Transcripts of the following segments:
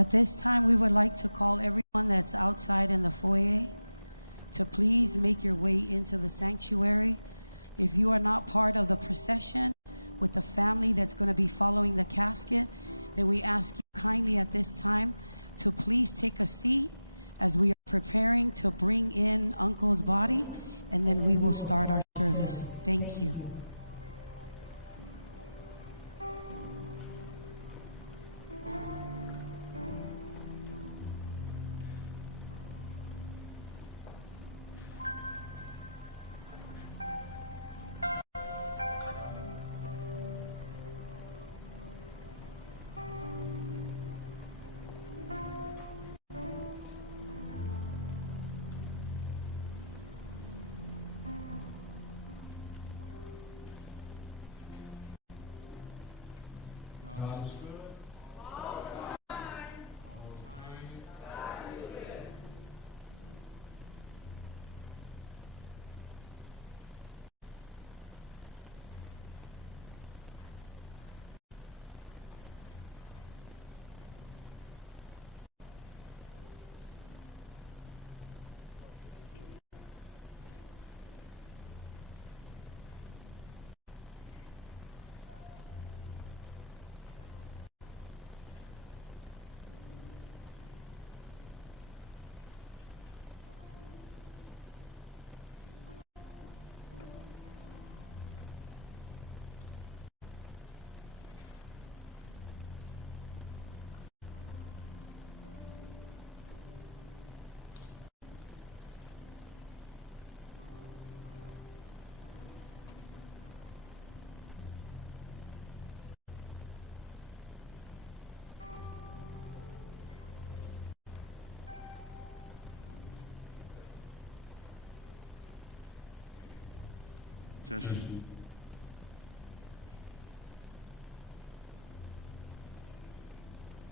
At this time, we would like to call everyone that's outside in the foyer to please make your way into the sanctuary. If you are not part of the procession with the family that's going to be following the casket, then we ask you kindly at this time to please take a seat as we are preparing to bring in Uncle's body, and then we will start our service. Thank you. God is good. Testing.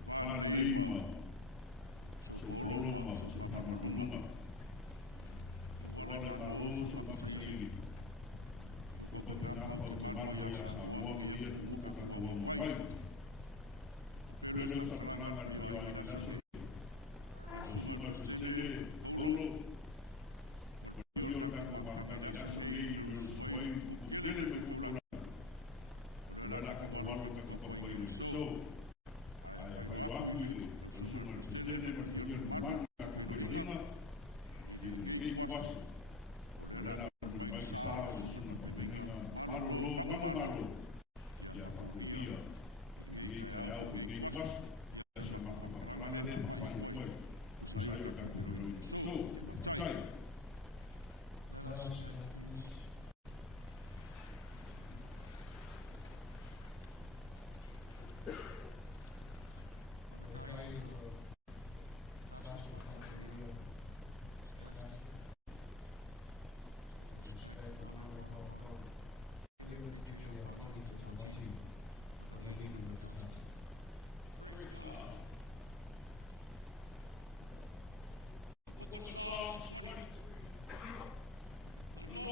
Lima, so Boloma, so Papamaluma, so Walay so Papasaili, so Copenhagen, Kemano Yasa, Wang, Mukaka, White, Pelos of Kalanga, Rio, Suma Pastene, Bolo, but you're not going to say, so I welcome Susan Stelle, but you're the man who gave was Odella Mike Sa, Susan Peninga, Marlo, Mangamano, Yakuria, Gay Kayao, Gay was Yakamanga, Payaway, Usayaka, so, let us. Psalms 20. The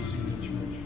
Cecilia Church.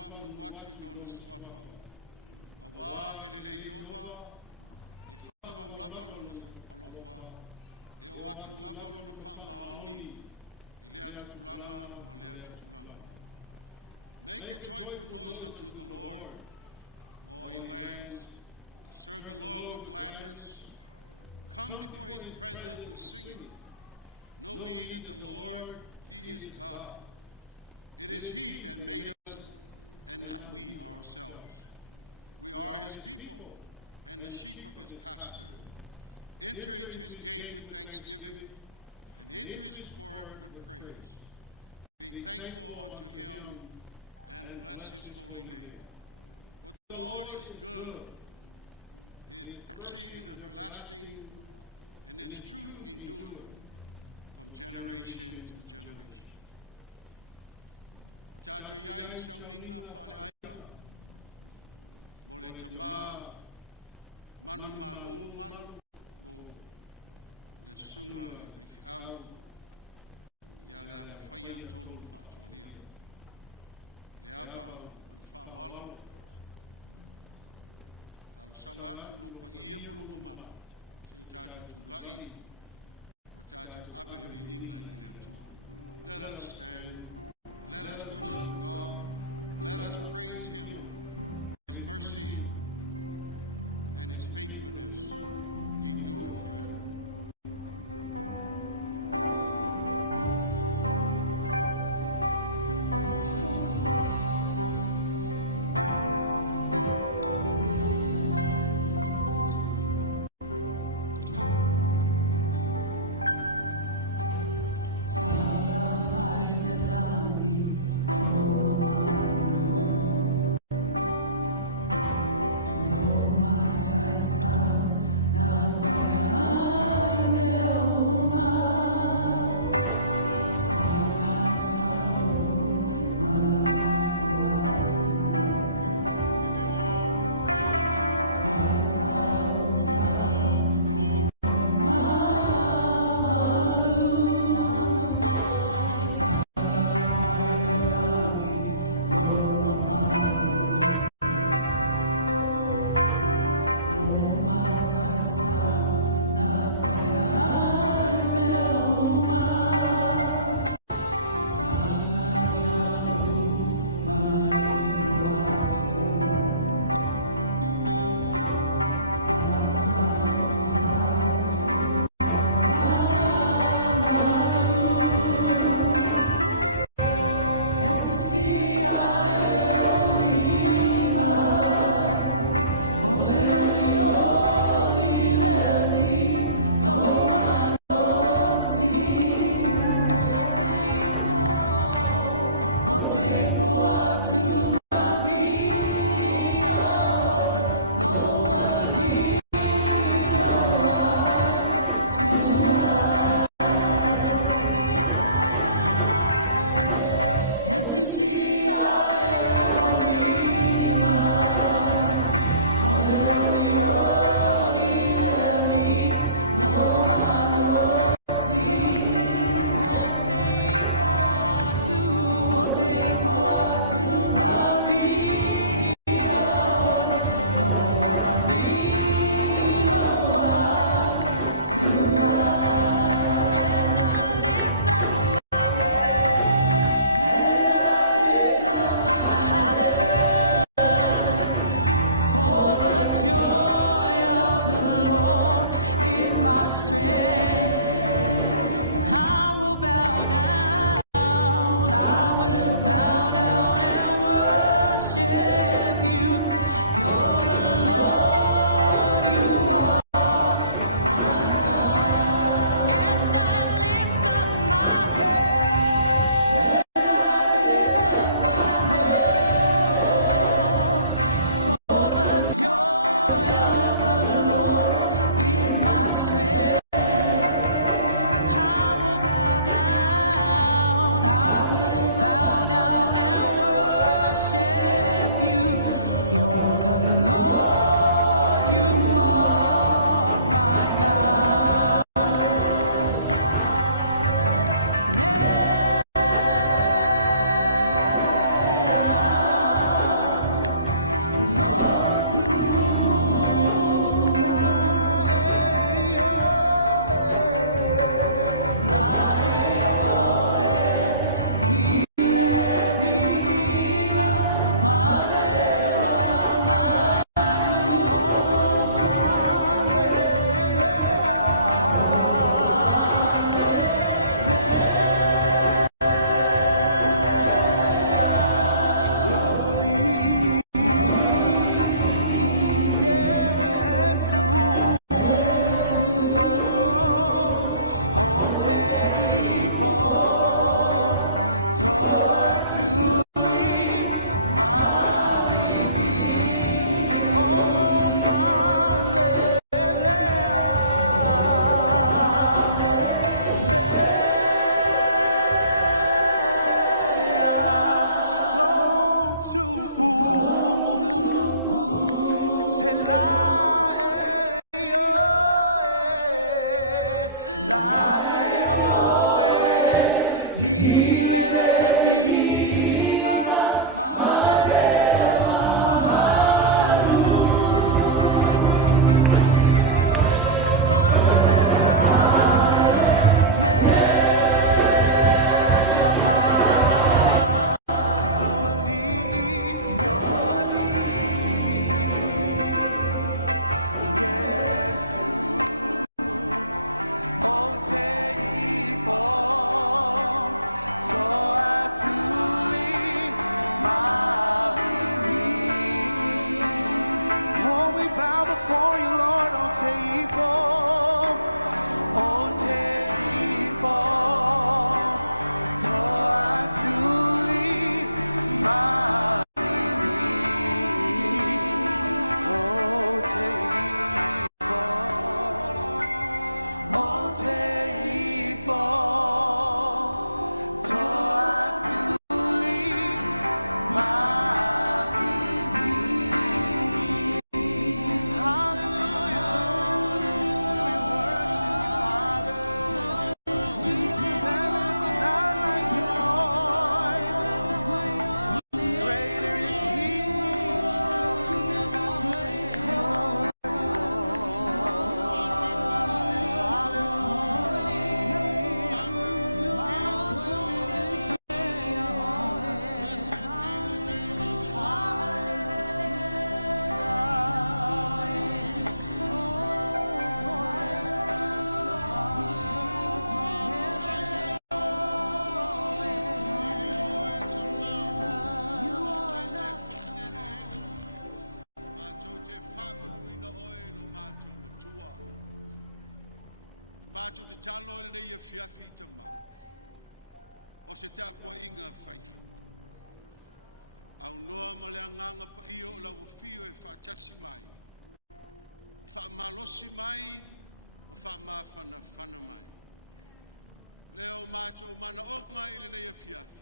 whamu watu lona swafa. Awa elele Yehova, e whawa ulava lona alofa, e o atu lava lona whamaoni, I lea tutulanga, ma lea tutulanga. Make a joyful noise unto the Lord, all ye lands. Serve the Lord with gladness. Come before his presence with singing. Know ye that the Lord, he is God. It is he that made us, and not we ourselves. We are his people, and the sheep of his pasture. Enter into his gate with thanksgiving, and into his court with praise. Be thankful unto him, and bless his holy name. For the Lord is good. His mercy is everlasting, and his truth endureth from generation to generation. Jaja yai shauninga fale aia, mole tama, manu manu manu lo, le sunga le whiwhiau, ia le anga whaia tolu whātolia. Le ava whāwalo, talo sanga atu lupa ia mulu kumana, si utaki tulai, utaki apele inga I le atu. Let us stand. Let us worship God. Let us praise him. His mercy and his faithfulness endure forever. Salam mātou te talo ele nei e fiafi te mā. O se te apua inga whaifu. Au noa ma le anganga pa iyo la wafio e whaatasi mai. Whaamalosi mai, o whaamawhana mai. Leo mātou mana onga ele nei e fiafi.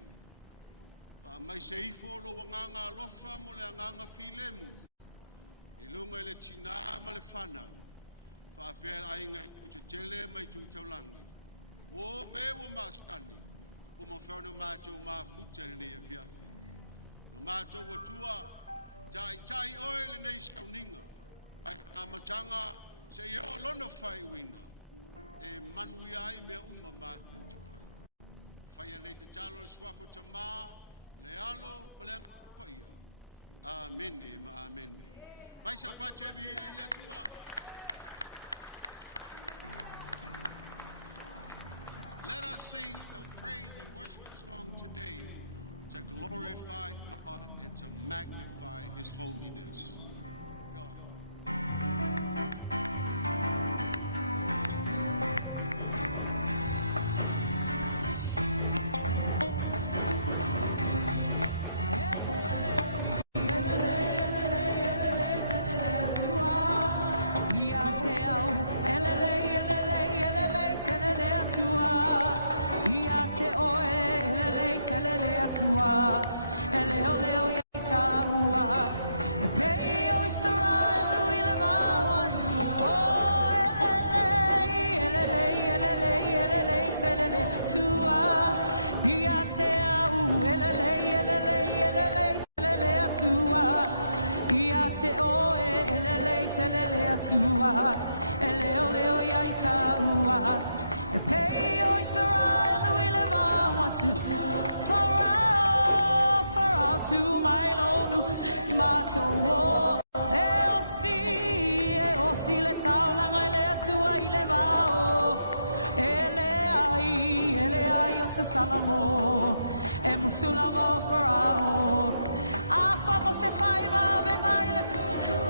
Mai se ifo lo wanganga alofa mo le anganga filemu. Ilunga ele tina ma le whana. Whaapea ainga i tu tele mai tu taulangi. Wo me wo māstani. O ma whauno mātou mā futere nei e fiafi. O mātou wa tua. Tai oe le nei sauninga. Ai amatanga se i o lono whai wina. E manui ai mea uma mātou te whai. Whai anei te talo le swafu te mā. Le alo, le paia. Amen, amen. Vai sa pace vi le tua. Let us sing some praise and worship song today to glorify God and to magnify His holiness. Go ahead. To my Lord, Imato, Eosi, le taulang, le tua, ilevao, Eleai, o Salamo, e Musulavo, Farao, Apa, se faiva, vengailes,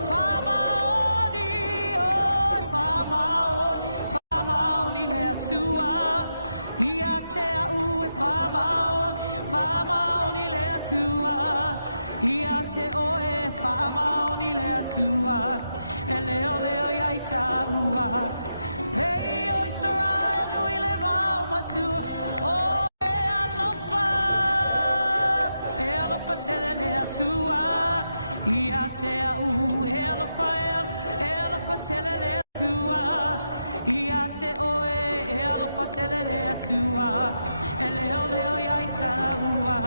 Famaoni, le tua, Iatea, ue, Famaoni, le tua, Iate oe, Famaoni, le tua, Leo, Yaita, ua, Leo, Israel, we live out, Matua, oh, Alofa, Tele, tua, Iatea, Alofa, Tele, tua, Iate oe, Alofa, Tele, tua, Leo, Yaita, ua,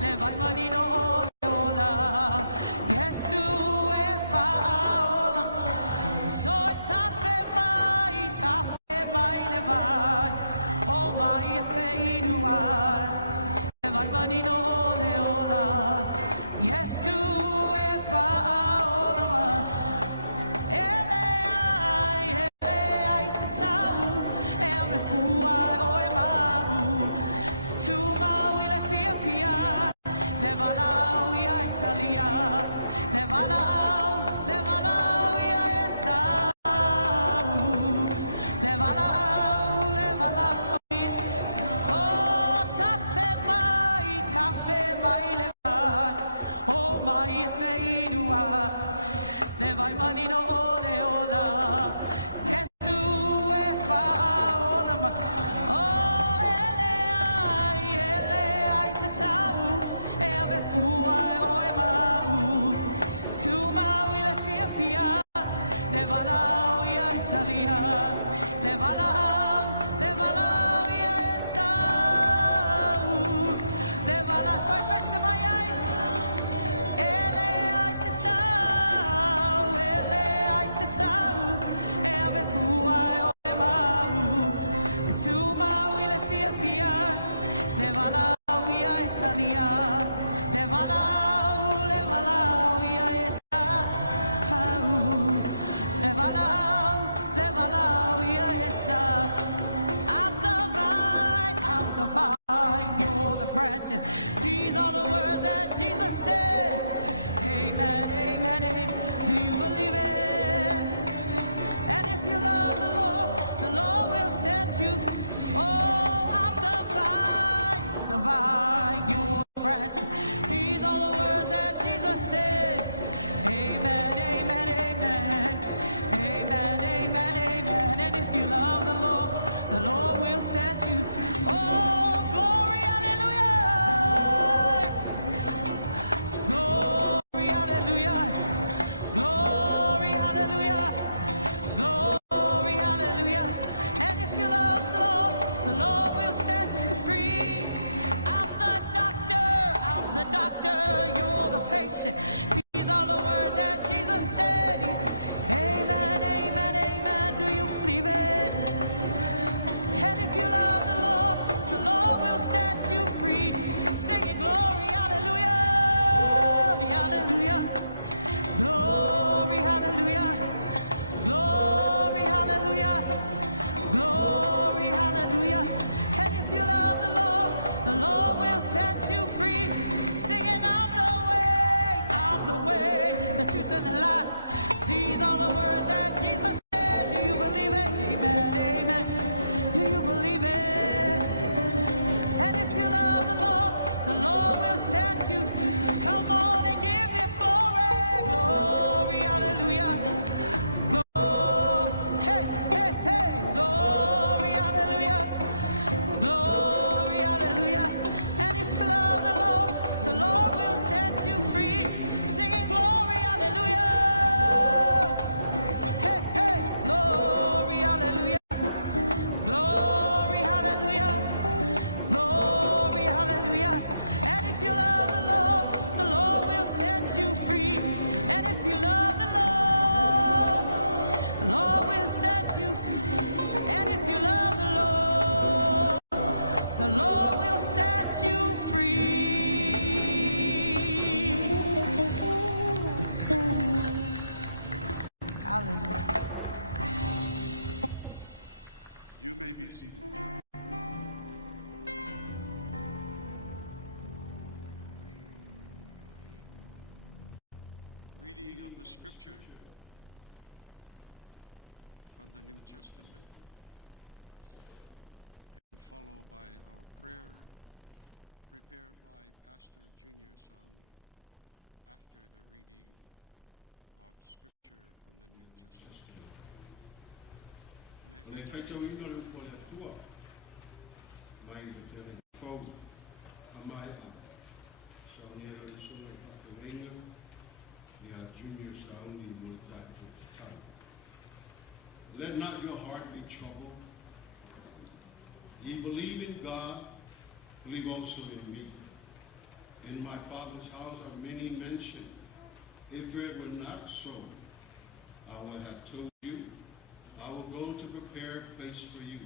Levai manino leola, Yesu e faola, so tafe mai levai, oh mai e feinuai, levai manino leola, Yesu e faola, eleai se tau, eve fuai o e mau, tu mau le fia. Levalau ia Italia, levalau ia Esau, levalau, oh tafe mai levai, oh mai feinua, levai manino oleola, Yesu e faola, oh eleai se tau. Fuai oe mau, tu mau ile fia, levalau ia Italia, levalau ia Esau, levala toi festa mai ai, ele ai se tau, branches. These are the words that Jesus said. Amen, amen, amen. Do you believe it? And if you love the Lord will set you free. Oh, I'm the vine, you're the branch. These are the words that Jesus said. Amen, amen, amen. Amen, amen, amen. And if you love the Lord will set you. Oh, glory, hallelujah. Glory, hallelujah. Glory, hallelujah. Glory, hallelujah. And if you love the Lord will set you free. I'm the doctor, you're the patient. These are the words that Jesus said. Amen, amen, amen. Do you believe it? And if you love the Lord will set you free. Singing glory, hallelujah, hallelujah. Glory, hallelujah. Glory, hallelujah. Glory, hallelujah. And if you love the Lord will set you free. Singing, I'm the way, the truth and the life. These are the words that Jesus said. Do you believe it? Amen, amen. Do you believe it? And if you love the Lord will set you free. Come on and give him glory. Glory, hallelujah. Hey, hey, hey. Glory, hallelujah. Glory, hallelujah. And if you love the Lord will set you free. Singing glory, hallelujah. Hey, hey. Glory, hallelujah. Glory, hallelujah. Glory, hallelujah. And if you love the Lord will set you free. And if you love the Lord will set you free. And if you love the Lord will set you free. Hallelujah. You may be seated. Reading of the scripture from the New Testament, and followed by our prayer prepared by Pastor Junior Sound after the reading of scripture from the New Testament. Let not your heart be troubled. Ye believe in God, believe also in me. In my Father's house are many mansions. If it were not so, I would have told you, I will go to prepare a place for you.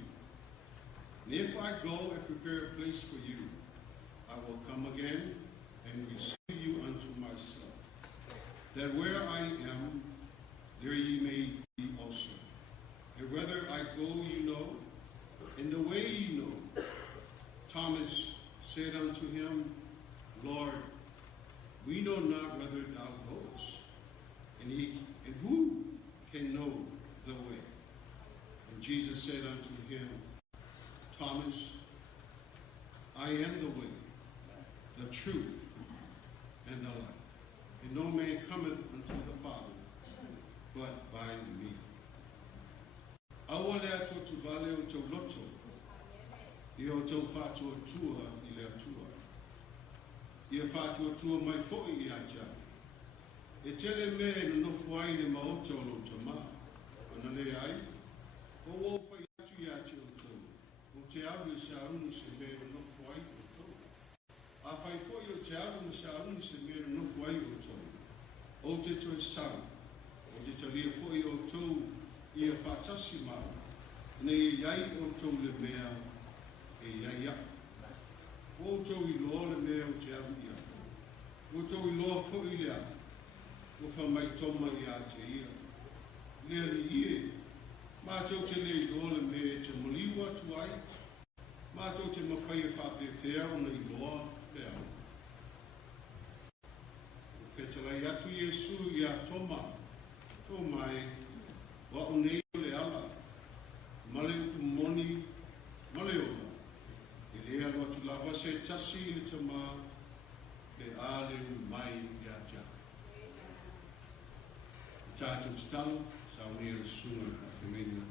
And if I go and prepare a place for you, I will come again and receive you unto myself, that where I am, there ye may be also. And whether I go, you know, and the way you know. Thomas said unto him, Lord, we know not whither thou goest, and who can know the way? And Jesus said unto him, Thomas, I am the way, the truth, and the life. And no man cometh unto the Father but by me. Awalea to vale o to loto, I o to fatua tua I lea tua. I fatua tua mai fo'i I aja. E tele me no fuai le maoto lo tama. Ana le ai, o wo fai atu I atu o to. O te alu sa unu se me no fuai o to. A fai fo'i o te alu sa unu se me no fuai o to. O te toi sa, o te talia fo'i o to. Ia whātasi mau, nei iai o tau le mea e iai a. O tau I loa le mea o te aru I a. O tau I loa fo'i le a. O whamai toma I a te ia. Lea ni ie, mātou te le loa le mea te moliwa tu ai. Mātou te mawhai e whape whea o nei loa Lea. Ketalai atu Yesu ia toma. Toma e wa unei le ala. Male umoni male ola. Ilea watu lava se tasi ili tama ke ale mai ia tia. Tata mstalu sa unei le suna a femenia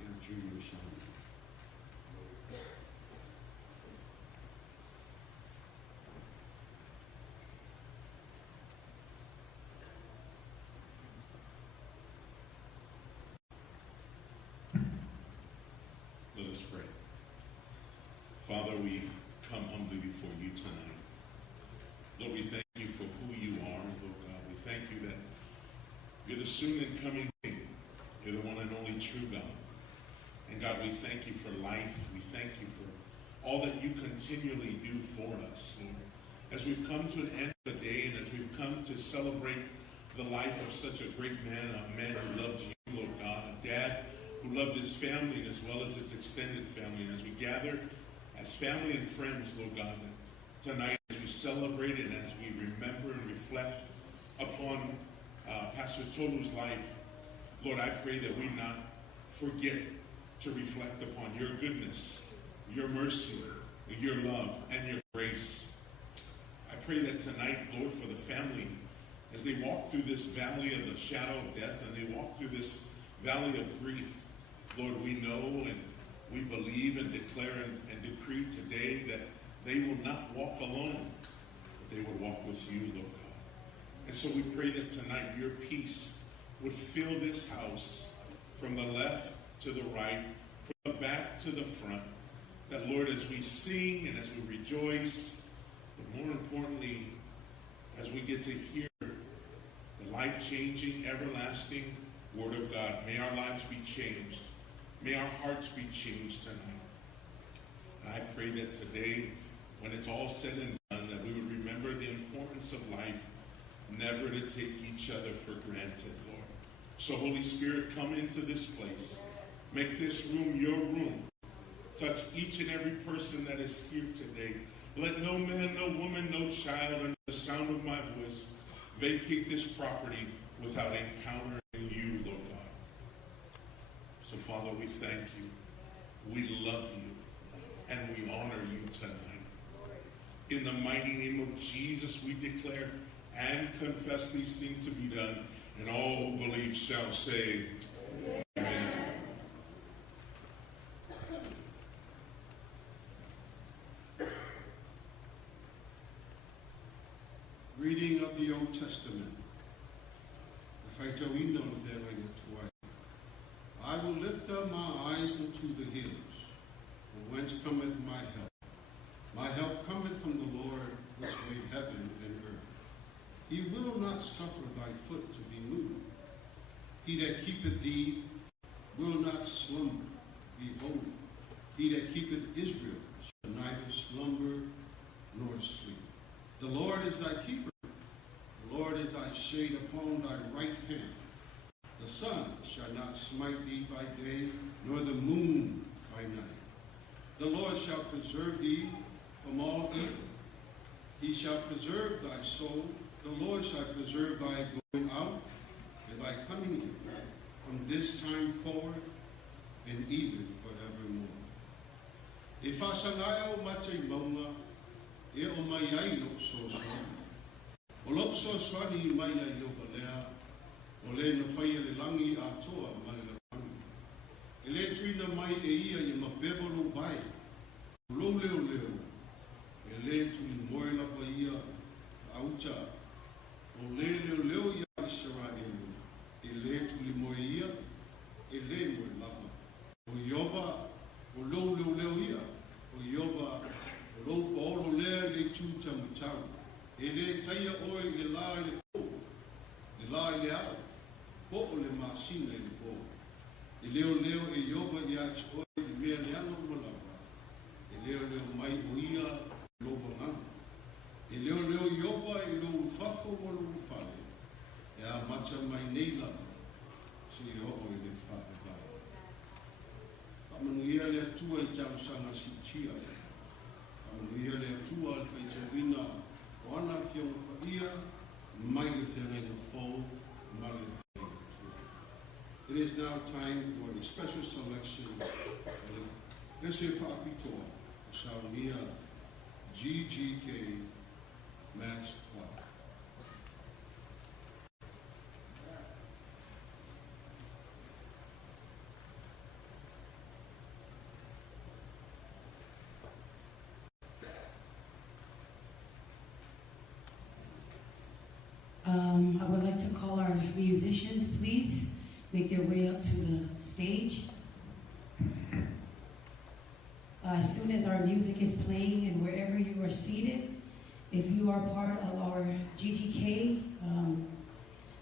ia junior sa. Let us pray. Father, we come humbly before you tonight. Lord, we thank you for who you are, Lord God. We thank you that you're the soon and coming King. You're the one and only true God. And God, we thank you for life. We thank you for all that you continually do for us. Lord, as we've come to an end of the day and as we've come to celebrate the life of such a great man, a man who loved you, Lord God, a dad who loved his family as well as his extended family. And as we gather as family and friends, Lord God, tonight as we celebrate and as we remember and reflect upon Pastor Tolu's life, Lord, I pray that we not forget to reflect upon your goodness, your mercy, your love, and your grace. I pray that tonight, Lord, for the family, as they walk through this valley of the shadow of death and they walk through this valley of grief, Lord, we know and we believe and declare and decree today that they will not walk alone, but they will walk with you, Lord God. And so we pray that tonight your peace would fill this house from the left to the right, from the back to the front. That, Lord, as we sing and as we rejoice, but more importantly, as we get to hear the life-changing, everlasting Word of God, may our lives be changed. May our hearts be changed tonight. And I pray that today, when it's all said and done, that we would remember the importance of life, never to take each other for granted, Lord. So, Holy Spirit, come into this place. Make this room your room. Touch each and every person that is here today. Let no man, no woman, no child, under the sound of my voice, vacate this property without encountering you, Lord God. So, Father, we thank you. We love you. And we honor you tonight. In the mighty name of Jesus, we declare and confess these things to be done. And all who believe shall say, Amen. Reading of the Old Testament. I will lift up my eyes unto the hills, from whence cometh my help. My help cometh from the Lord, which made heaven and earth. He will not suffer thy foot to be moved. He that keepeth thee will not slumber. Behold, he that keepeth Israel shall neither slumber nor sleep. The Lord is thy keeper. The Lord is thy shade upon thy right hand. The sun shall not smite thee by day, nor the moon by night. The Lord shall preserve thee from all evil. He shall preserve thy soul. The Lord shall preserve thy going out and thy coming in, from this time forward and even forevermore. E whasangai o matei maunga, e o mai ai lopsoaswani. O lopsoaswani mai ai o balea, o le na whaia le langi atoa mai le langi. E le tuina mai e ia i mapevalo bai, o lo leo leo, e le tui moela pa ia auta, o le leo leo ia Israel, e le tui moe ia, e le moe lava. O Iova, o lo leo leo ia, o Iova, o lo paolo lea le tuta mutau, e le taia oe le la le po, le la le au, po o le masina le po. E leo leo e Iova ia oe le mea le anga malava, e leo leo mai o ia lo banganga. E leo leo Iova e lo fafo o lo fale, e a mata mai neila, si Iova i le fata. Manuia le atua i tausanga si tia. ia le atua le whaitawina o ana whionga pa ia mai le whiangai na fau mai le whiangai atua. It is now time for the special selection of the Vese Whaapitoa o Saunia GGK Mass Choir. I would like to call our musicians, please make their way up to the stage. As soon as our music is playing and wherever you are seated, if you are part of our GGK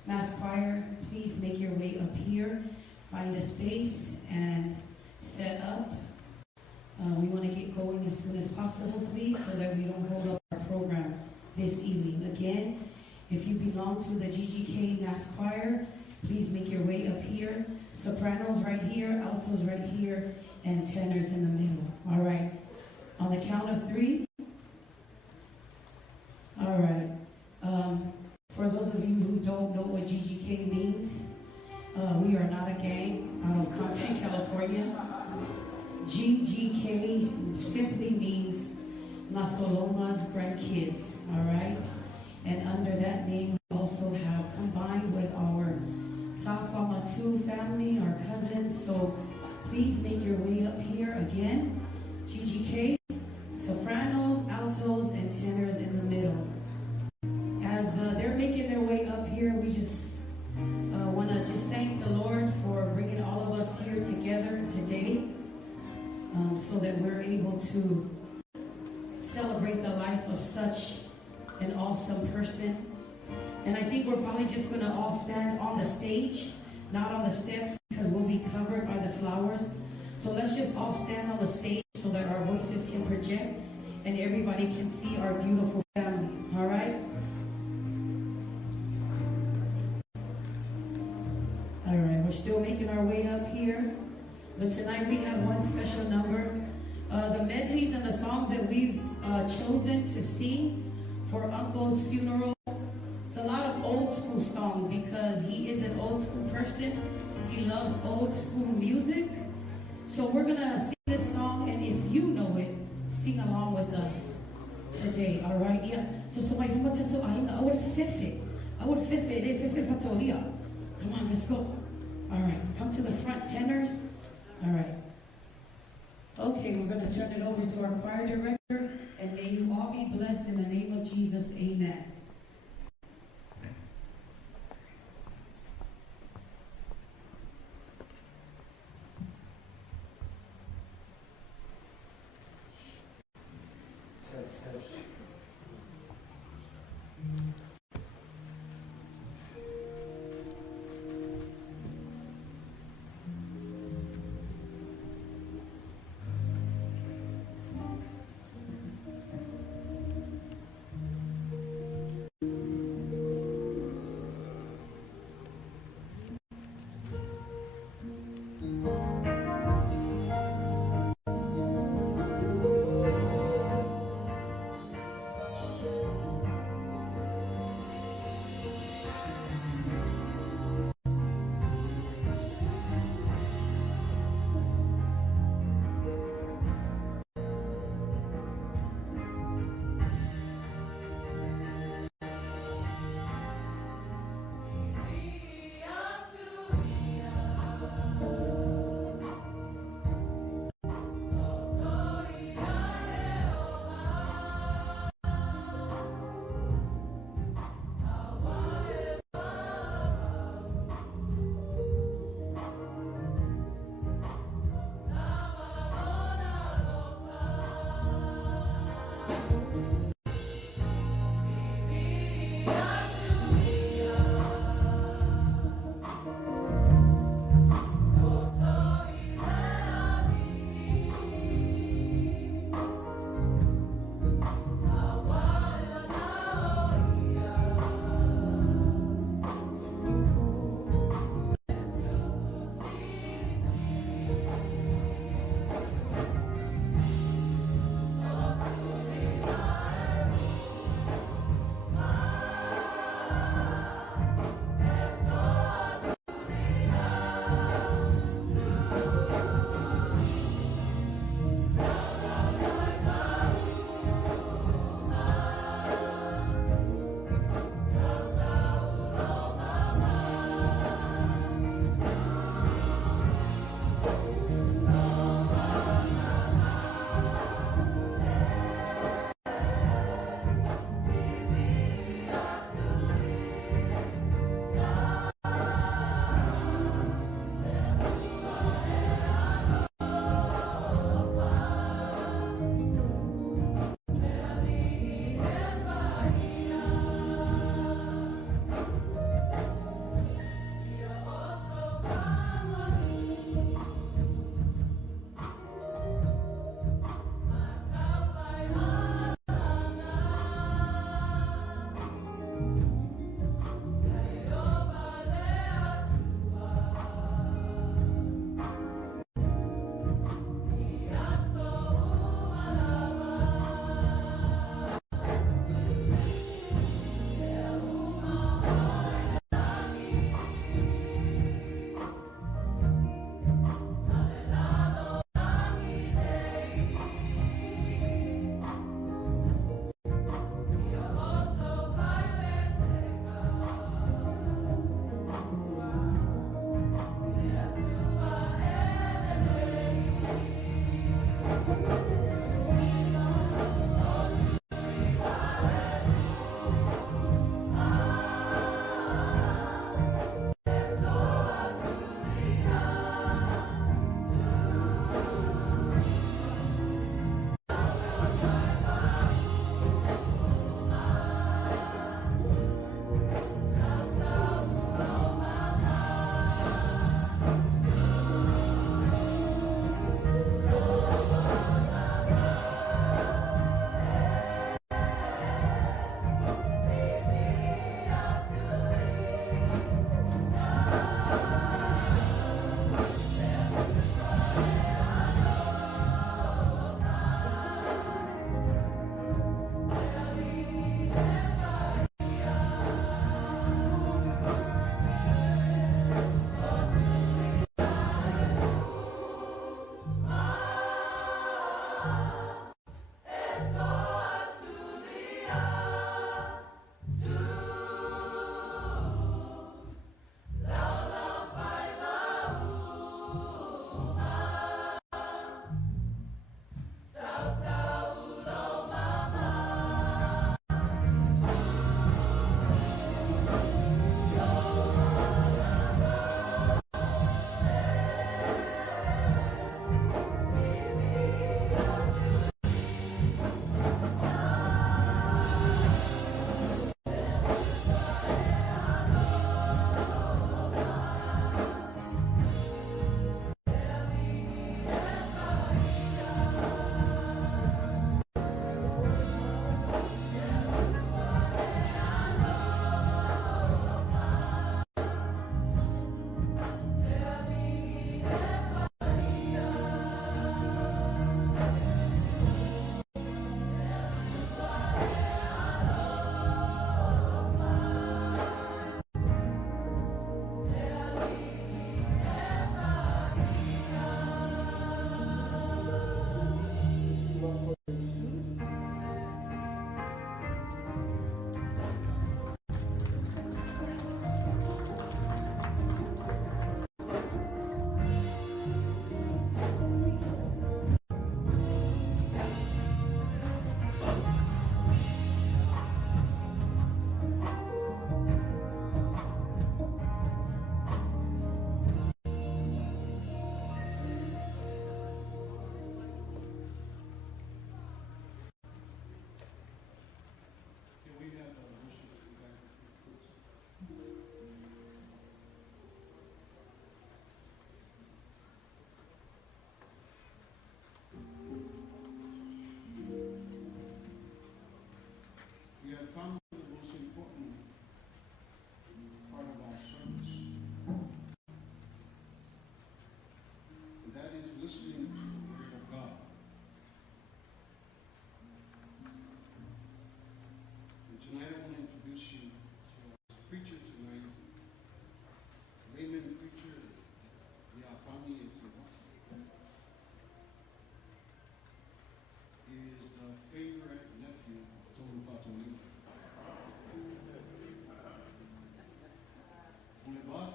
Mass Choir, please make your way up here, find a space and set up. We want to get going as soon as possible, please, so that we don't hold up our program this evening. Again, if you belong to the GGK Mass Choir, please make your way up here. Sopranos right here, altos right here, and tenors in the middle. All right. On the count of 3. All right. For those of you who don't know what GGK means, we are not a gang out of Compton, California. GGK simply means Las Solomas Grandkids. All right. And under that name, we also have combined with our South Famatu family, our cousins. So please make your way up here again. GGK, sopranos, altos, and tenors in the middle. As they're making their way up here, we just want to just thank the Lord for bringing all of us here together today so that we're able to celebrate the life of such an awesome person. And I think we're probably just going to all stand on the stage, not on the steps, because we'll be covered by the flowers. So let's just all stand on the stage so that our voices can project and everybody can see our beautiful family. All right? All right, we're still making our way up here. But tonight we have one special number. The medleys and the songs that we've chosen to sing for Uncle's funeral. It's a lot of old school songs because he is an old school person. He loves old school music. So we're going to sing this song, and if you know it, sing along with us today, all right? Yeah. So I would fit it. Come on, let's go. All right, come to the front, tenors. All right. Okay, we're going to turn it over to our choir director, and may you all be blessed in the name of Jesus. Amen.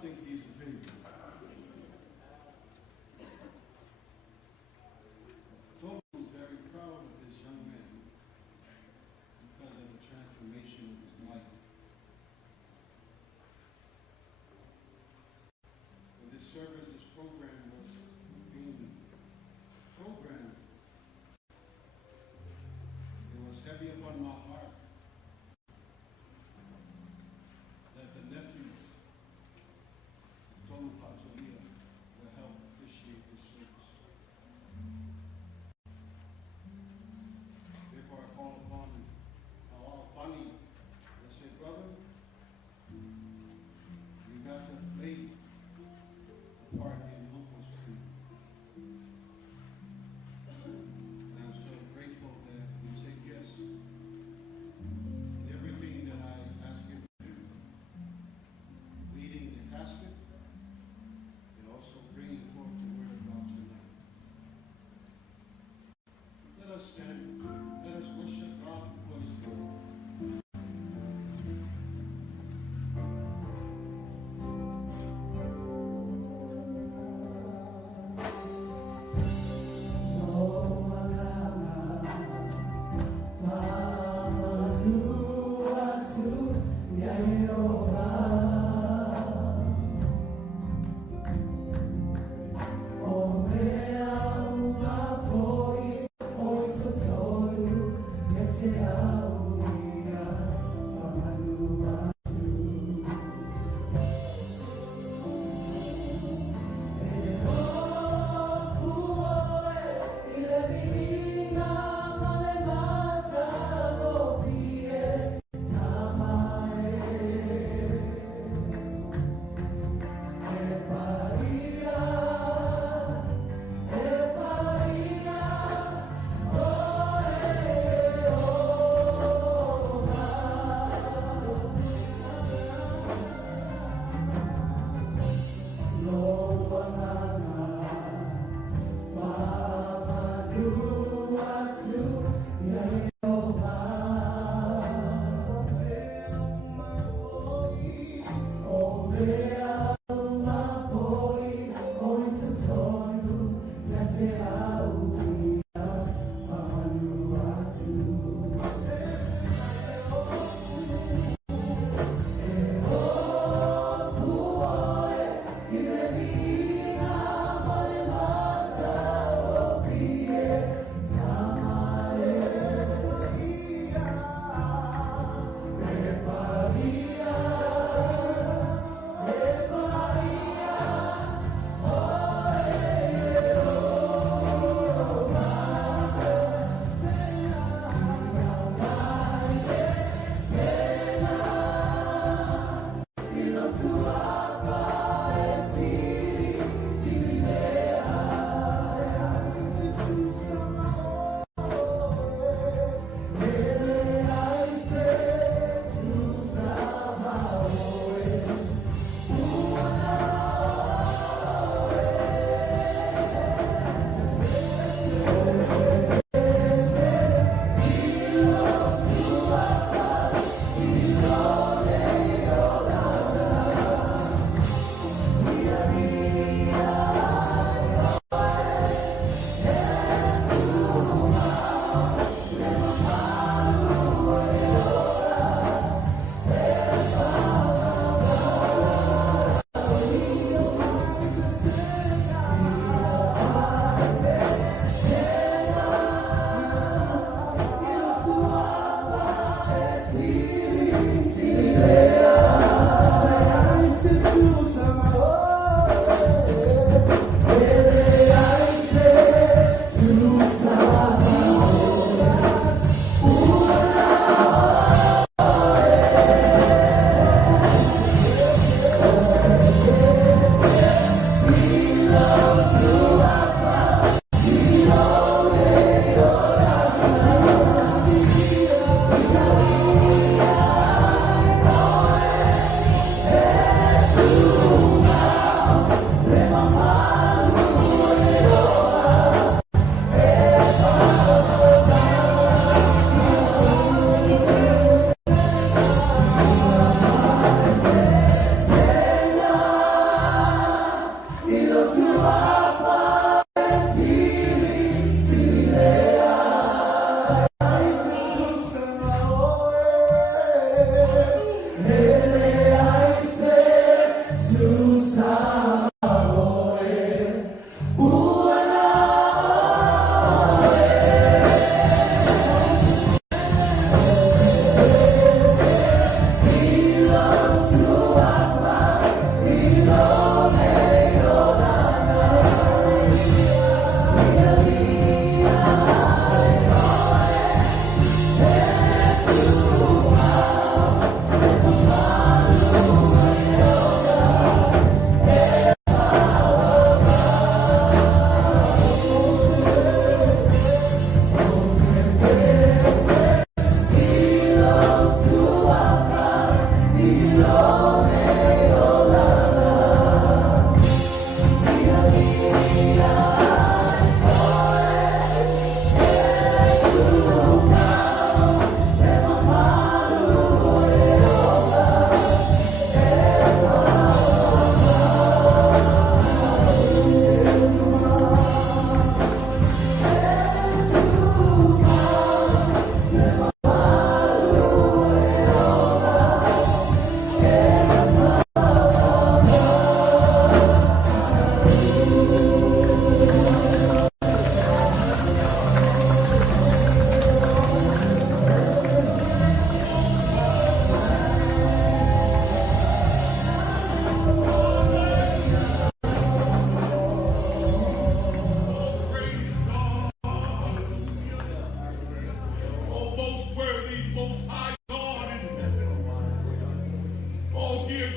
think he's the favorite. Toby was very proud of this young man because of the transformation of his life. When this service, this program was being programmed, it was heavy upon my heart that the nephews of Tolu Fatulia will help appreciate this service. Therefore, I call upon Bunny and say, brother, you got to play a part in Uncle's Street. And I'm so grateful that he said yes to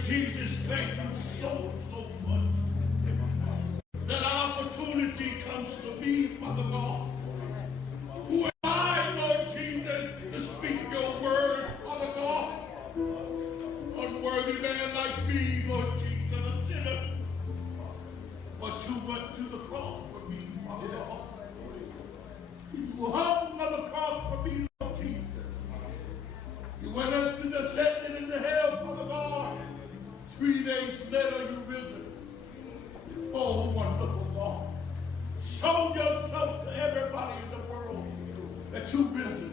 Jesus, thank you so much that opportunity comes to me, Father God. Who am I, Lord Jesus, to speak your word, Father God? Unworthy man like me, Lord Jesus, a sinner. But you went to the cross for me, Father God. You hung on the cross for me, Lord Jesus. You went up to the second in the hell, Father God. 3 days later, you risen. Oh, wonderful God. Show yourself to everybody in the world that you've risen.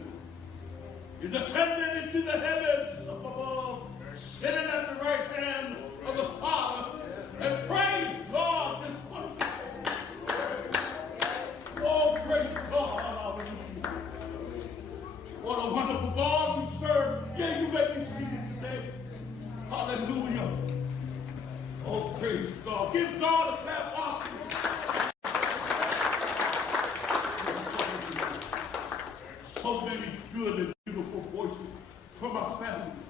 You descended into the heavens up above, sitting at the right hand of the Father, and praise God this wonderful. Oh, praise God. What a wonderful God we serve. Yeah, you make me see it today. Hallelujah. Oh, praise God. Give God a clap off. So many good and beautiful voices from our family,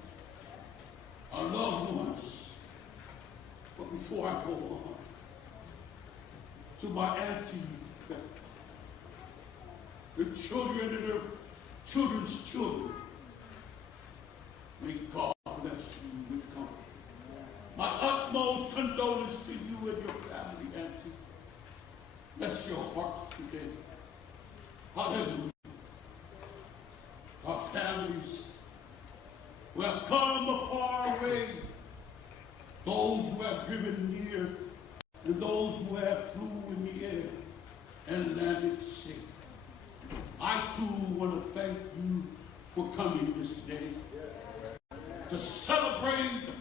our loved ones. But before I go on, to my auntie, the children and their children's children, may God bless you with comfort. My utmost condolence to you and your family, auntie. Bless your hearts today. Hallelujah. Our families who have come a far way, those who have driven near, and those who have flew in the air and landed safe. I too want to thank you for coming this day to celebrate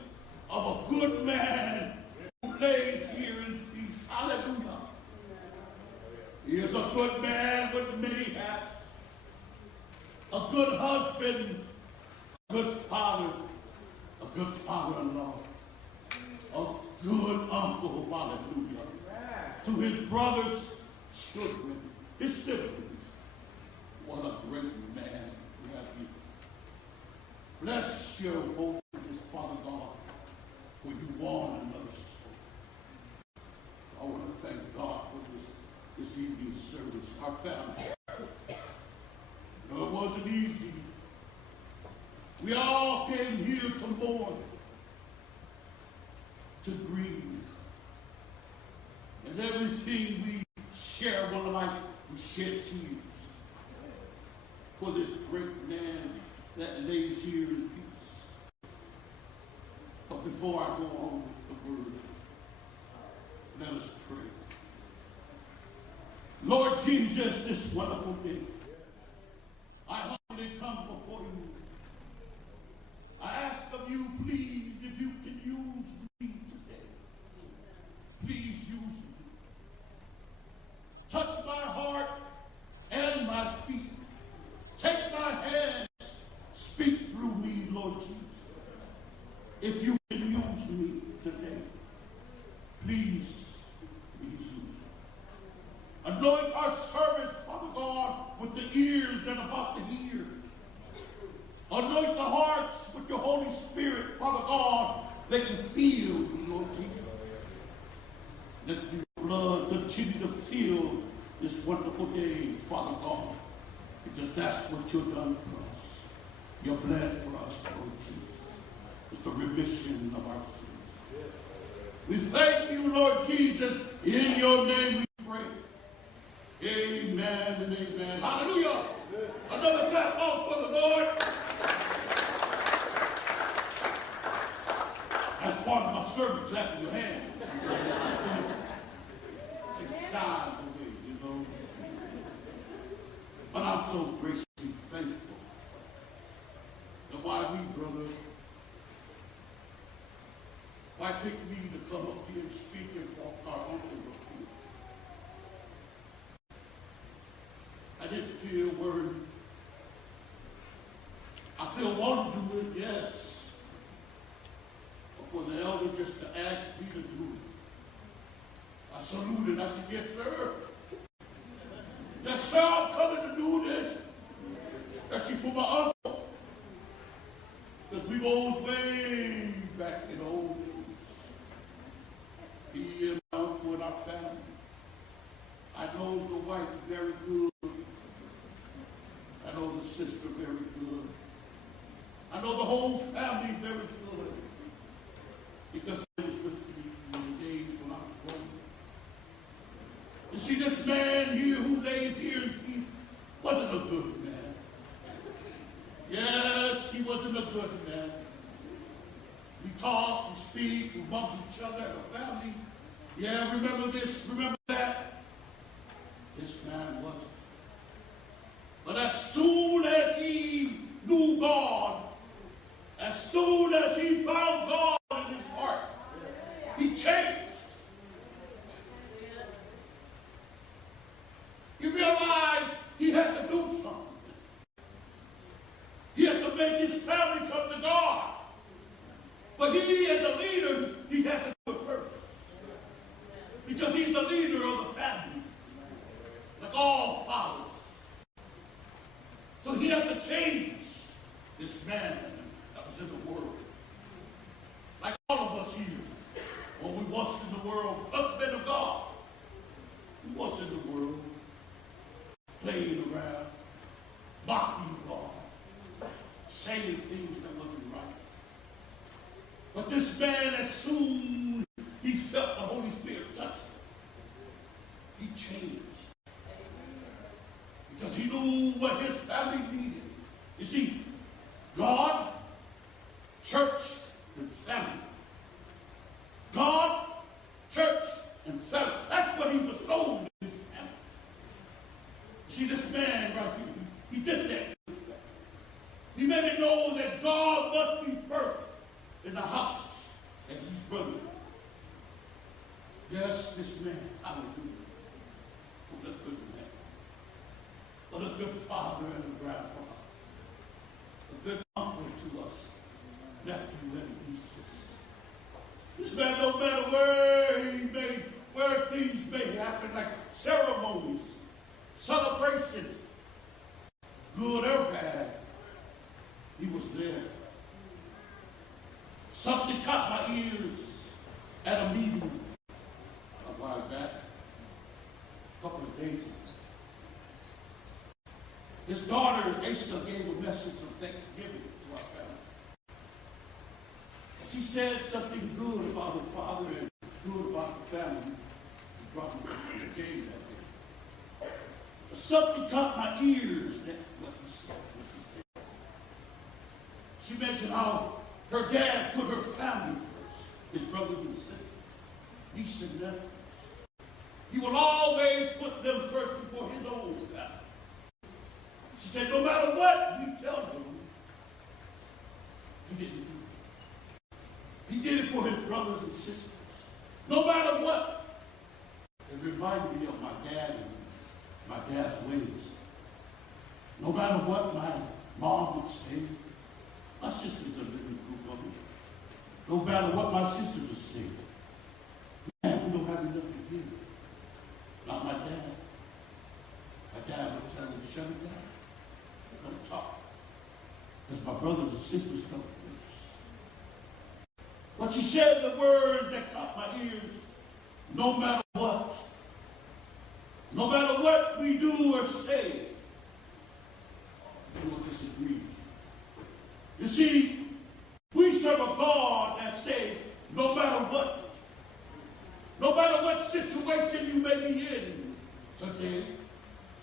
of a good man who lays here in peace. Hallelujah. He is a good man with many hats, a good husband, a good father-in-law, a good uncle, hallelujah, to his brother's children, his siblings. What a great man you have here. Bless your holiness, Father God, for you on another soul. I want to thank God for this evening service, our family. No, it wasn't easy. We all came here to mourn, to grieve. And everything we share one like we shed tears for this great man that lays here in peace. But before I go on with the word, let us pray. Lord Jesus, this wonderful day, I humbly come before you. I ask of you, please, if you can use me today. Please use me. Touch my heart and my feet. Take my hands. Speak through me, Lord Jesus. If you can use me today, please use me. Anoint our service, Father God, with the ears that are about to hear. Anoint the hearts with your Holy Spirit, Father God, they can feel you, Lord Jesus. Let your blood continue to fill this wonderful day, Father God, because that's what you've done for us. Your blood for us, Lord Jesus. It's the remission of our sins. We thank you, Lord Jesus. In your name we pray. Amen and amen. Hallelujah. Another clap off for the Lord. That's part of my sermon, clapping your hands. 6 times a week, you know. But I'm so graciously thankful. And why me, brother? Why pick me to come up here and speak and walk our uncle up here? I didn't feel worried. I feel want to do it, yes. But for the elder just to ask me to do it, I saluted. I said, yes, sir. Yes, sir, I'm coming to do this. Especially for my uncle. Because we goes way back in old days. talk, we speak, we bump each other as a family. Yeah, remember this, remember that. This man wasn't. But as soon as he knew God, as soon as he found God in his heart, he changed. He realized he had to do something. He had to make his family come to God. But he, as a leader, he had to do it first. Because he's the leader of the family, like all fathers. So he had to change this man that was in the world. Like all of us here, when we was in the world, husband of God, we was in the world, playing around, mocking God, saying things that wasn't right. But this man, as soon as he felt the Holy Spirit touch him, he changed. Because he knew what his family needed. You see, God, church, and family. God, church, and family. That's what he bestowed in his family. You see, this man right here, he did that. He made it know that God must be first in the house as his brother. Yes, this man, hallelujah. What a good man. What a good father and a grandfather. A good uncle to us, nephew and nieces. This man, no matter where things may happen, like ceremonies, celebrations, good or bad, he was there. Something caught my ears at a meeting a while back, a couple of days ago. His daughter, Asa, gave a message of thanksgiving to our family. And she said something good about her father and good about the family. He brought me to the game that day. But something caught my ears, that's what she said. She mentioned how her dad put her family first, his brothers and sisters, niece and nephews. He will always put them first before his own family. She said, no matter what we tell him, he didn't do it. He did it for his brothers and sisters. No matter what. It reminded me of my dad and my dad's ways. No matter what my mom would say, my sisters are living group of me. No matter what my sisters would say, man, we don't have enough to give. Not my dad. My dad would tell me, shut it down. Don't talk. Because my brothers and sisters come first. But she said the words that caught my ears, no matter what we do or say, we will disagree. You see, we serve a God that says, no matter what situation you may be in today,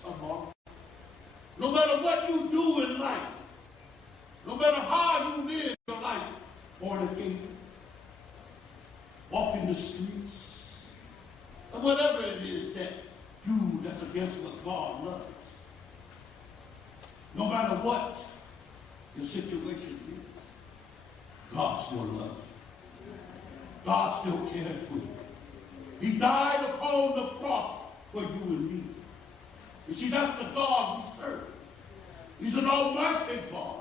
tomorrow, no matter what you do in life, no matter how you live your life, fornicate, walk in the streets, or whatever it is that's against what God loves. No matter what your situation is, God still loves you. God still cares for you. He died upon the cross for you and me. You see, that's the God we serve. He's an almighty God,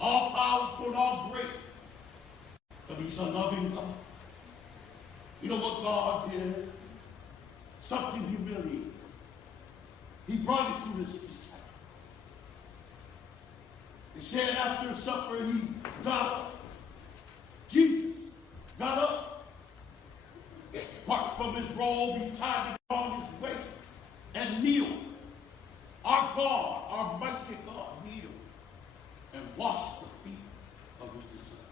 all powerful and all great. But he's a loving God. You know what God did? Something humiliating. He brought it to his disciples. It said after supper he got up. Jesus got up, part from his robe, he tied it around his waist, and kneeled. Our God, our mighty God, kneeled and washed the feet of his disciples.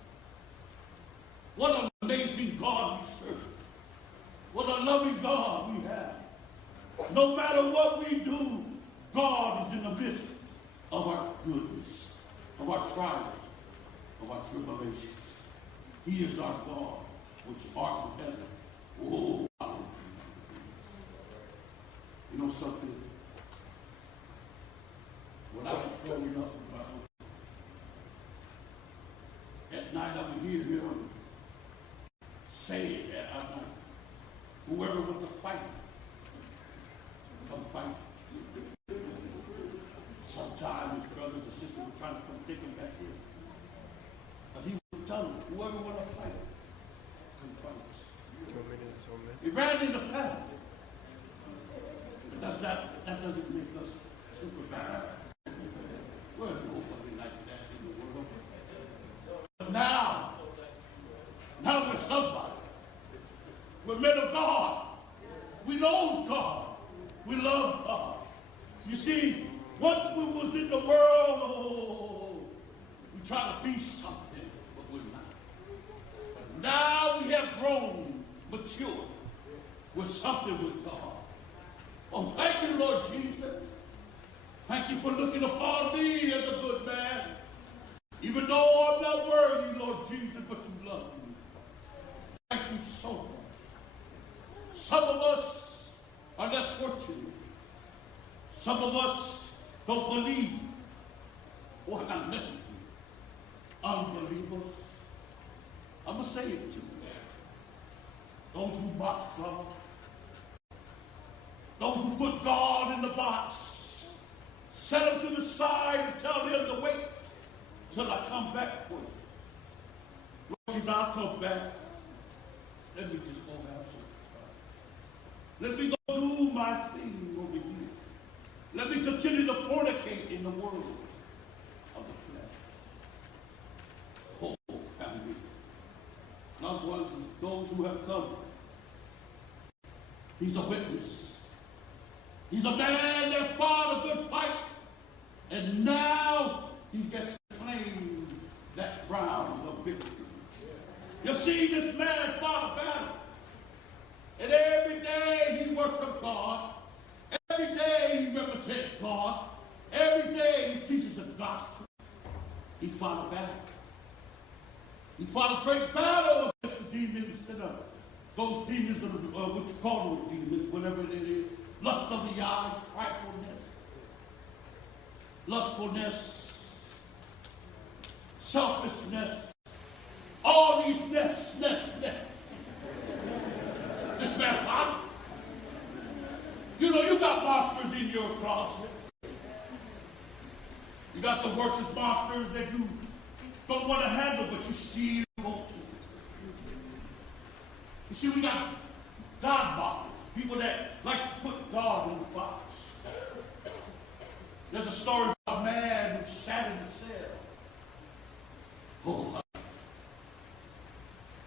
What an amazing God we serve. What a loving God we have. No matter what we do, God is in the midst of our goodness, of our trials, of our tribulations. He is our God, which art in heaven. Oh, hallelujah. You know something? When I was growing up, at night I would hear him say that whoever wants to fight, come fight. Sometimes his brothers and sisters were trying to come take him back here. But he would tell them, whoever wants to fight, come fight us. He ran in the family. But that doesn't make us super bad. Well, nobody like that in the world. But now we're somebody. We're men of God. We know God. We love God. You see, once we was in the world, we try to be something, but we're not. But now we have grown, mature, with something with God. Oh, thank you, Lord Jesus. Thank you for looking upon me as a good man. Even though I'm not worthy, Lord Jesus, but you love me. Thank you so much. Some of us are less fortunate. Some of us don't believe. Oh, I got nothing. Unbelievers. I'm going to say it to you. Those who mock God. Those who put God in the box. Set him to the side and tell him to wait till I come back for you. Lord, you now come back. Let me just go have some fun. Let me go do my thing over here. Let me continue to fornicate in the world of the flesh. Oh, family. Loved ones, those who have come. He's a witness. He's a man that fought a good fight. And now he gets to claim that crown of victory. You see, this man fought a battle. And every day he worked with God. Every day he represents God. Every day he teaches the gospel. He fought a battle. He fought a great battle against the demons and those demons, what you call those demons, whatever it is. Lust of the eyes, frightfulness, lustfulness, selfishness, all these nests. This man's hot. You know, you got monsters in your closet. You got the worst monsters that you don't want to handle, but you still go to. You see, we got God boxers, people that like to put God in the box. There's a story about a man who sat in the cell. Oh,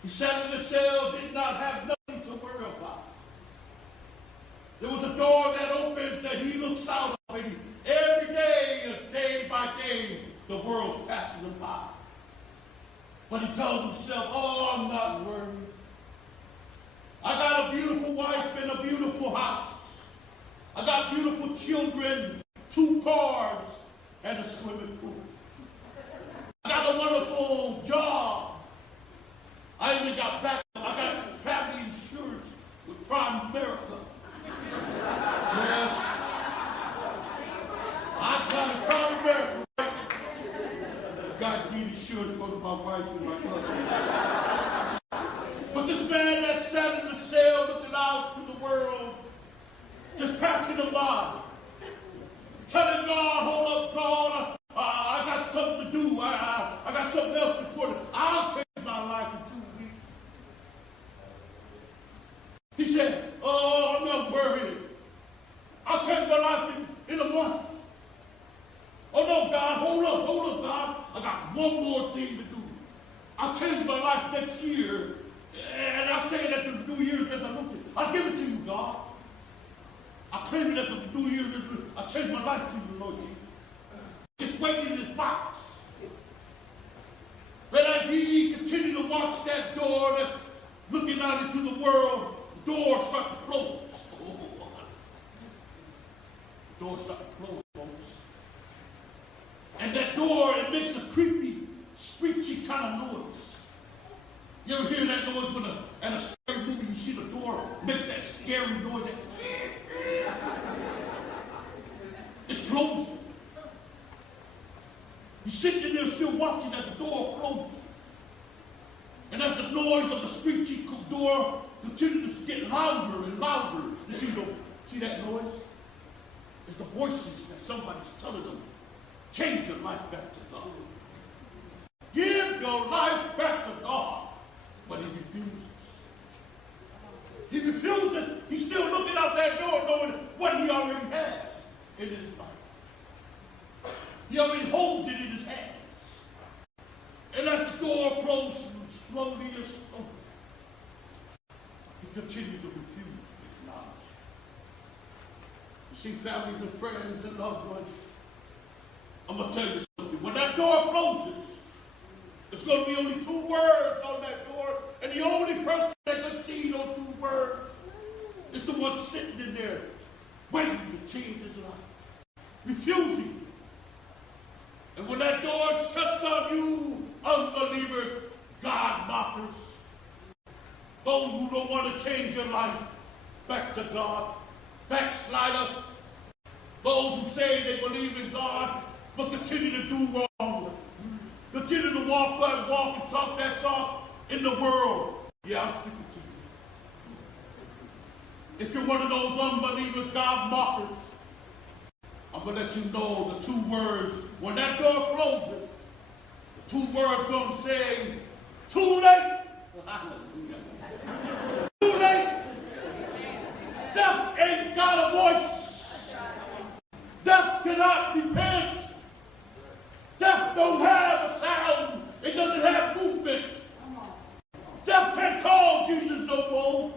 he sat in the cell, did not have nothing to worry about. There was a door that opens that he looks out of, and every day, day by day, the world's passing him by. But he tells himself, oh, I'm not worried. I got a beautiful wife and a beautiful house. I got beautiful children, 2 cars, and a swimming pool. I got a wonderful job. I even got back. I got family insurance with Prime America. Yes. I got a Prime America. I got need insurance for my wife and my brother. But this man that sat in the cell looking out to the world, just passing them by, telling God, hold up, God, I got something to do. I got something else before me. I'll change my life in 2 weeks. He said, oh, I'm not worried. I'll change my life in a month. Oh, no, God, hold up, God. I got one more thing to do. I'll change my life next year. And I'll say it as a New Year's resolution. I'll give it to you, God. I'll claim it as a New Year's resolution. I'll change my life to you, Lord Jesus. Just waiting in this box. But as he continued to watch that door that's looking out into the world, the door started to close. Oh, the door started to close, folks. And that door, it makes a creepy, screechy kind of noise. noise when at a scary movie you see the door makes that scary noise. It's closed. You're sitting there still watching as the door closes. And as the noise of the screeching door continues to get louder and louder, you see that noise? It's the voices that somebody's telling them, change your life back to God. Give your life back to God. But he refuses. He refuses. He's still looking out that door knowing what he already has in his life. He already holds it in his hands. And as the door closes slowly and slowly, he continues to refuse his knowledge. You see, family and friends and loved ones, I'm going to tell you something. When that door closes, there's going to be only 2 words on that door, and the only person that can see those 2 words is the one sitting in there waiting to change his life, refusing. And when that door shuts on you, unbelievers, God mockers, those who don't want to change your life back to God, backsliders, those who say they believe in God but continue to do wrong, continue to walk that walk and talk that talk in the world. Yeah, I'm speaking to you. If you're one of those unbelievers, God mockers, I'm going to let you know the 2 words. When that door closes, the 2 words going to say, too late. Too late. Death ain't got a voice. Death cannot repent. Death don't have a sound. It doesn't have movement. Death can't call Jesus no more.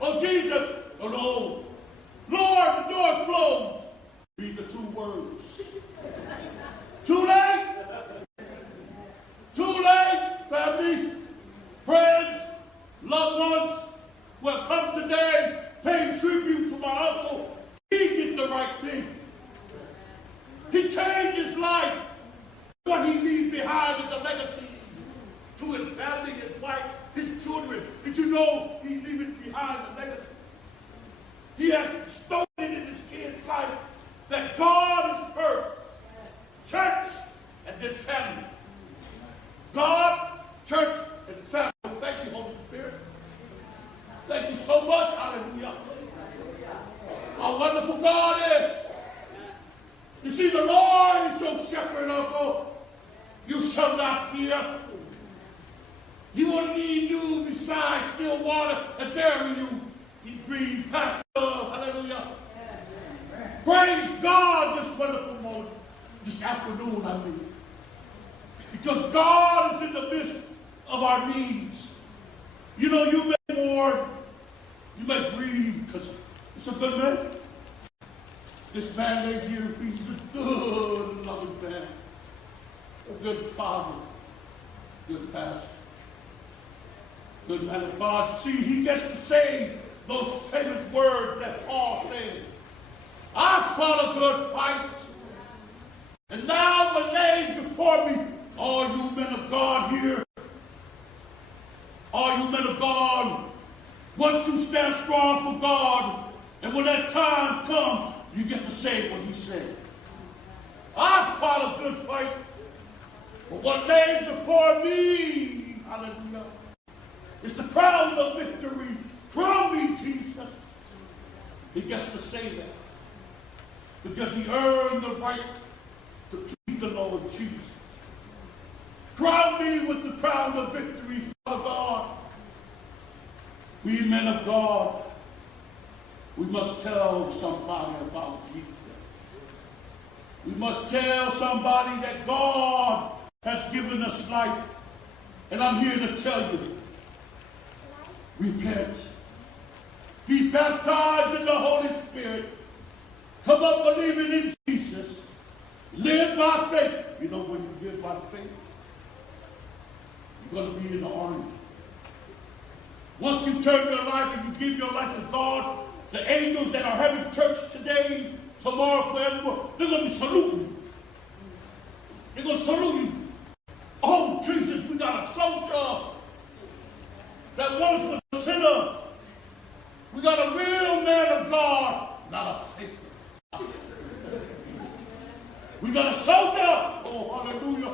Oh, Jesus. Oh, no. Lord, the door's closed. Read the 2 words. Too late. Too late, family, friends, loved ones who have come today paying tribute to my uncle. He did the right thing. He changed his life. What he leaves behind is a legacy to his family, his wife, his children. Did you know he's leaving behind a legacy? He has stolen in his kid's life that God is first. Church and this family. God, church, and family. Thank you, Holy Spirit. Thank you so much. Hallelujah. How wonderful God is. You see, the Lord is your shepherd, uncle. You shall not fear. He will lead you beside still water and bury you in green pastures. Hallelujah. Praise God this wonderful morning. This afternoon, I mean. Because God is in the midst of our needs. You know, you may mourn, you may grieve, because it's a good man. This man named here, he's a good, loving man. A good father, good pastor, good man of God. See, he gets to say those famous words that Paul said. I fought a good fight, and now the lays before me. All you men of God here, all you men of God, once you stand strong for God, and when that time comes, you get to say what he said. I fought a good fight, but what lays before me, hallelujah, is the crown of victory. Crown me, Jesus. He gets to say that because he earned the right to plead the Lord Jesus. Crown me with the crown of victory, Father God. We men of God, we must tell somebody about Jesus. We must tell somebody that God has given us life. And I'm here to tell you, repent. Be baptized in the Holy Spirit. Come up believing in Jesus. Live by faith. You know, when you live by faith, you're going to be in the army. Once you turn your life and you give your life to God, the angels that are having church today, tomorrow, forever, they're going to be saluting you. They're going to salute you. Oh, Jesus, we got a soldier that once was a sinner. We got a real man of God, not a fake. We got a soldier. Oh, hallelujah.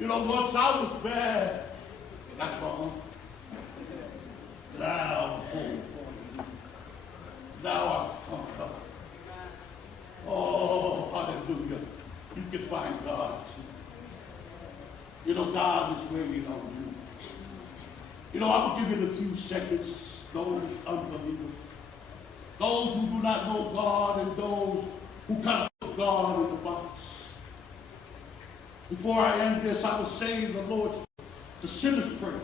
You know, once I was bad, like now, now I've come up. Oh, hallelujah. You can find God. You know, God is waiting on you. You know, I will give you in a few seconds those unbelievers, those who do not know God, and those who kind of put God in the box. Before I end this, I will say the sinner's prayer.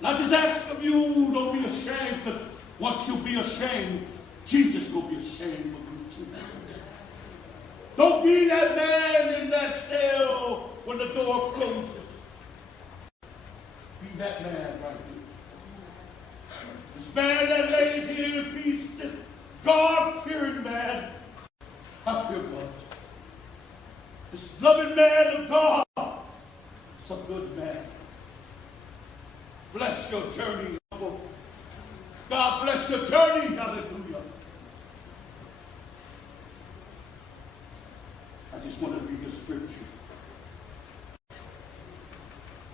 And I just ask of you, don't be ashamed, because once you'll be ashamed, Jesus will be ashamed of you too. Don't be that man in that cell when the door closes. Be that man right here. This man that lays here in peace, this God-fearing man, I fear God. This loving man of God, it's a good man. Bless your journey, uncle. God bless your journey, hallelujah. I just want to read a scripture,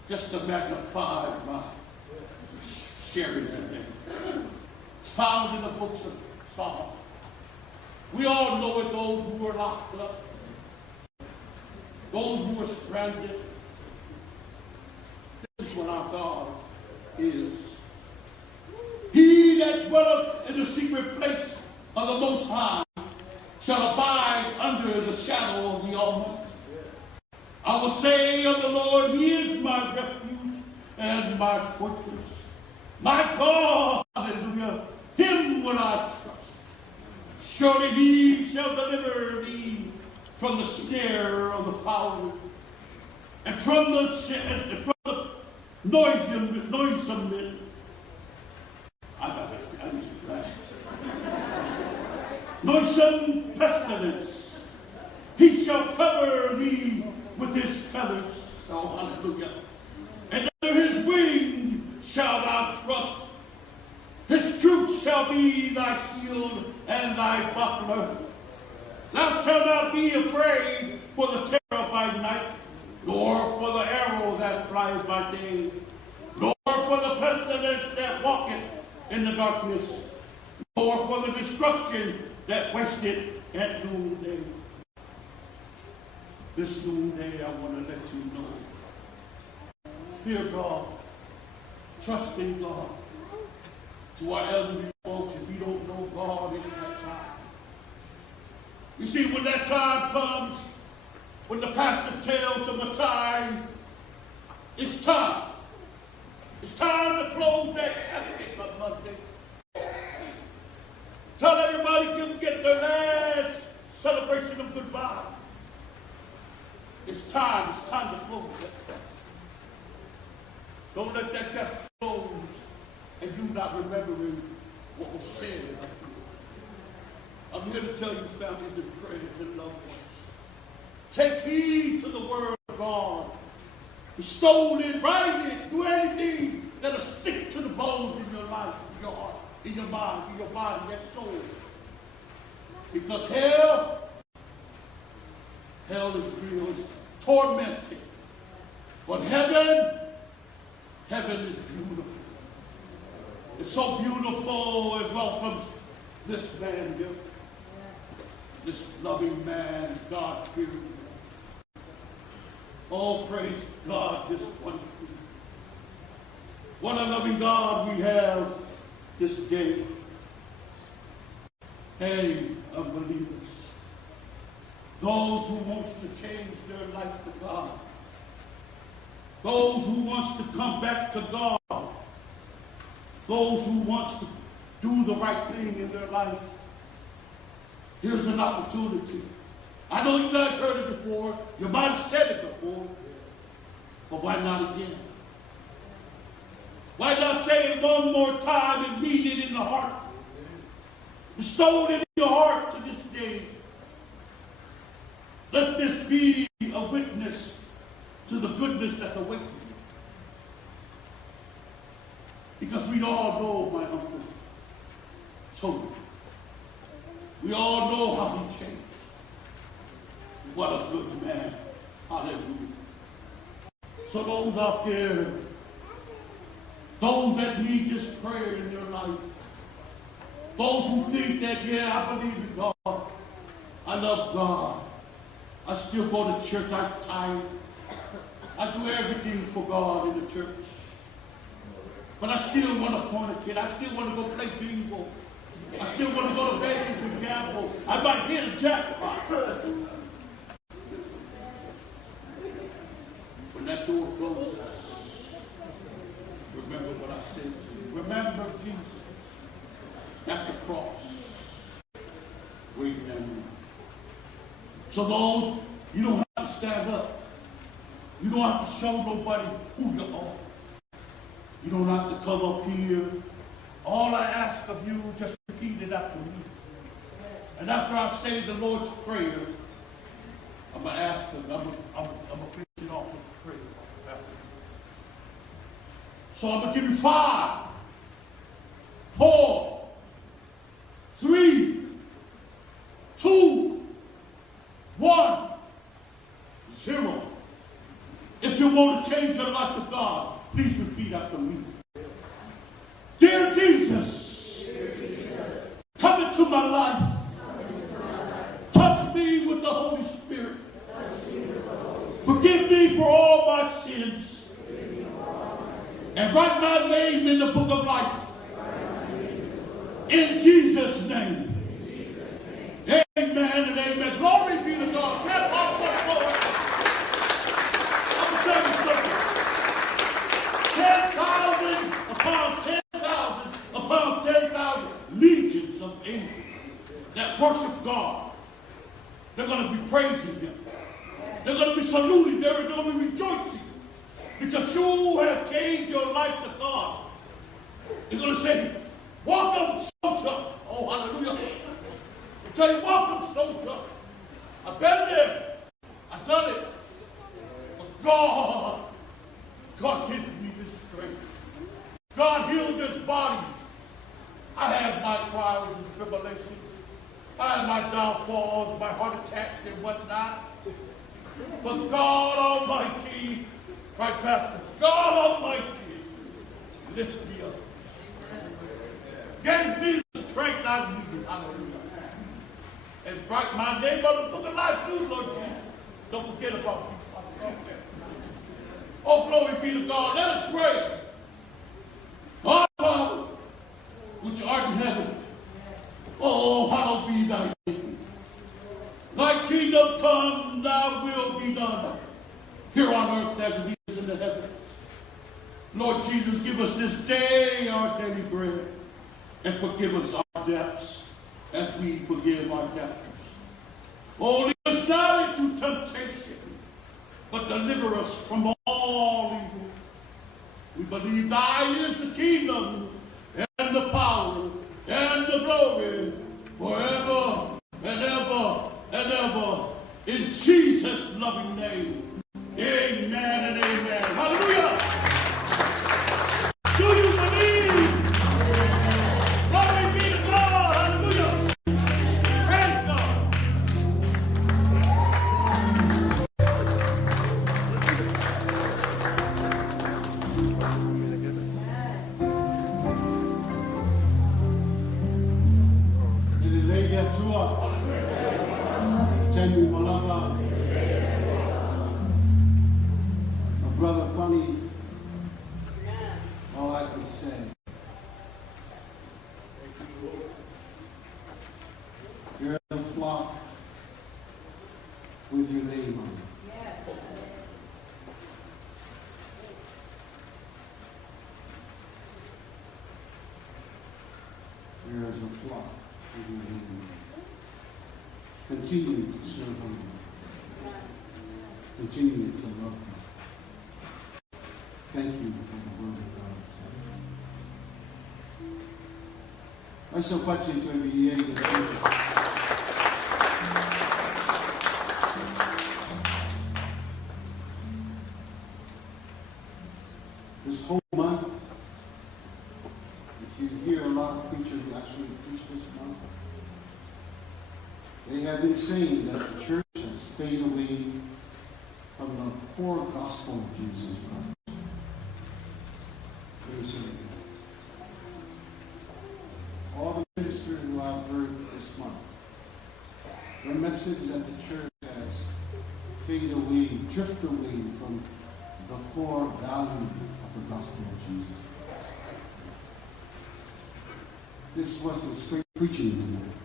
just to magnify my sharing today. It's found in the books of Psalms. We all know it, those who were locked up, those who were stranded. This is what our God is. He that dwelleth in the secret place of the Most High shall abide under the shadow of the Almighty. I will say of the Lord, He is my refuge and my fortress. My God, hallelujah, Him will I trust. Surely He shall deliver thee from the snare of the fowler, and from the noisome men. I used to class. Noisome pestilence. He shall cover thee with His feathers. Oh, hallelujah. And under His wing shalt thou trust. His truth shall be thy shield and thy buckler. Thou shalt not be afraid for the terror by night, nor for the arrow that flies by day, nor for the pestilence that walketh in the darkness, nor for the destruction that wasteth at noonday. This noonday I want to let you know. Fear God. Trust in God. To our elderly folks, if you don't know God, it's that time. You see, when that time comes, when the pastor tells them a time, it's time. It's time to close that Monday. Tell everybody to get their last celebration of goodbye. It's time to close it. Don't let that death close and you not remembering what was said. I'm here to tell you, families and friends and loved ones, take heed to the word of God. Bestow it, write it, do anything that'll stick to the bones in your life, in your heart, in your mind, in your body, and soul. Because hell is real, it's tormenting. But heaven is beautiful. It's so beautiful. It welcomes this man here, this loving man, God-fearing. Oh, praise God, this wonderful. What a loving God we have this day. Hey, unbelievers. Those who want to change their life to God. Those who want to come back to God. Those who want to do the right thing in their life. Here's an opportunity. I know you guys heard it before. You might have said it before. But why not again? Why not say it one more time and read it in the heart? Bestow it in your heart to this day. Let this be a witness to the goodness that's awaiting you. Because we all know my uncle Tony. We all know how he changed. What a good man. Hallelujah. So those out there, those that need this prayer in their life, those who think that, yeah, I believe in God, I love God, I still go to church, I tithe, I do everything for God in the church, but I still want to fornicate, I still want to go play bingo, I still want to go to Vegas and gamble, I might hit a jackpot. When that door closes, remember what I said to you. Remember Jesus at the cross. Remember. So those, you don't have to stand up. You don't have to show nobody who you are. You don't have to come up here. All I ask of you, just repeat it after me. And after I say the Lord's Prayer, I'm going to ask them, I'm going to finish it off with the prayer. So I'm going to give you 5, 4, 3, 2, 1, 0. If you want to change your life to God, please repeat after me. Dear Jesus, come into my life. Touch me with the Holy Spirit. Forgive me for all my sins. And write my name in the book of life. In Jesus' name. Amen and amen. Glory be to God. Get off the floor. I'm going to tell you something. 10,000 upon 10,000 upon 10,000 legions of angels that worship God. They're going to be praising Him. They're going to be saluting. They're going to be rejoicing. Because you have changed your life to God. They're going to say, welcome, soldier. Oh, hallelujah. They tell you, welcome, soldier. I've been there. I've done it. But God gives me this strength. God healed this body. I have my trials and tribulations. I have my downfalls, my heart attacks and whatnot. But God Almighty, right, Pastor? God Almighty lifts me up. Gave me the strength I needed. Hallelujah. And write my name on the book of life too, Lord Jesus. Don't forget about me. Oh, glory be to God. Let us pray. Our Father, which art in heaven. Oh, hallowed be thy name. Thy kingdom come, thy will be done. Here on earth as it is in the heaven. Lord Jesus, give us this day our daily bread. And forgive us our debts as we forgive our debtors. Oh, lead us not into temptation, but deliver us from all evil. We believe thine is the kingdom and the power and the glory forever and ever and ever. In Jesus' loving name. Amen and amen. Hallelujah. Do you believe? Glory be to God. Hallelujah. Praise God. Nililegea tua. Tenu malava. Brother Funny, all I can say, you're in the flock with your name on it. You're as a flock with your name on it. Continue to serve Him. Continue to love Him. Thank you for the word of God. Ai sa pace tu e this whole month lot of preachers who actually preach this month. They have been saying that the church has faded away from the core gospel of Jesus Christ. Praise Him. All the ministers who I've heard this month, their message that the church has faded away, drifted away from the core value of the gospel of Jesus. This wasn't straight preaching tonight.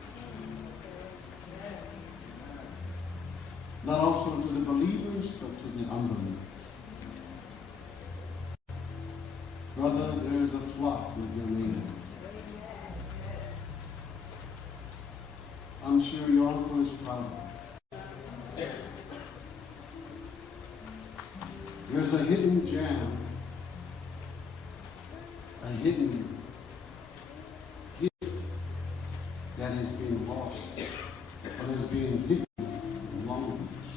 Not also to the believers, but to the unbelievers. Brother, there is a flock with your name. I'm sure your uncle is proud of you. There's a hidden gem, a hidden gift that is being lost, but is being hidden along with us.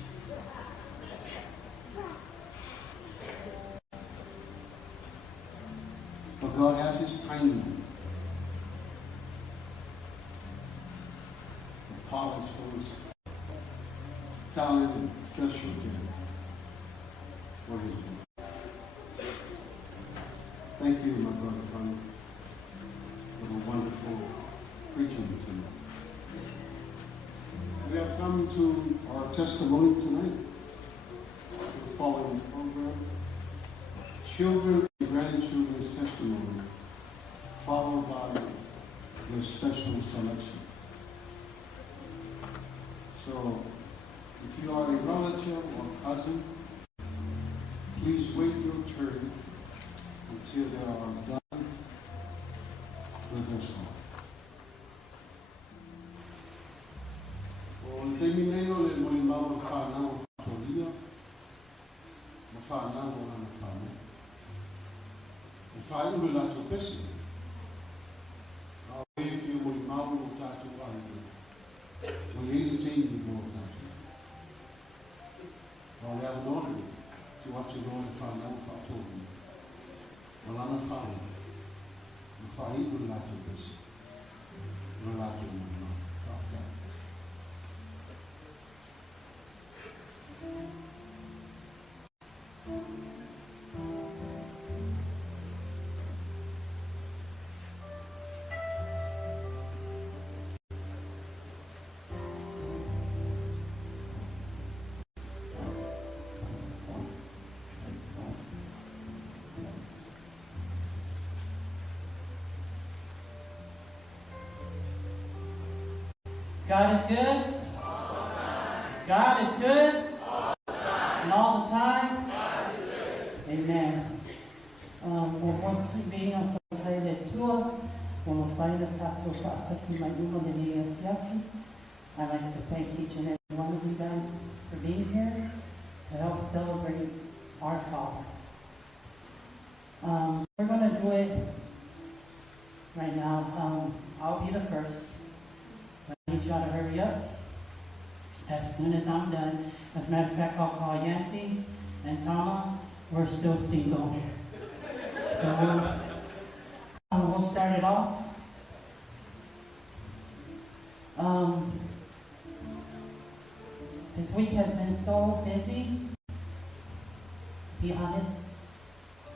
But God has His timing. The polish those talent and special gem for His work. Thank you, my brother Tony, for the wonderful preaching tonight. We have come to our testimony tonight, following the program. Children and grandchildren's testimony, followed by their special selection. So, if you are a relative or cousin, please wait your turn until they are done with their song. O termineo le molimao whanau whakolia, na whanau o na whanau. E whauru lato pesi, a o e whio molimao o tātu ahi, o e i teini mo tātu. O le au nori, tu atu no e whanau whakolia. O lana whanau, e whauru lato pesi, o lato molimao, whawhau. God is good. God is good. And all the time. Amen. Once being faile tua, o faile tātou whaatasi mai uma le nea whiaki. I'd like to thank each and every one of you guys for being here to help celebrate our Father. We're going to do it right now. I'll be the first. I need y'all to hurry up. As soon as I'm done, as a matter of fact, I'll call Yancy and Tama. We're still single. So we'll start it off. This week has been so busy. To be honest,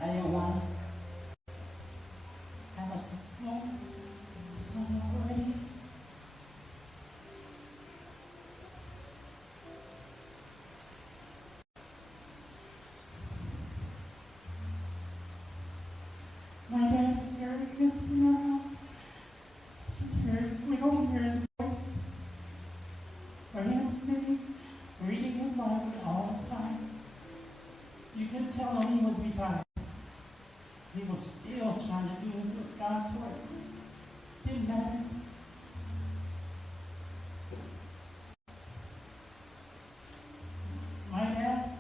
I didn't want to have us a smoke already. My dad's very missing in our house. We don't hear his voice or him sitting, reading his Bible all the time. You could tell him he was retired. He was still trying to do God's work. Didn't matter. My dad,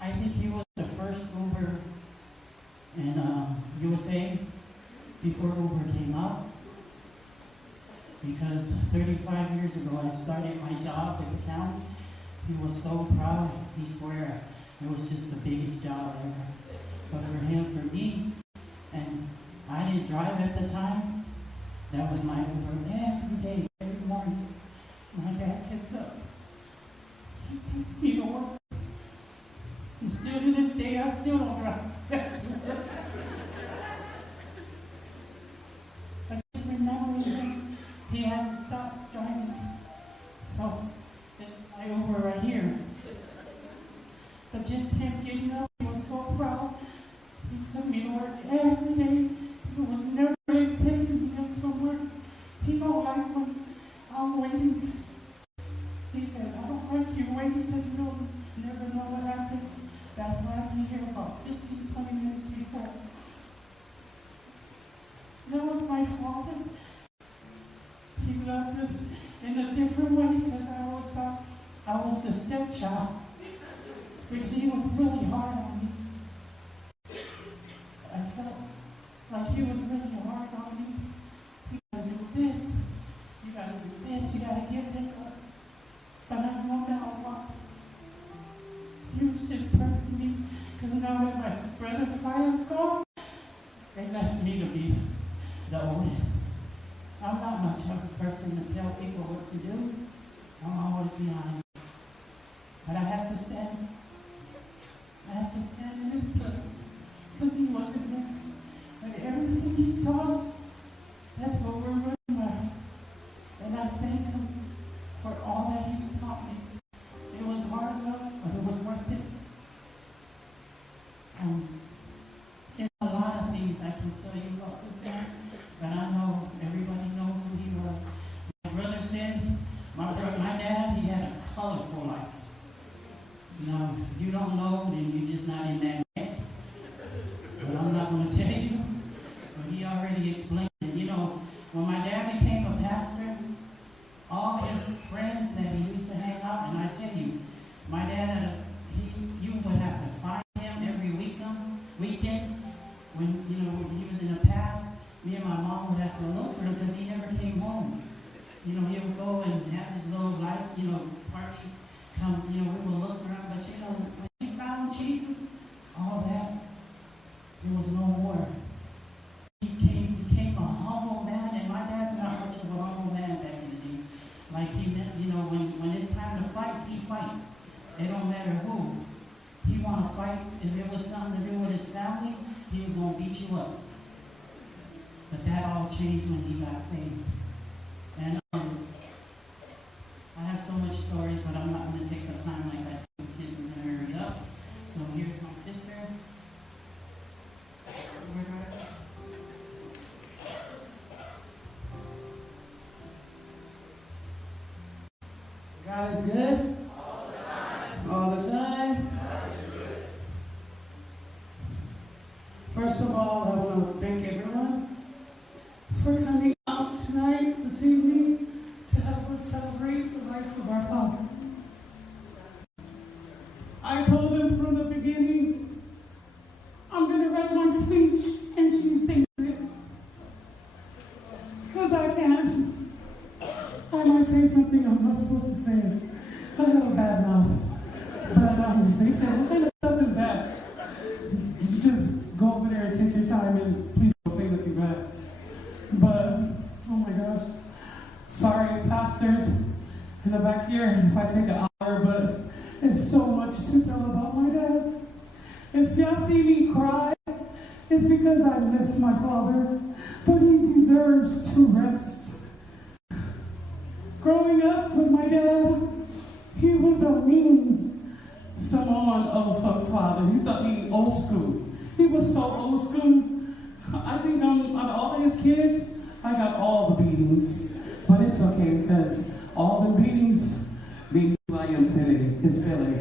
I think he was the first mover in USA before Uber came out, because 35 years ago I started my job at the county. He was so proud. He swore it was just the biggest job ever. But for him, for me, and I didn't drive at the the time, that was my Uber every day, every morning. My dad gets up. He takes me to work. And still to this day, I still don't drive myself to work. I just remember he has to stop driving. So, my Uber right here. But just him getting up, he was so proud. He took me to work every day. He was never really picking me up from work. He don't like when I'm waiting. He said, I don't like you waiting because you don't never know what happens. That's why I'm here about 15, 20 minutes before. That was my father. He loved us in a different way because I was the stepchild. Because he was really hard on me. I felt like he was really hard on me. You gotta do this. You gotta do this. You gotta give this up. But I know now what. He was just perfect me. Because now that my brother Fire's gone, they left me to be the oldest. I'm not much of a person to tell people what to do. I'm always behind. But I have to stand. I have to stand in his place. Because he wasn't there. And everything he taught us, that's what we're running by. And I thank him for all that he's taught me. It was hard enough, but it was worth it. There's a lot of things I can tell you about this man, but I know everybody knows who he was. My brother said, my dad, he had a colorful life. You know, if you don't know, then you're just not in that bed. But I'm not going to tell you. But he already explained it. You know, when my dad became a pastor, all his friends that he used to hang out, and I tell you, my dad, you would have to find him every weekend. When, you know, when he was in the past, me and my mom would have to look for him because he never came home. You know, he would go and have his little life, you know, party, come, you know, we would look for him. But, you know, when he found Jesus, all that, there was no more. He became a humble man, and my dad's not much of a humble man back in the days. Like, he, you know, when it's time to fight, he fight. It don't matter who. He want to fight. If it was something to do with his family, he was going to beat you up. But that all changed when he got saved. And I have so much stories, but I'm not going to take the time like that. The kids are going to hurry up. So here's my sister. God is good. All the time. First of all, I want to thank everyone for coming out tonight to see me, to help us celebrate the life of our Father. I told them from the beginning, I'm going to write one speech and she sings it. Because I can. I might say something I'm not supposed to say. I have a bad mouth. But they said, what kind of stuff is that? You just go over there and take your time and please don't say nothing bad. But, oh my gosh. Sorry, pastors in the back here, if I take an hour, but it's so much to tell about my dad. If y'all see me cry, it's because I miss my father, but he deserves to rest. Growing up with my dad, he was a mean Samoan old father. He's old school. He was so old school. I think out of all his kids, I got all the beatings. But it's okay because all the beatings made me who I am today. His belly.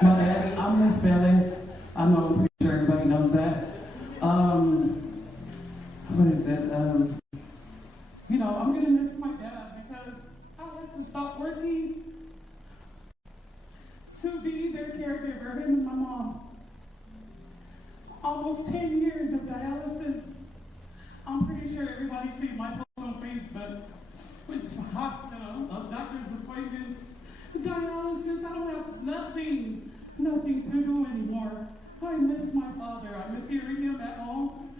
My daddy, I'm his belly. I'm pretty sure everybody knows that. What is it? You know, I'm going to miss my dad because I had to stop working to be their caregiver, him and my mom. Almost 10 years of dialysis. I'm pretty sure everybody sees my post on Facebook. It's hospital, doctor's appointments, dialysis. I don't have nothing to do anymore. I miss my father. I miss hearing him at home.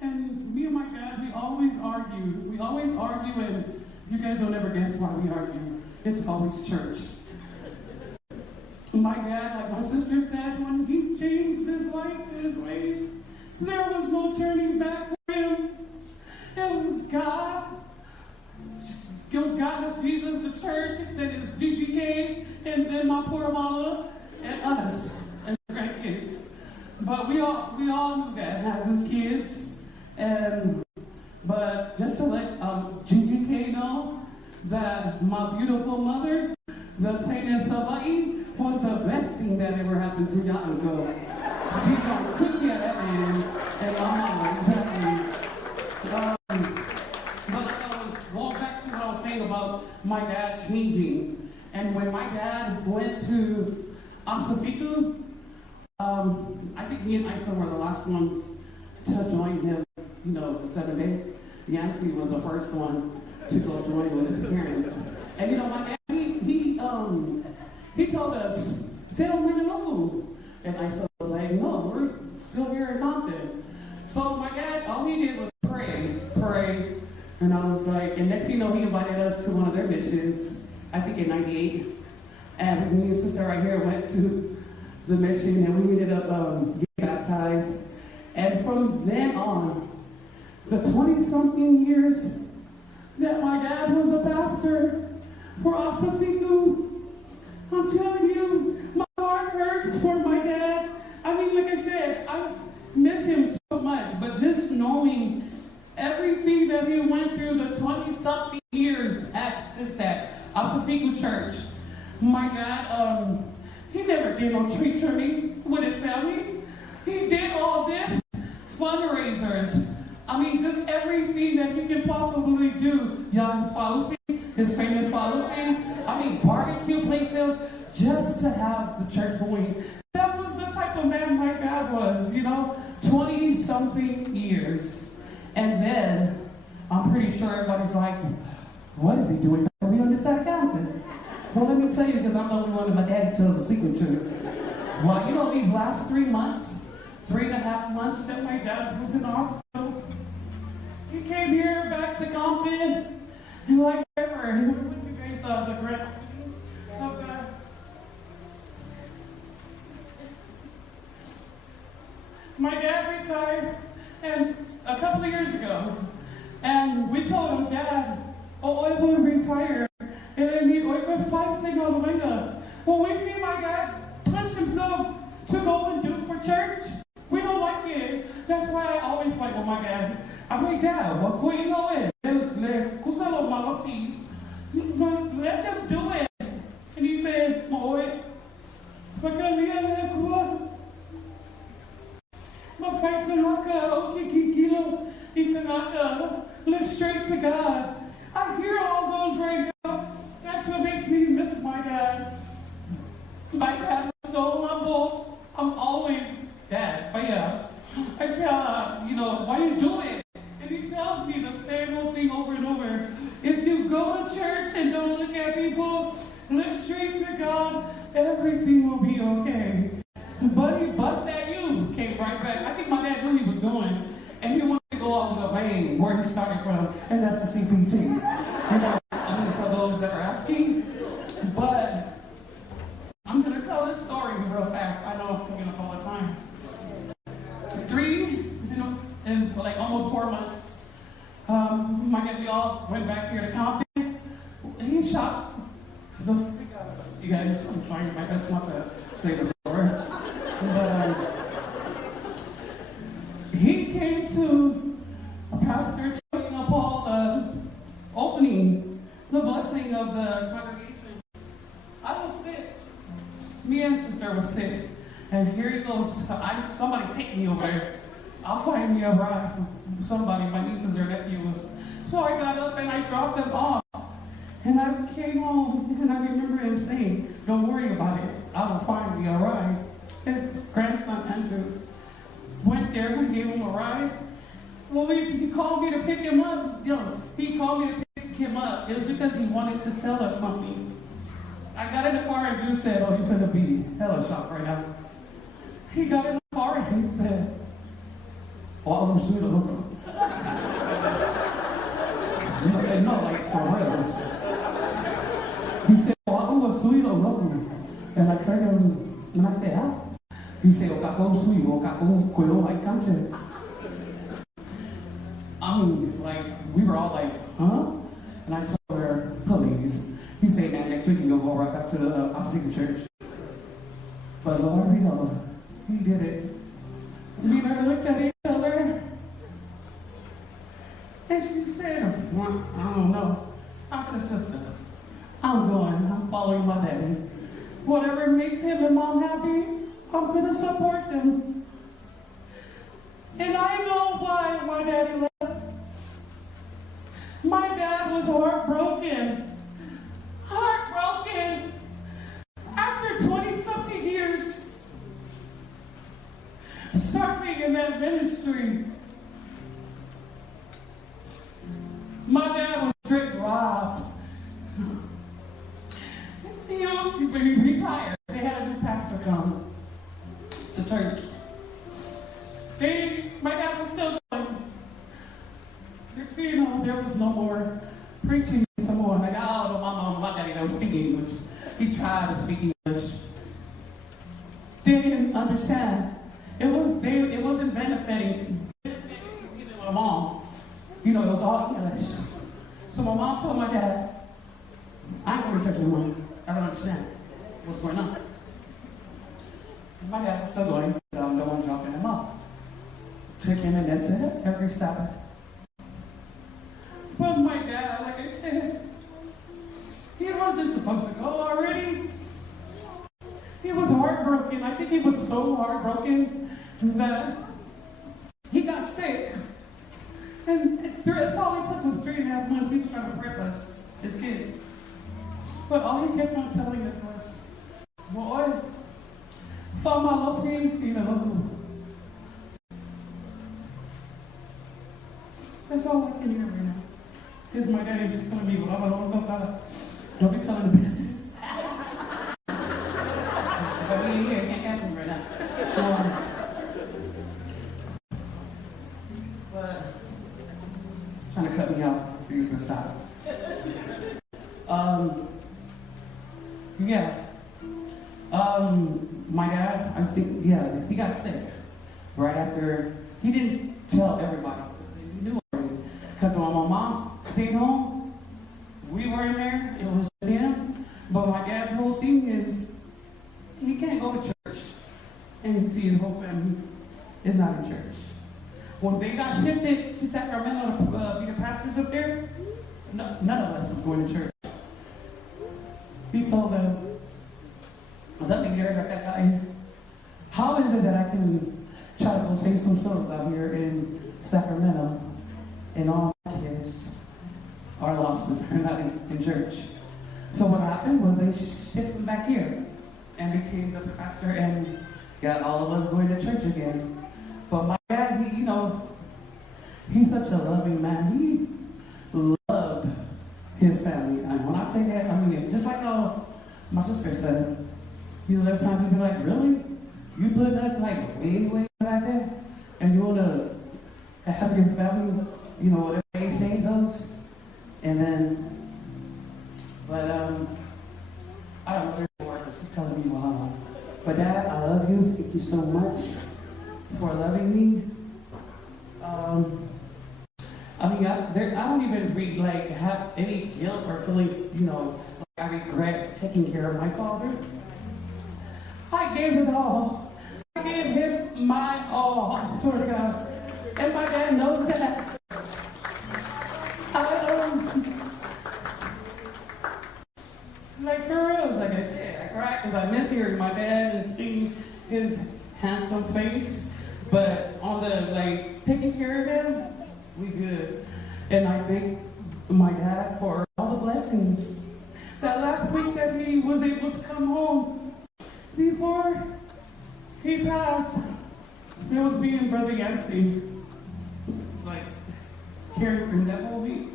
And me and my dad, we always don't ever guess why we argue. It's always church. My dad, like my sister said, when he changed his life, his ways, there was no turning back for him. It was God. It was God, Jesus, the church, then it's GGK, and then my poor mama, and us, and the grandkids. But we all knew that as his kids. But just to let GGK know that my beautiful mother, the Saint Sabai, was the best thing that ever happened to Yaakov. She took care of that man, and my mama, exactly. But I was going back to what I was saying about my dad changing. And when my dad went to Asafiku, I think me and Isa were the last ones to join him, the 7th day. Yancy was the first one to go join with his parents. And my dad, he told us, say, oh, we're no. And Isa was like, no, we're still here in Compton. So my dad, all he did was pray. And I was like, and next thing you know, he invited us to one of their missions, I think in 98. And me and sister right here went to the mission, and we ended up getting baptized. And from then on, the 20-something years that my dad was a pastor for Asafiku, I'm telling you, my heart hurts for my dad. I mean, like I said, I miss him so much, but just knowing everything that he went through the 20-something years at Asafiku Church, my dad, he never did no tree trimming with his family. He did all this, fundraisers. I mean, just everything that he can possibly do. Jan's Falusi, his famous Falusi. I mean, barbecue places, just to have the church going. That was the type of man my dad was, 20-something years. And then, I'm pretty sure everybody's like, what is he doing back on this side of Compton? Well, let me tell you, because I'm the only one that my daddy tells the secret to. Well, these last 3 months, 3.5 months that my dad was in the hospital, he came here back to Compton, and like ever, he went with you guys the grand of that. My dad retired, and a couple of years ago, and we told him, Dad, I will retire. And then we were fighting on the window. Well, we see my dad push himself to go and do for church. We don't like it. That's why I always fight with my dad. I'm like, Dad, what can you go in? Let them do it. And he said, boy, look straight to God. I hear all those right now. That's what makes me miss my dad. My dad was so humble. I'm always, Dad, but yeah. I say, why you do it? And he tells me the same old thing over and over. If you go to church and don't look at people, look straight to God, everything will be okay. But he bust at you, came right back. I think my dad knew he was going, and he wanted to go out with a bang, where he started from, and that's the CPT. For those that are asking. But I'm going to tell this story real fast. I know I'm taking up all the time. 3, in like almost 4 months, we all went back here to Compton. He shot you guys, I'm trying my best not to say the word. But he came to a pastor talking about opening the blessing of the congregation. I was sick. Me and sister was sick. And here he goes. Somebody take me over there. I'll find me a ride. Somebody, my nieces or nephew. So I got up and I dropped them off. And I came home and I remember him saying, don't worry about it. I will find me a ride. His grandson, Andrew, went there and gave him a ride. Well, he called me to pick him up. He called me to pick him up. It was because he wanted to tell us something. I got in the car and Drew said, oh, he's going to be hella shocked right now. He got in the car and he said, oh, I'm no, like for reals. ako, kuyo, I come to. I mean, like, we were all like, huh? And I told her, please. You say that next week and you'll go right back to the Austin church. But Lord, we did it. We never looked at each other. And she said, well, I don't know. I said, sister, I'm following my daddy. Whatever makes him and mom happy, I'm going to support them. And I know why my daddy left. My dad was heartbroken. Heartbroken. After 20-something years serving in that ministry, my dad was straight robbed. You know, when he retired, they had a new pastor come to church. My dad was still going. Next thing you know, there was no more preaching some more. Like, oh, my daddy don't speak English. He tried to speak English. They didn't understand. It wasn't benefiting even my mom. You know, it was all English. So my mom told my dad, I ain't going to church anymore. I don't understand what's going on. My dad was still going, so I'm the one dropping him off. Took him and that's it, every Sabbath. But my dad, like I said, he wasn't supposed to go already. He was heartbroken. I think he was so heartbroken that he got sick. And that's all it took was 3.5 months. He was trying to prep us, his kids. But all he kept on telling us was, boy, you know. That's all I can hear right now. Is my daddy just going to be, don't be telling the business. But we can't catch him right now. But trying to cut me off for you to stop. My dad, I think, he got sick right after. He didn't tell everybody. He knew already. Because when my mom stayed home, we were in there. It was him. But my dad's whole thing is he can't go to church and see his whole family is not in church. When they got shifted to Sacramento to be the pastors up there, none of us was going to church. He told them, let me hear that guy. How is it that I can try to go save some souls out here in Sacramento and all my kids are lost and they're not in church? So what happened was they shifted him back here and became the pastor and got all of us going to church again. But my dad, he's such a loving man. He loved his family. And when I say that, I mean it. Just like my sister said, there's times he'd be like, really? You put us like way back there? And you want to have your family, whatever they say goes? And then, but I don't know what this is telling me, wow. But Dad, I love you. Thank you so much for loving me. I don't even have any guilt or feeling, I regret taking care of my father. I gave it all. I gave him my all, I swear to God. And my dad knows that. Like for real, like I said, I cried because I miss hearing my dad and seeing his handsome face. But on the taking care of him, we good. And I thank my dad for all the blessings. That last week that he was able to come home before he passed, it was me and Brother Yancey, caring for him that whole week,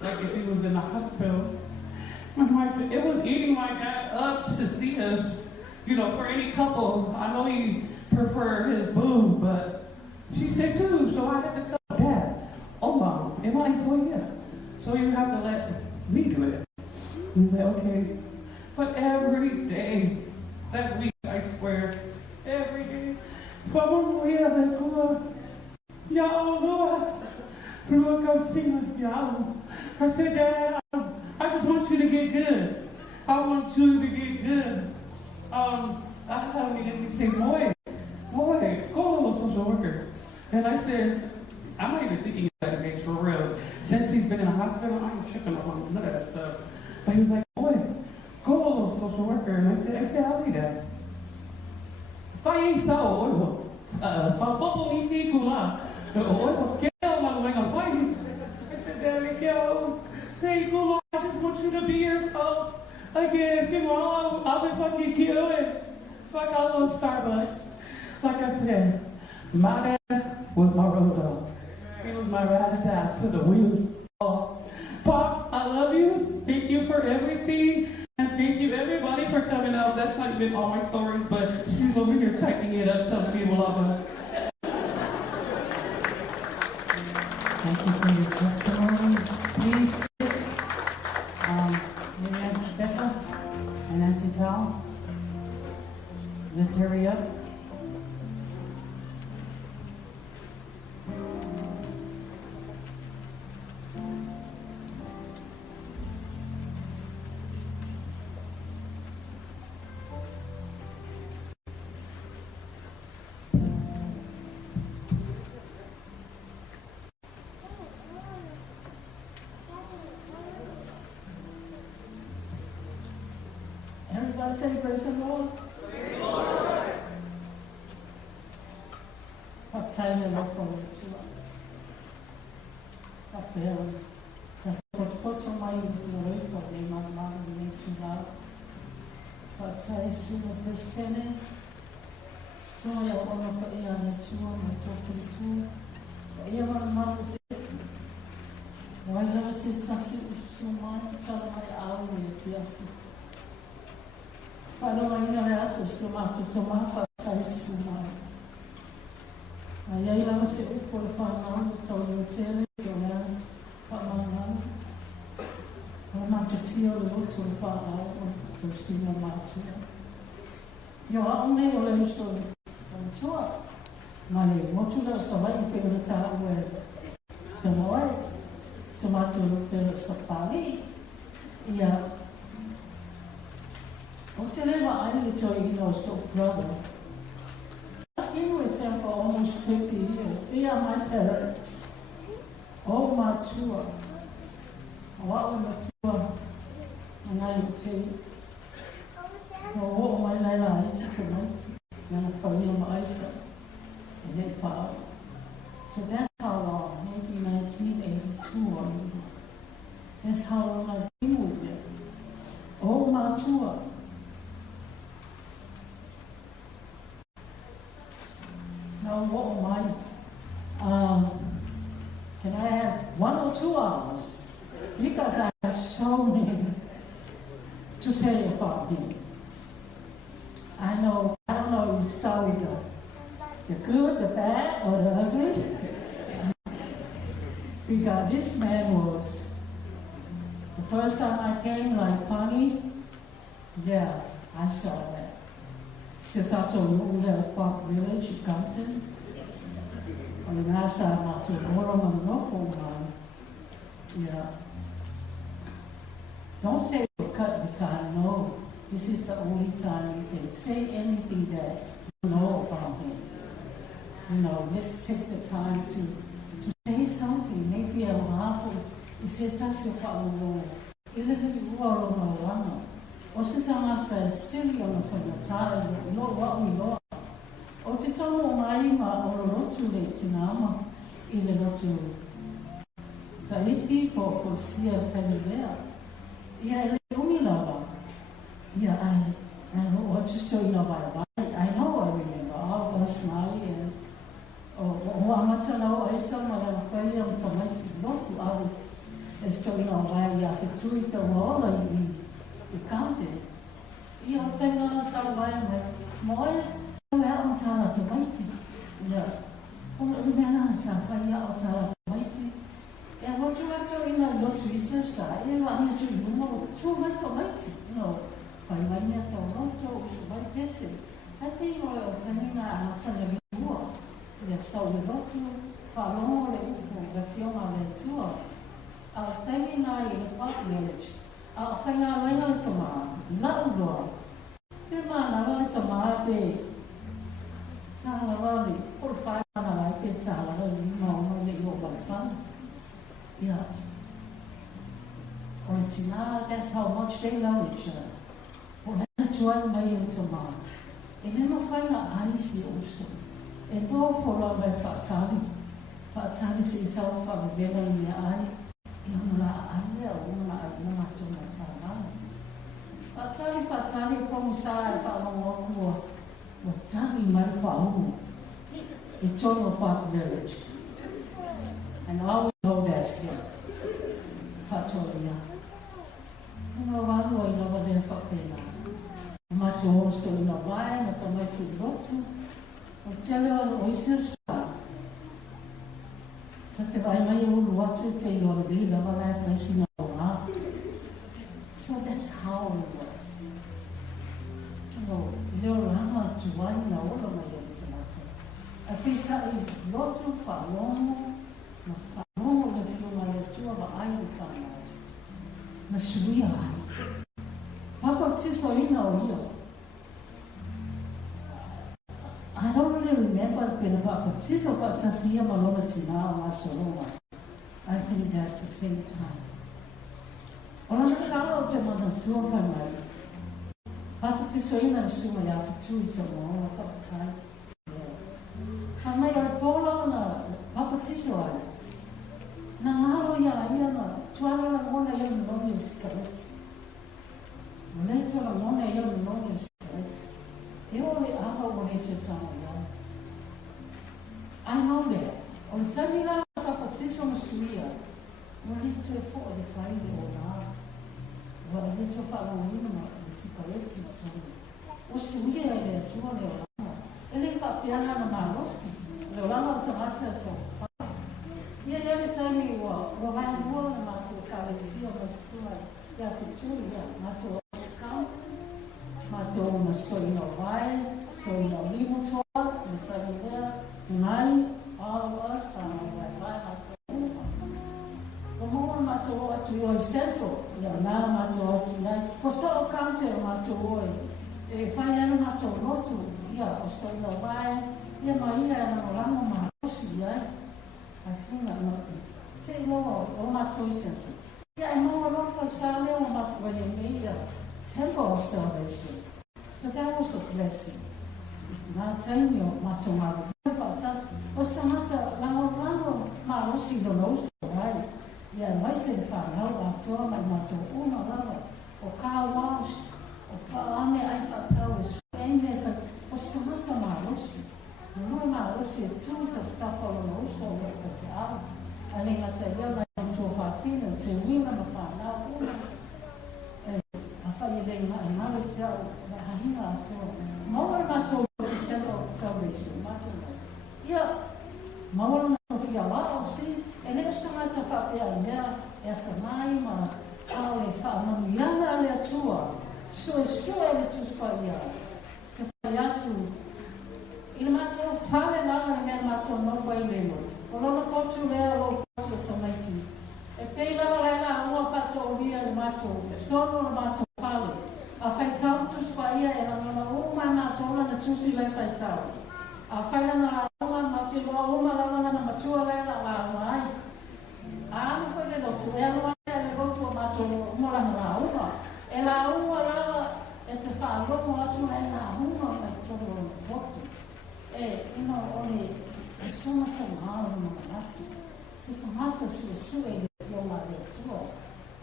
if he was in the hospital. It was eating my dad up to see us. For any couple, I know he preferred his boo, but she's sick too, so I had to tell Dad, Mom, am I for you? So you have to let me do it. He said, okay. But every day, that week, I swear, every day, from Maria, I said, Dad, I just want you to get good. I want you to get good. I thought he said, boy, go to a social worker. And I said, I'm not even thinking of that case for real. Since he's been in the hospital, I ain't tripping on none of that stuff. But he was like, boy, go to a social worker. And I said, I'll be that. Fai sao fa popo ni si kula. O keo ma wenga fai. I said, Daddy, keo. Say, Kula, I just want you to be yourself. Again, you know, I'll be fucking killing. Fuck, I love Starbucks. Like I said, my dad was my road dog. He was my ride or die to the wheels fall. Pops, I love you. Thank you for everything. And thank you, everybody, for coming out. That's not even all my stories, but she's over here tightening it up, telling people off. Thank you for your testimony. Please, Nancy Becca and Nancy Tao, let's hurry up. Everybody say praise the Lord. Praise the Lord. What time am I from it to? What the hell? Just put on my way for me, my mom and me to now. What I soon a person. So I want to put it on the two, I'm talking to. But you want to know this? Why does it so much? Tell my hour if you have to. Para manhã essa semana tomar passar semana. Aí ela se por falando sobre o tele, né? Falando. Uma petia o outro falando sobre cinema. Eu amei o leito. Então, mas muito da sua vai perguntar o também se matou pelo sapali e a I'll tell you what, I need to tell you, so brother. I've been with them for almost 50 years. They are my parents. All my tour. What was my tour? And I will tell you. What my life, I took a month. And I fell in my eyes. And they fell. So that's how long, maybe 1982 or maybe. That's how long I've been with them. All my tour. Now, what am I? Can I have 1 or 2 hours? Because I have so many to say about him. I don't know his story, the good, the bad, or the ugly. Because this man was, the first time I came, like funny, yeah, I saw that. Setato Yula Park Village, Compton. And Nasa Matu Moram and Norfolk. Yeah. Don't say you'll cut the time, no. This is the only time you can say anything that you know about him. You know, let's take the time to say something. Maybe a half is a touch of our Lord. Even o se tangata sili ona whanatara i no wau i loa. O te tango mai ma o rotu le tinama i le rotu. Tahiti po sia tani lea. Ia le umi lava. Ia I know just so you know about it. I know I remember all of us Mali and o amata lau ai samara whai am tamaiti lotu alis e so you know why ia whetui ta waola I counted. Ia o taina sa vai mai moe sa mea o tala te maiti. Ia o rumena sa whai ia o tala te maiti. Ia hotu mato ina lotu I seusta. Ia wa ina tu numero tu mato maiti. No, whai mai mea tau roto o su vai pese. I think o taina a tana mua. le sau le lotu, whalongo le upo, le whionga le tua. A taimi nā i le park village, a whainga waina le tamaa, lau loa. Pe mana wale tamaa pe, taha wale, por whaina lai pe taha wale, mauma le iho wale whana. Yeah. Or it's not, that's how much they love each other. Or that's one way into mine. And then I find out I see also. And go for love by Fatali. Fatali says, how far the veil in the eye. You know, I will to my father. Fatali, come side, Father, what time my father? It's all about village. And I will know that's here. Fatoria. Una wano I lava de whapena. Mato hosto ina vai, mata mai tu lotu. O tele o isir sa. Tate vai mai ulu watu te i ora bi, lava lai whaisi na ora. So that's how it was. No, leo rama tuwai na ora mai e te mata. A pita i lotu whalongo, na whalongo le whiuma le tua wa ai u whanau. Na suia ai. Papa tiso ina o ia. I don't really remember being about Tiso, but Tasia Malona Tina Masoloma. I think that's the same time. Ona natalo te mana tua mai mai. Papa Tiso ina suma ya tu te mo na patai. Hamai ar polo na Papa Tiso ai. Na ngalo ya ia na tuala na mona ia no ni skarets. Leto na mona ia no ni skarets. E ole aha o le te tama ia. I know that. O le tani la Papa Tiso masuia. Wa le te fo o le whaile o nā. Wa le te wha o lima na le sikareti na tonu. O suia e le atua le o lama. E le whapiana na marosi. Le o lama o tamata to. Ia le tani wa vai mua na mato karesia o mastua. Ia pituri ia mato council. Mato mastua ino vai. Mastua ino limo toa. Le tani lea. Nai, all of us, the more mato to your central, now mato to night. For so counter mato, a fire mato rotu, yeah, or so no why, yeah, my ear and a lama mahosi, I think I'm not. Say no, or mato central. Yeah, I know a lot for Sally or not when they made a temple of salvation. So that was a blessing. Not telling you, mato mato. Osta mata lango marosi do noso, vai. Ia mai se whanau a toa mai mato una lava. O ka wash, o whaame ai whatau e suene ka. Osta mata marosi. Nua marosi e tūta wtawhalo noso e ka te ao. Ane ngata ia lai tō whawhina, te wina ma whanau una. A whai rei mai mare te ao, na hahina a toa. Maura mato te telo salvation, mato mai. Ia, maura na whia wao, si, e leo stamata whapea mea, e ata mai ma au e whanau ianga le atua, so e le tuspa ia, te whai atu. Ina mato whale lana na mea mato nofa i leo, o lona kotu lea lo kotu e tamaiti. E pei lava lena ua whato o lia le mato, e stono na mato whale, a whai tau tuspa ia e lana uma mato na tusi le whai tau. A whaina na aunga mati loa uma rana na matua lena la mai. A anu whai le lotu, e anu ai le lotu o mato umora na aunga. E la aunga rana e te wha romo atu lena aunga mai toro o lotu. E ino ole e soma sa maa o mga atu. Se tamata sua sua i le loa le atua.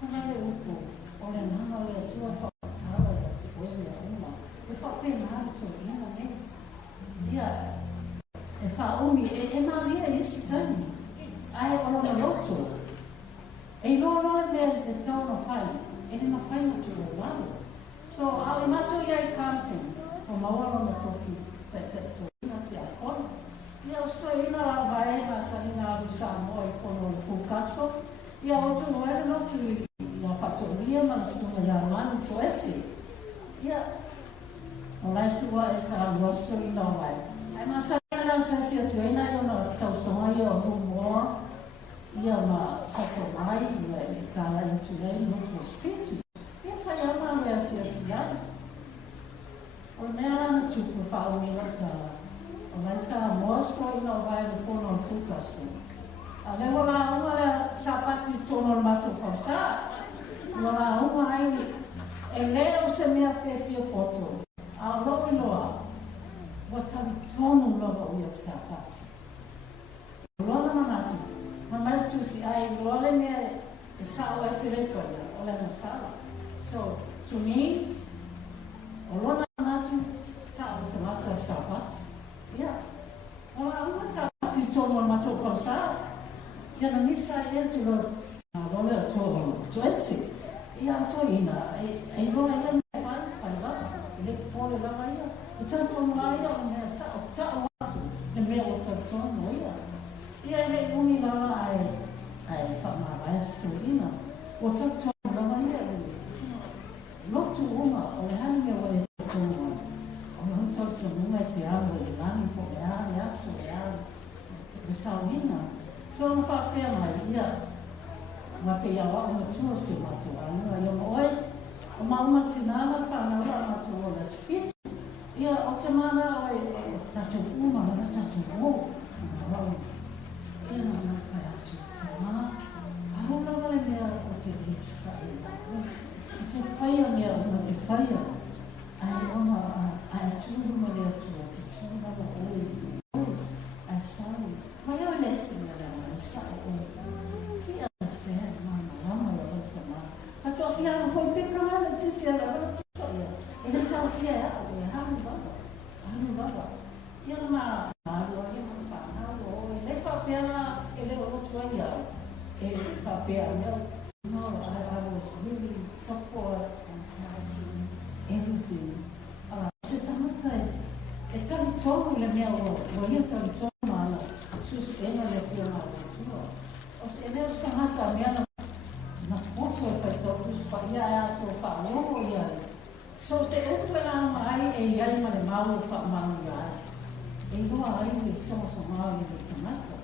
Kuna le upo, ole nana le atua whakatawa e te oe le aunga. E whapena atu ina ne. Ia, e whaomi, e maria isi tani. Ai ono na loto. E loro me e tau na whai. E le mawhai na tu o wano. So, au i mato iai counting. O mawaro na toki. Te ina te akona. Ia usto ina la vai na sa ina alu sa moi kono le fukasko. Ia otu no ere no tu ia whatoria ma na suna ia manu to esi. Ia, o lai tua e sa rosto i no vai. Ai masana sasi atu ena i ona tausonga i o humoa ia ma sato mai ia i tala i tulei motu o spiritu. Ia whai ama mea siasiai. O mea rana tupu whaumila tala. O lai sa moasto i na vai le fono o fukasto. A le wala unga sapati tono mato pasa. Wala unga ai e leo se mea pefia poto. A roi loa. Watani tonu loa uia sapati. Lona manatu. Mamai tu si ai lole mea e sao e te reto ia. Ole na sao. So, to me, o lona manatu tau te mata sapati. Yeah. Well, I'm not saying to one much of course. Yeah, the misa here to go to Chelsea. Yeah, to Ina. I know I am fine. Let Paul Lavaya. It's a from Laya on her south. Tell the mail of Tom Laya. Yeah, they only know I found my last to Ina. What's up, Tom Lavaya? Not to Uma or hang away to Tom. I'm talking to me to Alan for the Alias for the Salina. So, if I feel my ear, my fear on the tourist, you want to run. A mamma Tinana found out to all the speech. Yeah, Ottomana or Tato Uma and a Tato War. You know, my fire. I don't know when they're what it keeps fire. It's a fire near what it's fire. I told him a little to I saw him. My own husband, I saw him. He understands, Mama, I thought you have a full big around and teach it is how fear, we have a brother. Young man, I know him, they pop Piana, a little Australia, a Papia. No, I was really support and everything. E tali tonu le mea o ia tali tonu ana suspenga le pia na o se leo stamata mea na poto e pai toku spaia a to whaongo ia so se upera mai e iai ma le mau whaamau ia e noa ai me so mau i le tamata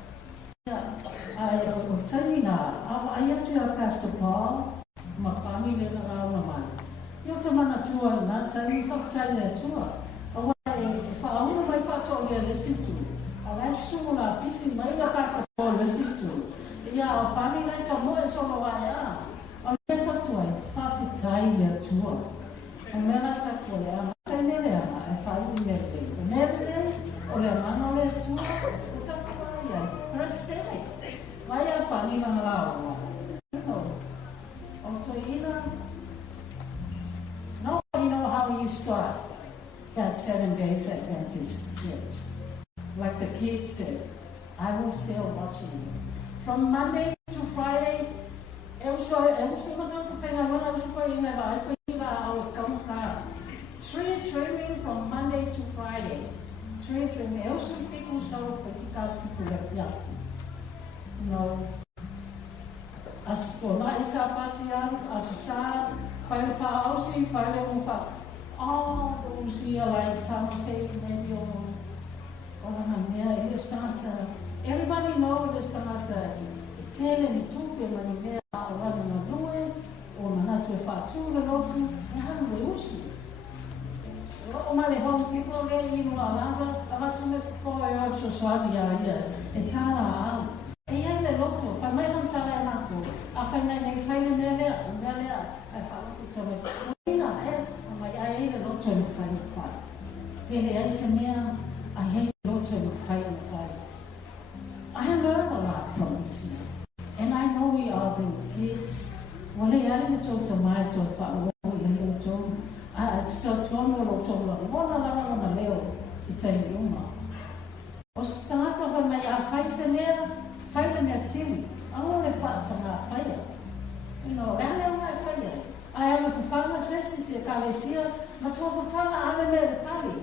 ai o tani na awa ai atu a Pastor Paul ma pami le na rau na mai io tamana tua na tani whakatani le tua Whaonga mai whātou lea le situ. A lai sūna pisi mai la Pastor Paul le situ. Ia o pami nei ta moe sono wae a. O le whatua e whawhitai lea tua. O mea lai whatua lea mawhene lea e whai merte. O merte o lea mano lea tua. O tapu mai ai. Prestene. Vai a pami na malawa. O to ina. Nobody know how you start. That 7 days Adventist church. Like the kids said, I was there watching it. From Monday to Friday, tree trimming from Monday to Friday. Tree trimming. Also people saw no. As for my sapatian, as a sad, file for housing, file for all those here like Thomas maybe everybody knows this Tamata. It's telling two people when they are running a doing or not to fatu the lotu and we usu. Only home people they even allow about to miss for your Swadia here. It's all a young lotu, if I made them tell I not to. I find that they fail in there, I found it. I hate a lot of fight. I hate lots of fight. I learned a lot from this man. And I know we are the kids. When I didn't talk to my talk, I it's a humor. O start of my fight in there, fight in a city. I want to fight to my fire. You know, I know my fire. I have a fama sessi Calesia, but what a fama I made funny.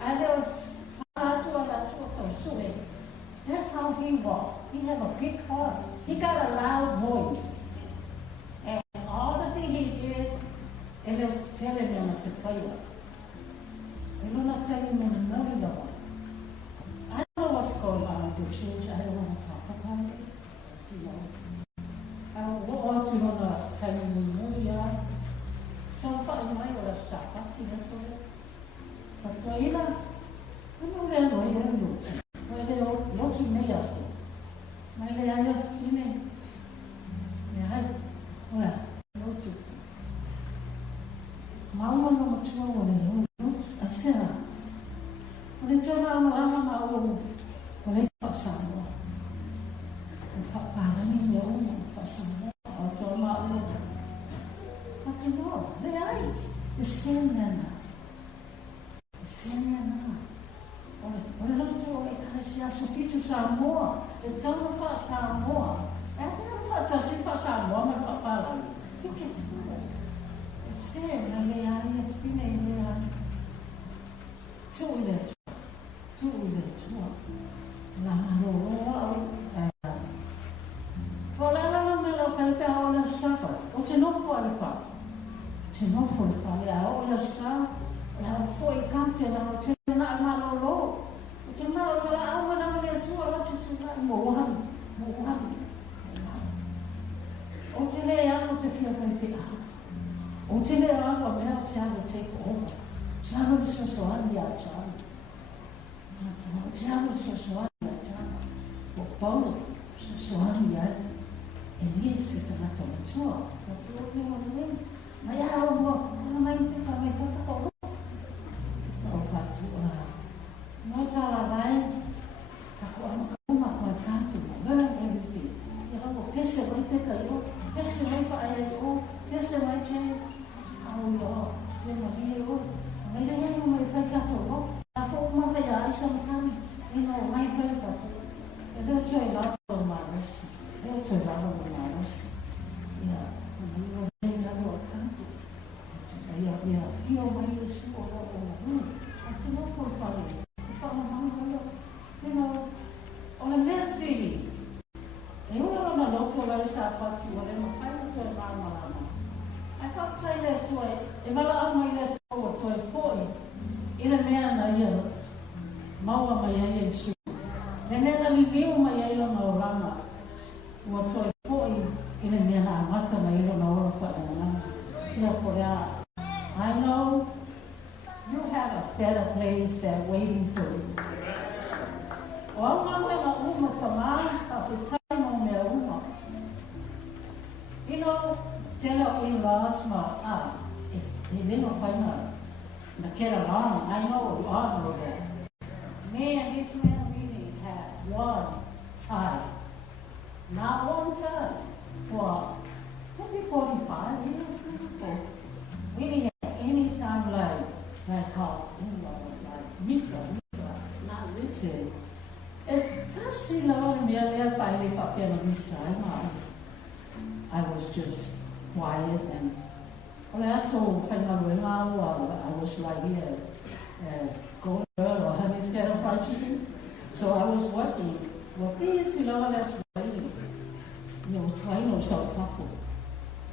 I have a that's how he was. He had a big heart. He got a loud voice. And all the things he did, it was telling him to fire. It was not telling him to know. I don't know What you want to tell me? So far, you might have shot. That's it. But you know, I know where they are watching me also. My lady, I have feeling. Yeah, well, what you. Mama, no, tomorrow, I said, when it's all around, when it's passing. Para mim é fascinante. Mas não, reai, cena. Olha lá tu, se a Sofia Samoa, então não faz Samoa. Não faz assim, faz Samoa, mas faz para. O que? Cena, reai, reai. Tu, o te não for a olha só, foi cante lá, o te não malolo, o te não a mulher tua lá te não morram. O te lê a te fica com fica. O te lê a mulher te a te com. Já não se só ali a já. Já não se só ali a já. O Paulo se só ali a ele se está na tua, mas a não vai fazer como? Não faz não está lá vai, tá com uma canto, não é isso. Eu penso vai pegar eu, penso vai fazer eu, penso vai ter eu mas eu não vai fazer tudo. A forma vai dar isso também, e não vai fazer tudo. Eu te olho lá para mais. Eu te olho lá para mais. Eu vou canto. Eu fio vai isso ou até não por falar. Olha nesse. Eu não noto lá essa parte, olha não faz o mal. I thought say that to it. If I allow my that to it for in a man a year, Mawa Maya is and then I review my yellow no rama. What to it for in a man, I want a yellow no for I know you have a better place than waiting for you. Well, I'm going to of the time on their woman. You know, tell in-laws, he didn't find her. The kid alone, I know you all know that. Man, this man really had one time, not one time, for maybe 45 years before. Really had any time like how in-laws, like Misa, not listen. Just see I was just quiet and I also I was like here, gold girl or honey scared of fried chicken. So I was working. Well, please, that's writing. Trying to sell coffee.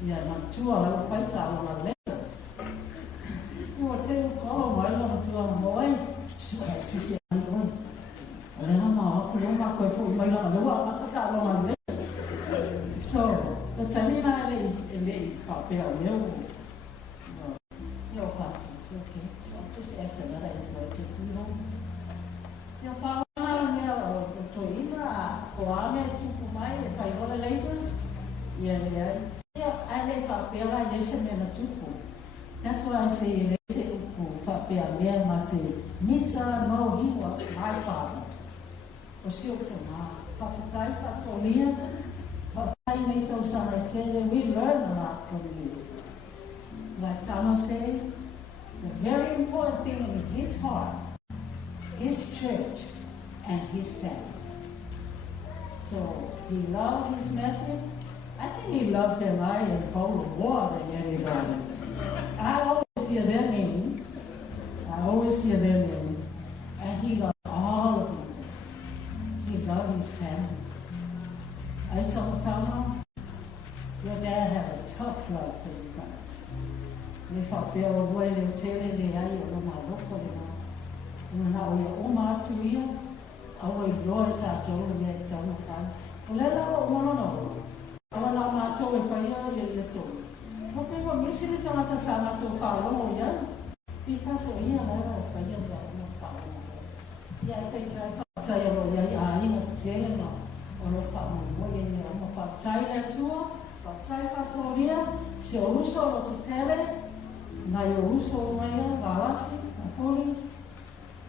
Yeah, not 2 hours, 5 hours on letters. You were telling, oh, my love, to a boy. So I said, so the Tamina okay, so this is another invited people. The Pamela Toina, Koame, Tukumai, if I go to Lagos, yeah, I live up there, I listen in a tuku. That's why I say, Misa, no, he was my father. O seu tomar, papai, patolia, papai, então, we learn a lot from you. Like Thomas said, the very important thing in his heart, his church, and his family. So he loved his method. I think he loved their life and cold water than anybody. I always hear their name. And he loved all of you. He loved his family. I saw Tama, your dad had a tough love for you guys. We thought they were waiting till they had you on my look for them. When I was Omar to you, I was going to tell you that some fun. Well, let us know. ta sana to whao ia. I taso ia lara whaia mea o whao. Ia e pei tai whaatai aro ia i a inga te no o lo whao mo i mea o whaatai le tua, whaatai whatoria, se o uso o to tele, nai o uso o maia, waalasi, a foli,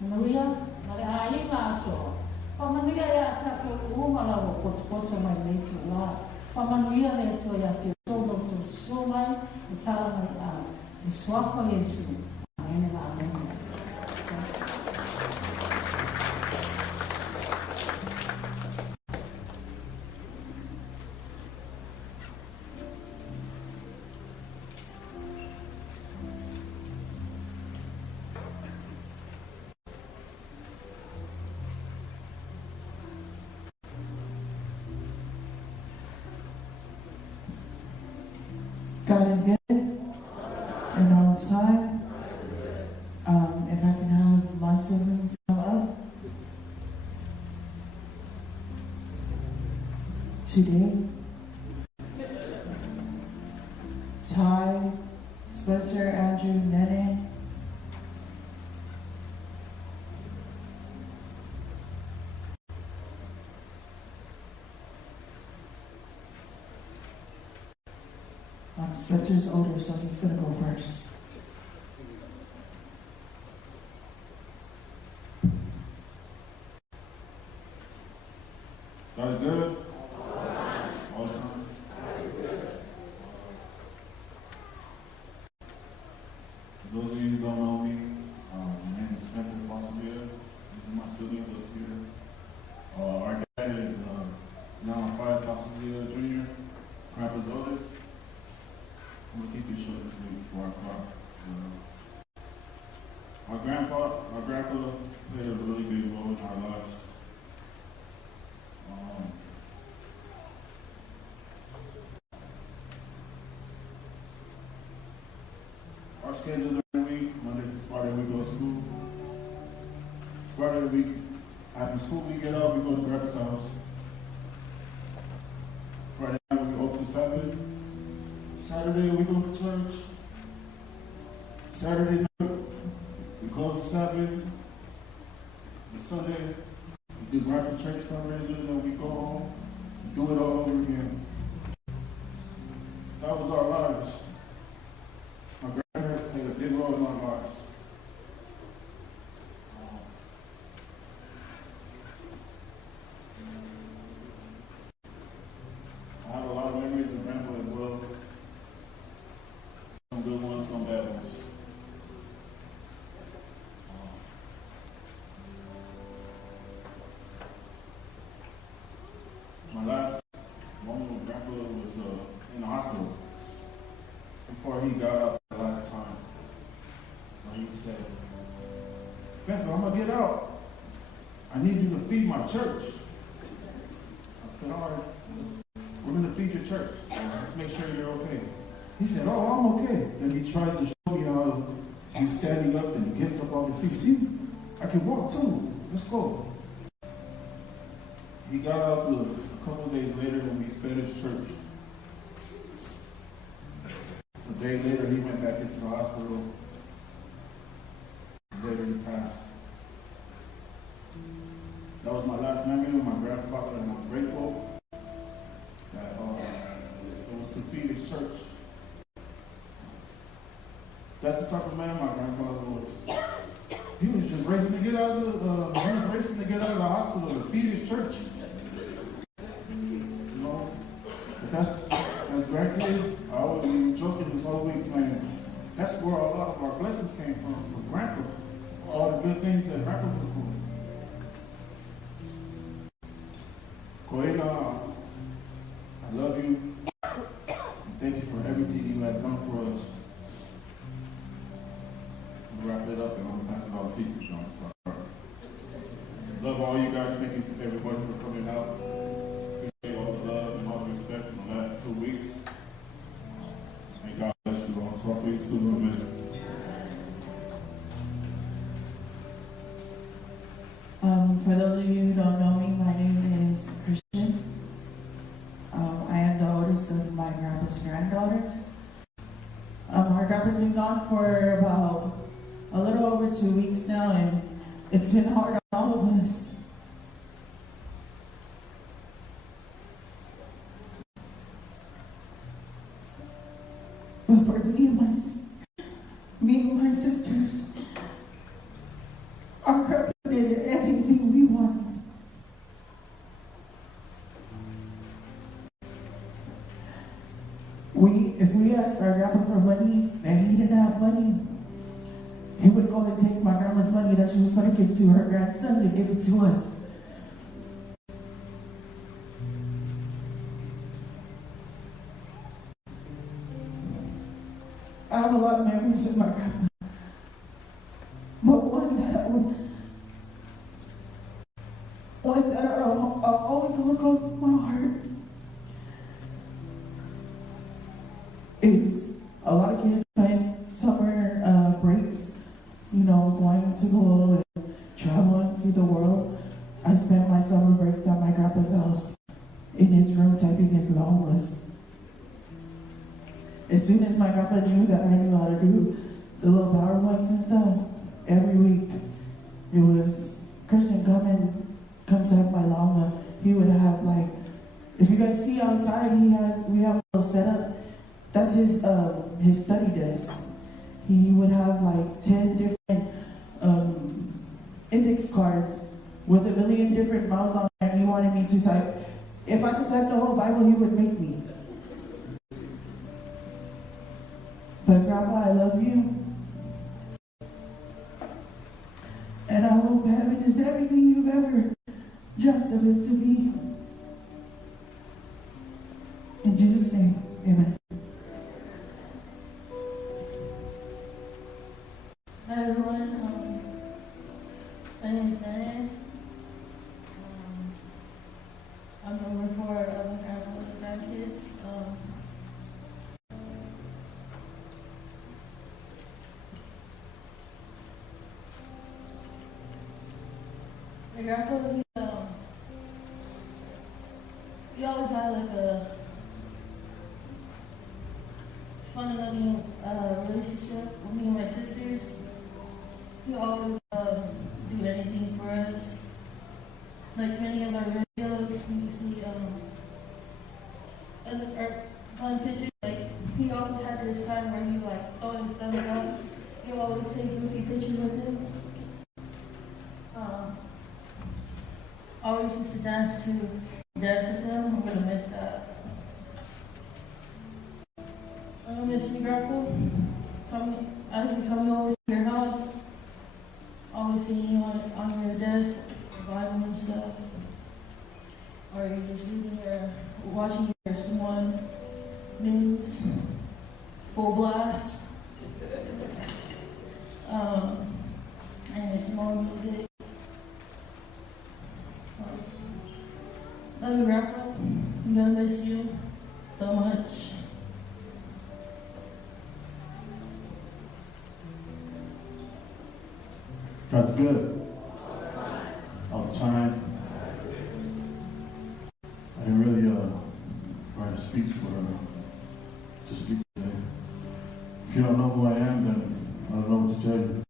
manuia, na le a inga atoa. Pamanuia e a tato umala o koto mai nei tu la. Pamanuia le tua ia te tono tu so mai, o tala mai a te swafa Yesu. Amen, amen. God is good, and all the time. If I can have my siblings come up. Today, Ty, Spencer, Andrew, Nene, Spencer's older, so he's going to go first. God is good. All the time. For those of you who don't know me, my name is Spencer Fosterville. These are my siblings up here. Our dad is John 5 Fosterville Jr., Grandpa's oldest. I'm going to keep it short and sweet before I talk. Our grandpa played a really big role in our lives. Our schedule during the week, Monday through Friday, we go to school. Friday week, after school we get out, we go to Grandpa's house. Friday night we open Sabbath. Saturday we go to church. Saturday night we close the Sabbath. And Sunday we do Grandpa's church fundraiser, and then we go home and do it all over again. That was our lives. My grandparents played a big role in our lives. I have a lot of memories of Grandpa as well. Some good ones, some bad ones. My last moment with Grandpa was in the hospital before he got out the last time. So he said, "Spencer, I'm going to get out. I need you to feed my church." I said, "All right, we're going to feed your church. Let's make sure you're okay." He said, "Oh, I'm okay." Then he tries to show me how he's standing up and he gets up on the seat. "See, I can walk too. Let's go." He got out a couple of days later when we finished church. A day later, he went back into the hospital. Later, he passed. That was my last memory with my grandfather, and I'm grateful that it was to feed his church. That's the type of man my grandfather was. He was just racing to get out of the hospital to feed his church. You know, but that's, as grandkids, I always been joking this whole week saying that's where a lot of our blessings came from Grandpa. All the good things that Grandpa was doing. Koena, I love you. And thank you for everything you have done for us. We'll wrap it up and I'm going to pass it all to Titi John. Love all you guys. Thank you for everybody for coming out. Appreciate all the love and all the respect in the last 2 weeks. And God bless you all. So please soon in a minute. For those of you who don't know me, my name is Christian. I am the oldest of my grandpa's granddaughters. Our grandpa's been gone for about a little over 2 weeks now, and it's been hard on all of us. But for me and my sisters, our grandpa did anything we wanted. If we asked our grandpa for money and he didn't have money, he would go and take my grandma's money that she was going to give to her grandson to give it to us. I have a lot of memories of my grandma, but one that I'll always hold close to my heart is a lot of kids spend summer breaks, going to go and travel and see the world. I spent my summer breaks at my grandpa's house in his room typing his long list. As soon as my grandpa knew that I knew how to do the little PowerPoints and stuff, every week it was, Christian, come type my llama. He would have if you guys see outside, we have a little setup. That's his study desk. He would have 10 different index cards with a million different mouths on it, and he wanted me to type. If I could type the whole Bible, he would make me. But Grandpa, I love you. And I hope heaven is everything you've ever dreamt of it to be. In Jesus' name, amen. Hi everyone, my name is Bennett. I'm number 4 of my grandkids. My grandpa, he always had a fun and loving relationship with me and my sisters. He always do anything for us. Like many of our videos, we see our fun pictures. He always had this time where he throwing stuff up. He always take goofy pictures with him. Always used to dance with them. I'm gonna miss that. I'm gonna miss you, Grandpa. I'll be coming over to your house. Always seeing you on your desk, Bible and stuff. Or you're just sitting there watching your Swan news, full blast. And some more music. Love you, Grandpa. I'm gonna miss you so much. God's good. All the time. I didn't really write a speech to speak today. If you don't know who I am, then I don't know what to tell you.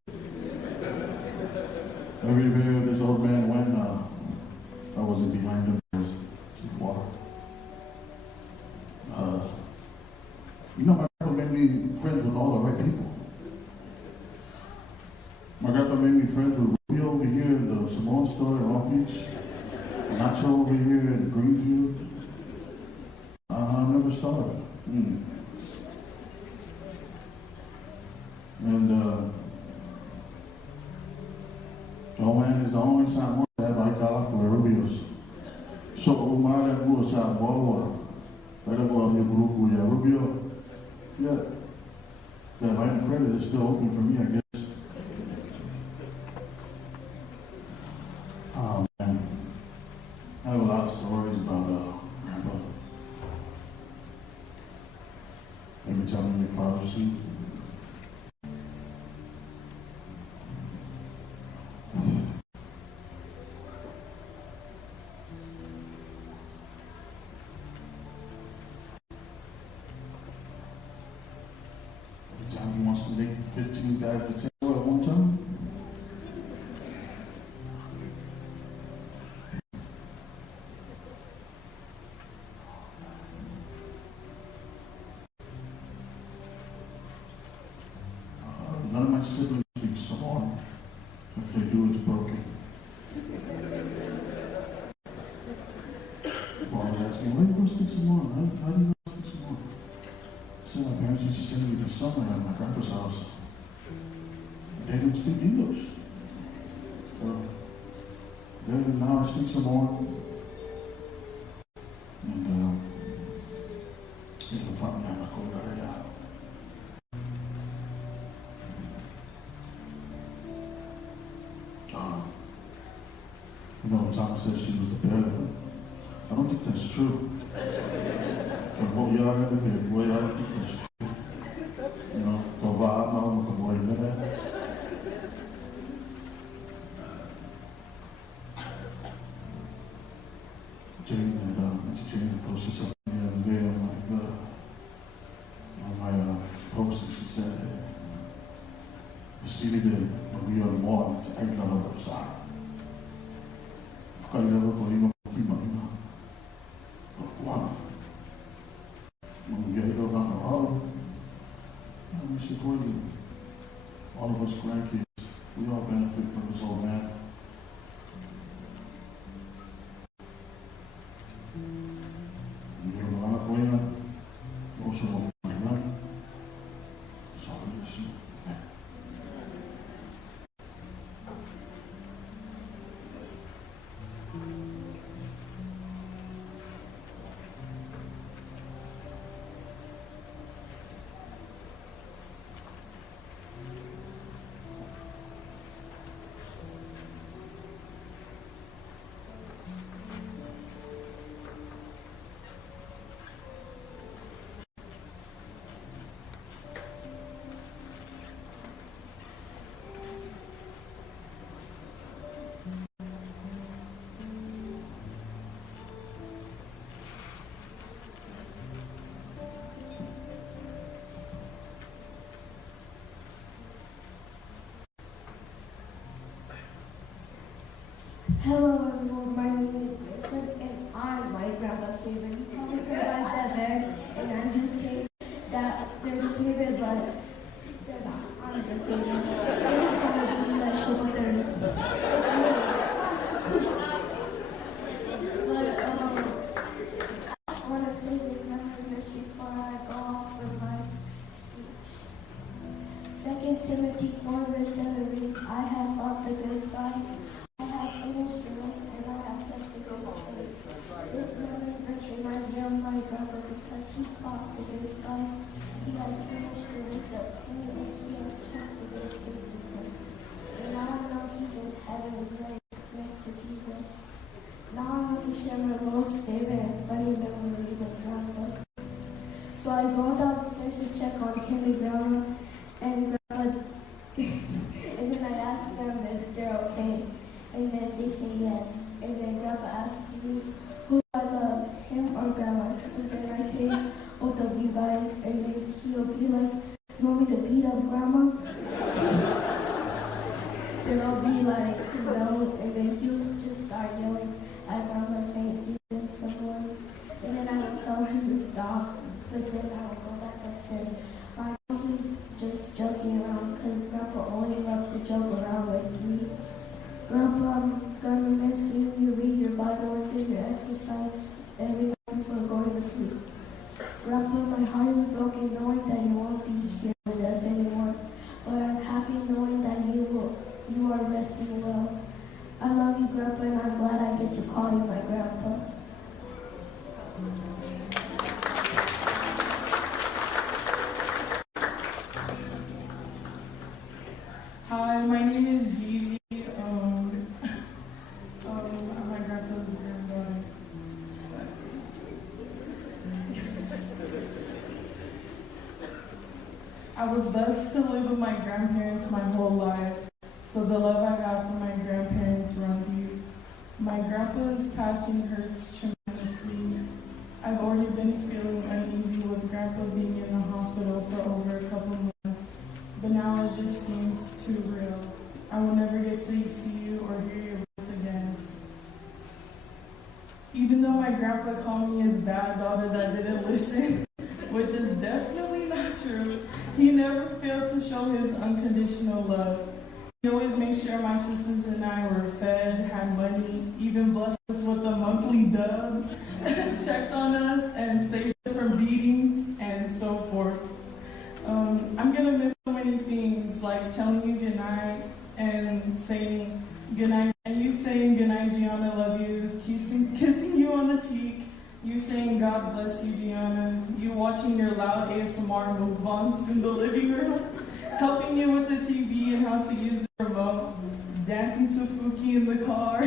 Everywhere this old man went, I wasn't behind him. I was too far. My grandpa made me friends with all the right people. My grandpa made me friends with Rubio over here in the Simone store in Long Beach, Nacho over here in Greenfield. I never starved. And Joanne is the only time that I got for Rubio's. So Umar and Musa Bawa, Rubio. Yeah. That line of credit is still open for me, I guess. Oh man. I have a lot of stories about Grandpa. Maybe telling your father soon. Tell me wants to make 15 guys to table at one time? None of my siblings speak Samoan. If they do, it's broken. Well, I was asking, why do you speak Samoan? How do you speak Samoan? I said, my parents used to send me to summer at my grandpa's house. They didn't speak English. So, then now I speak Samoan. And, it'll find me out like over there. You know, Tom says she was the better. I don't think that's true. But what y'all never hear, boy, I don't think that's true. You know, go vibe, no, come away with that. Jane had posted something the other day on my post, and she said, you see me there when we are in the morning, it's 8 hours outside. Kaya ko yung kimahina. Wow. Nung gaya ka na, I miss you for you. All of us grandkids, we all benefit from this old man. Yung mga anak ko yan, also of my life. So for this, Hello everyone, my name is Kristen and I'm my grandma's favorite. You call me Grandma Devin, and I'm just saying that they're my favorite, but they're not. I'm their favorite. I just want to be special with them. But I just want to say the remembrance before I go off for my speech. 2 Timothy 4 verse 7 reads, I have fought the good fight. This remembrance reminds me of my brother because he fought the good fight. He has finished the race of pain and he has kept the good faith. And now I know he's in heaven next to Jesus. Now I want to share my most favorite and funny memory with Grandpa. So I go downstairs to check on him and Grandma, and Grandma, and then I ask them if they're okay. And then they say yes. And then Grandpa asks me who I love, him or Grandma. And then I say both of you guys. And then he'll be like, you want me to beat up Grandma? Then I'll be like, no. And then he'll just start yelling at Grandma saying he's someone. And then I will tell him to stop. But then I will go back upstairs. I know he's just joking around because Grandpa always loved to joke around with me. Grandpa, I'm gonna miss you. You read your Bible and do your exercise every night before going to sleep. Grandpa, my heart is broken knowing that you won't be here with us anymore. But I'm happy knowing that you are resting well. I love you, Grandpa, and I'm glad I get to call you my Grandpa. Hi, my name is Gigi. My grandpa's granddaughter. I was blessed to live with my grandparents my whole life, so the love I got from my grandparents run deep. My grandpa's passing hurts tremendously. I've already been feeling uneasy with Grandpa being in the hospital for over a couple months, bad daughter that didn't listen, which is definitely not true. He never failed to show his unconditional love. He always made sure my sisters and I were fed, had money, even blessed us with a monthly dub, checked on us, and saved us from beatings, and so forth. I'm gonna miss so many things, like telling you goodnight and saying goodnight, and you saying goodnight, Gianna, love you, kissing you on the cheek, you saying God bless you, Gianna, you watching your loud ASMR move-ons in the living room, helping you with the TV and how to use the remote, dancing to Fuki in the car,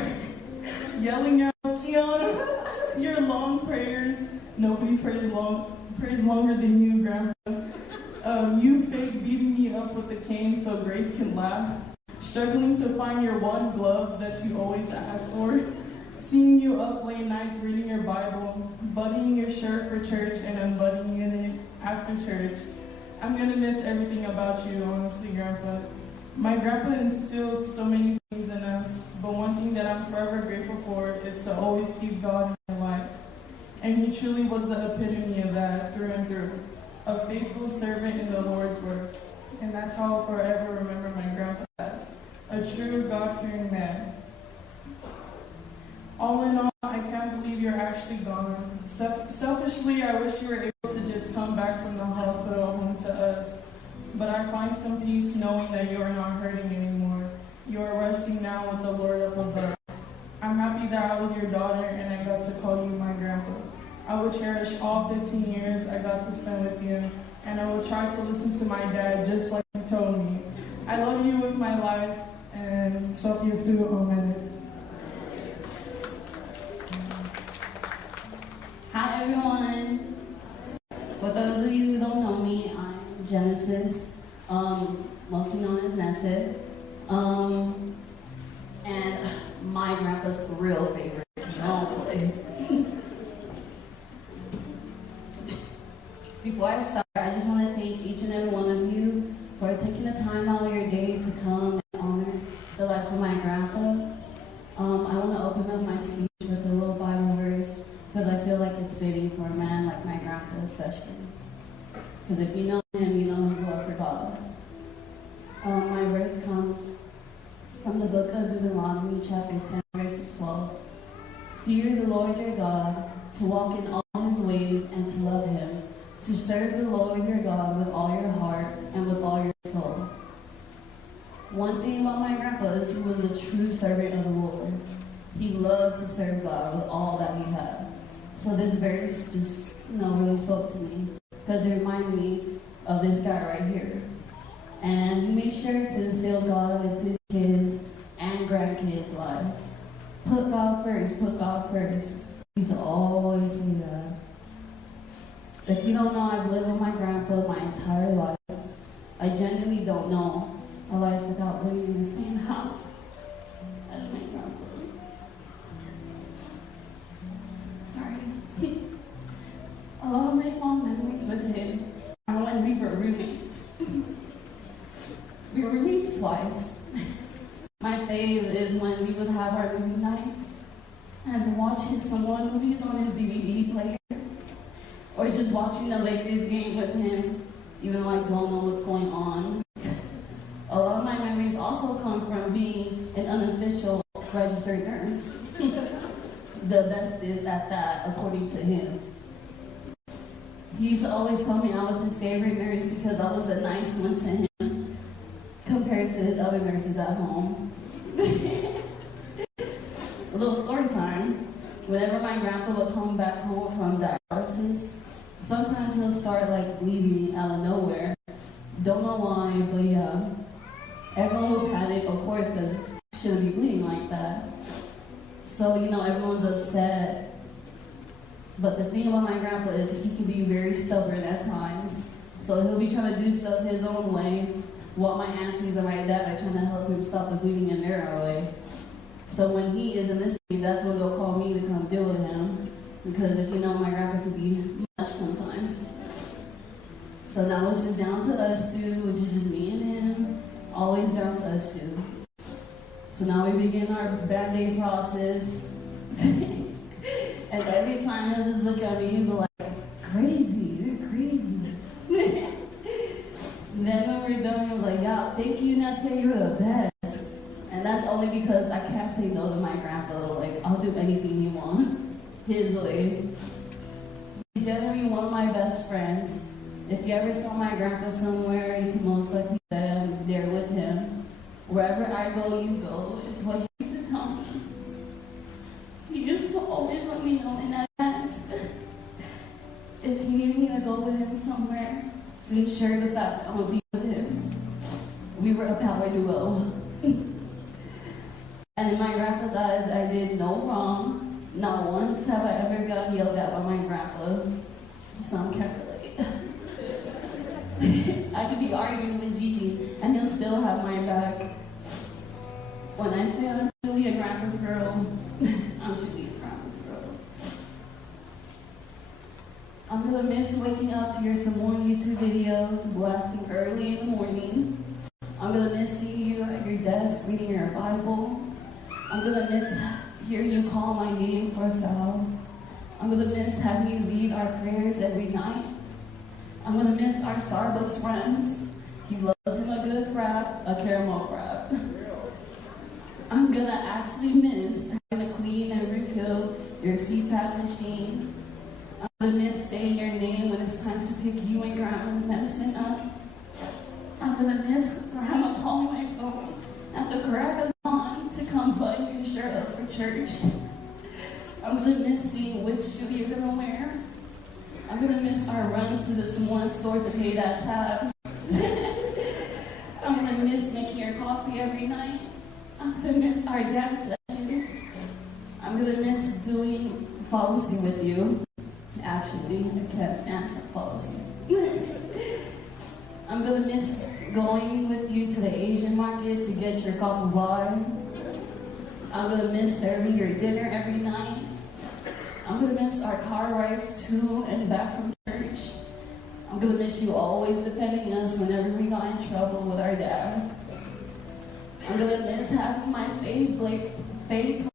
yelling out, Kiana, your long prayers. Nobody prays longer than you, Grandpa. You fake beating me up with a cane so Grace can laugh. Struggling to find your one glove that you always ask for. Seeing you up late nights reading your Bible, buttoning your shirt for church and unbuttoning it after church. I'm gonna miss everything about you, honestly, Grandpa. My grandpa instilled so many things in us, but one thing that I'm forever grateful for is to always keep God in my life. And he truly was the epitome of that through and through. A faithful servant in the Lord's work. And that's how I'll forever remember my grandpa as a true God-fearing man. All in all, I can't believe you're actually gone. Selfishly, I wish you were able to just come back from the hospital home to us. But I find some peace knowing that you are not hurting anymore. You are resting now with the Lord up above. I'm happy that I was your daughter and I got to call you my grandpa. I will cherish all 15 years I got to spend with you, and I will try to listen to my dad just like he told me. I love you with my life, and Sophia Sue, amen. Hi everyone. For those of you who don't know me, I'm Genesis, mostly known as Nesset. And my grandpa's real favorite. Oh boy. Before I start, I just want to thank each and every one of you for taking the time out of your day to come and honor the life of my grandpa. I want to open up my speech with a little Bible verse because I feel like it's fitting for a man like my grandpa especially. Because if you know him, you know his love for God. My verse comes from the book of Deuteronomy, chapter 10, verses 12. Fear the Lord your God, to walk in all his ways and to love him, to serve the Lord your God with all your heart and with all your soul. One thing about my grandpa is he was a true servant of the Lord. He loved to serve God with all that he had. So this verse just, really spoke to me because it reminded me of this guy right here. And he made sure to instill God into his kids and grandkids' lives. Put God first, put God first. He used to always say that. If you don't know, I've lived with my grandpa my entire life. I genuinely don't know a life without living in the same house as my grandpa. Sorry. A lot of my fond memories with him are when we were roommates. We were roommates twice. My fave is when we would have our movie nights and watch his Samoan movies on his DVD player. Or just watching the Lakers game with him, even though I don't know what's going on. A lot of my memories also come from being an unofficial registered nurse. The best is at that, according to him. He used to always tell me I was his favorite nurse because I was the nice one to him, compared to his other nurses at home. A little story time. Whenever my grandpa would come back home from dialysis, sometimes he'll start bleeding out of nowhere. Don't know why, but yeah. Everyone will panic, of course, because he shouldn't be bleeding like that. So, everyone's upset. But the thing about my grandpa is he can be very stubborn at times. So he'll be trying to do stuff his own way, while my aunties and my dad are trying to help him stop the bleeding in their way. So when he isn't listening, that's when they'll call me to come deal with him. Because if you know, my grandpa can be much sometimes. So now it's just down to us two, which is just me and him. Always down to us two. So now we begin our Band-Aid process. And every time he'll just look at me and be like, crazy, you're crazy. And then when we're done, he was like, yeah, thank you, Nessa, you're the best. And that's only because I can't say no to my grandpa. Like, I'll do anything he wants, his way. He's generally one of my best friends. If you ever saw my grandpa somewhere, you can most likely bet I'm there with him. Wherever I go, you go, is what he used to tell me. He used to always let me know in advance if he needed me to go with him somewhere to ensure the fact I would be with him. We were a power duo. And in my grandpa's eyes, I did no wrong. Not once have I ever got yelled at by my grandpa. Some can't relate. I could be arguing with Gigi, and he'll still have my back. When I say I'm Julia Grandpa's girl, I'm Julia Grandpa's girl. I'm gonna miss waking up to your Samoan YouTube videos, blasting early in the morning. I'm gonna miss seeing you at your desk reading your Bible. I'm gonna miss hearing you call my name for a foul. I'm gonna miss having you lead our prayers every night. I'm gonna miss our Starbucks friends. He loves him a good frap, a caramel frap. I'm gonna actually miss having to clean and refill your CPAP machine. I'm gonna miss saying your name when it's time to pick you and Grandma's medicine up. I'm gonna miss Grandma calling my phone at the crack of dawn to come button your shirt up for church. I'm gonna miss seeing which shoe you're gonna wear. I'm gonna miss our runs to the Samoan store to pay that tab. I'm gonna miss making your coffee every night. I'm gonna miss our dance sessions. I'm gonna miss doing policy with you. Actually, I can't stand that policy. I'm gonna miss going with you to the Asian markets to get your cup of wine. I'm gonna miss serving your dinner every night. I'm gonna miss our car rides to and back from church. I'm gonna miss you always defending us whenever we got in trouble with our dad. I'm gonna miss having my fave player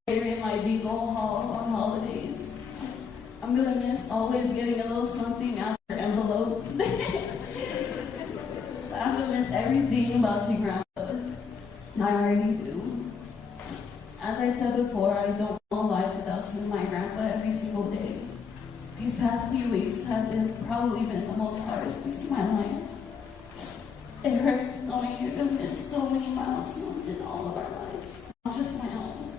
in my big old hall on holidays. I'm gonna miss always getting a little something out of your envelope. I'm gonna miss everything about you, Grandpa. I already do. As I said before, I don't know life without seeing my grandpa every single day. These past few weeks have probably been the most hardest weeks of my life. It hurts knowing you're gonna miss so many milestones in all of our lives, not just my own.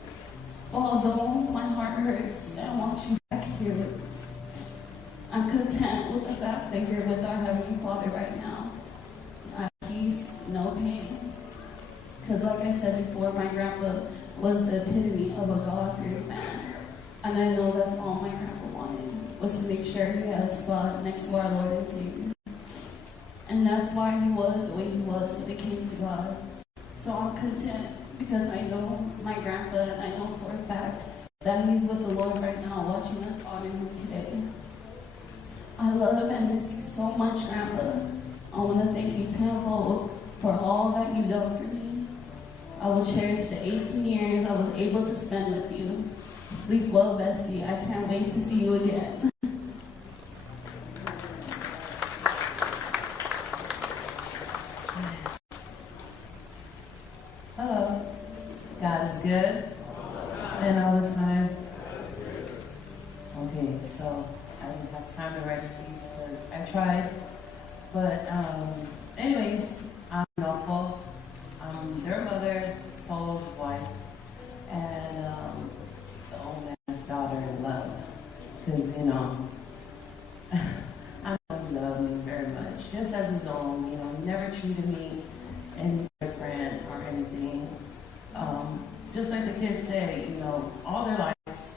Although my heart hurts and I want you back here with us, I'm content with the fact that you're with our Heavenly Father right now. I have peace, no pain. Because like I said before, my grandpa was the epitome of a God-fearing man. And I know that's all my grandpa wanted, was to make sure he had a spot next to our Lord and Savior. And that's why he was the way he was when it came to God. So I'm content because I know my grandpa, and I know for a fact that he's with the Lord right now, watching us honor him today. I love and miss you so much, Grandpa. I want to thank you tenfold for all that you've done for me. I will cherish the 18 years I was able to spend with you. Sleep well, bestie. I can't wait to see you again. Hello. God is good. And all the time. Okay, so I didn't have time to write a speech because I tried. But anyways, I'm Norfolk. I'm their mother, Toll's wife, and the old man's daughter in love. Because, you know, I know he loved me very much, just as his own. You know, he never treated me any different or anything. Just like the kids say, you know, all their lives,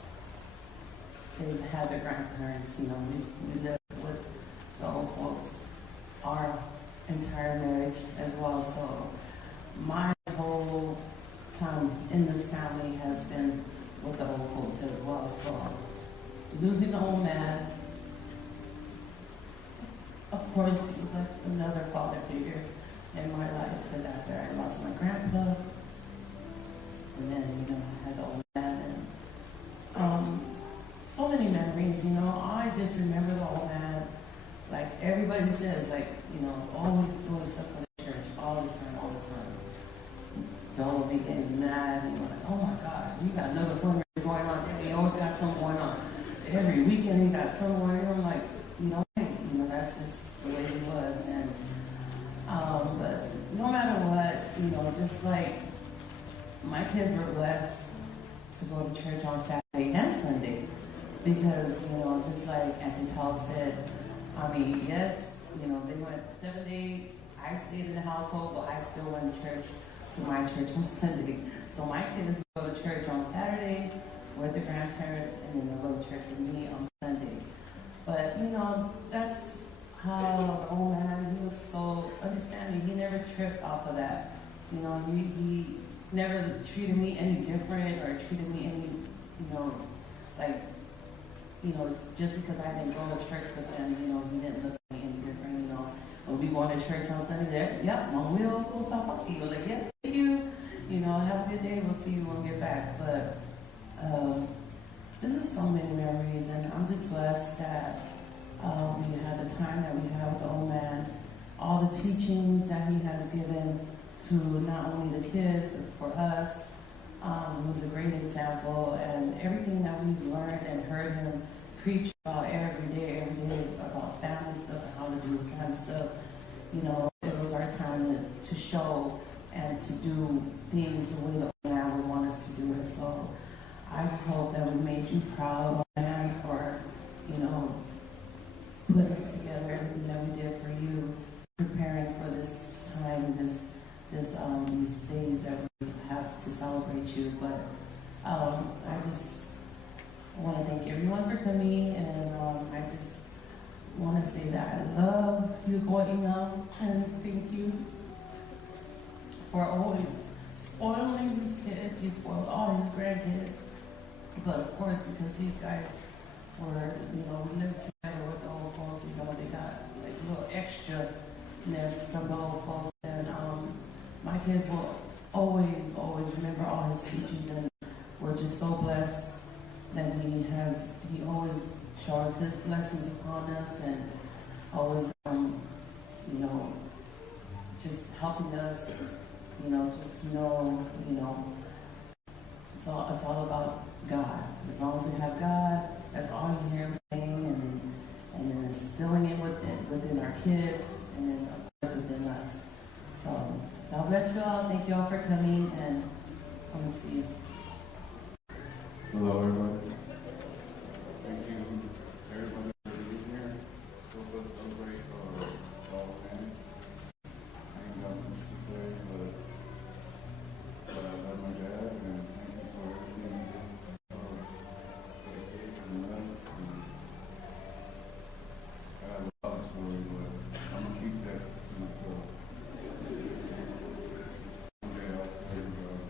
they've had their grandparents. You know, we lived with the old folks our entire marriage as well. So my whole time in this family has been with the old folks as well. So losing the old man, of course, he was like another father figure in my life, because after I lost my grandpa, and then, you know, I had the old man, and so many memories, you know. I just remember the old man. Like everybody says, like, you know, always doing stuff for the church, all the time. Y'all will be getting mad, and you're like, oh my God, you got another fundraiser going on, and you always got something going on. Every weekend you got something going on. I'm like, that's just the way it was. And but no matter what, you know, just like my kids were blessed to go to church on Saturday and Sunday, because, you know, just like Auntie Tal said, I mean, yes, you know, they went 7 days. I stayed in the household, but I still went to church, to my church on Sunday. So my kids go to church on Saturday with the grandparents, and then they'll go to church with me on Sunday. But, you know, that's how the old man, he was so understanding. He never tripped off of that. You know, he never treated me any different or treated me any, you know, like, you know, just because I didn't go to church with him, you know, he didn't look at me any different, you know. When we go to church on Sunday, yep, Mom, we'll stop talking. We're like, yeah, thank you. You know, have a good day. We'll see you when we get back. But this is so many memories, and I'm just blessed that we had the time that we had with the old man, all the teachings that he has given to not only the kids, but for us. He was a great example, and everything that we've learned and heard him preach about every day about family stuff and how to do family stuff. You know, it was our time to show and to do things the way the old man would want us to do it. So I just hope that we made you proud, old man, for, you know, putting together everything that we did for you, preparing for this time, these days that we have to celebrate you. But I just want to thank everyone for coming, and I just want to say that I love you growing up, and thank you for always spoiling his kids. He spoiled all his grandkids. But of course, because these guys were, you know, we lived together with the old folks, you know, they got like a little extra-ness from the old folks. And my kids will always remember all his teachings, and we're just so blessed that he always shows his blessings upon us, and always, you know, just helping us, you know, just know, you know, it's all about God. As long as we have God, that's all you hear him saying, and instilling it within our kids, and then of course within us. So God bless you all. Thank you all for coming, and I'm gonna see you. Hello, everybody. Thank you, everybody, for being here. So let's celebrate all men. I ain't got much to say, but I love my dad, and thank you for everything you did and us. I have a lot of story, but I'm gonna keep that to myself. Okay, I'll tell everybody.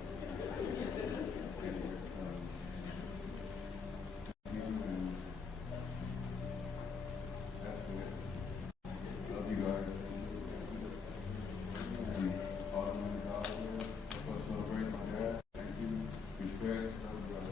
That's it. Love you guys. And all the men out there, help us celebrate my dad. Thank you. Respect. Love you guys.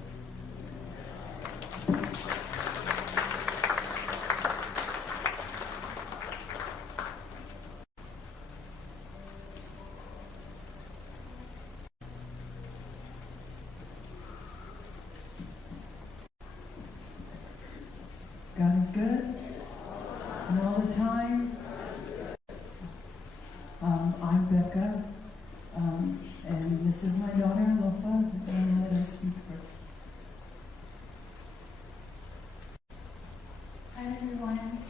God is good, and all the time. I'm Becca, and this is my daughter, Lofa, and let her speak first. Hi everyone.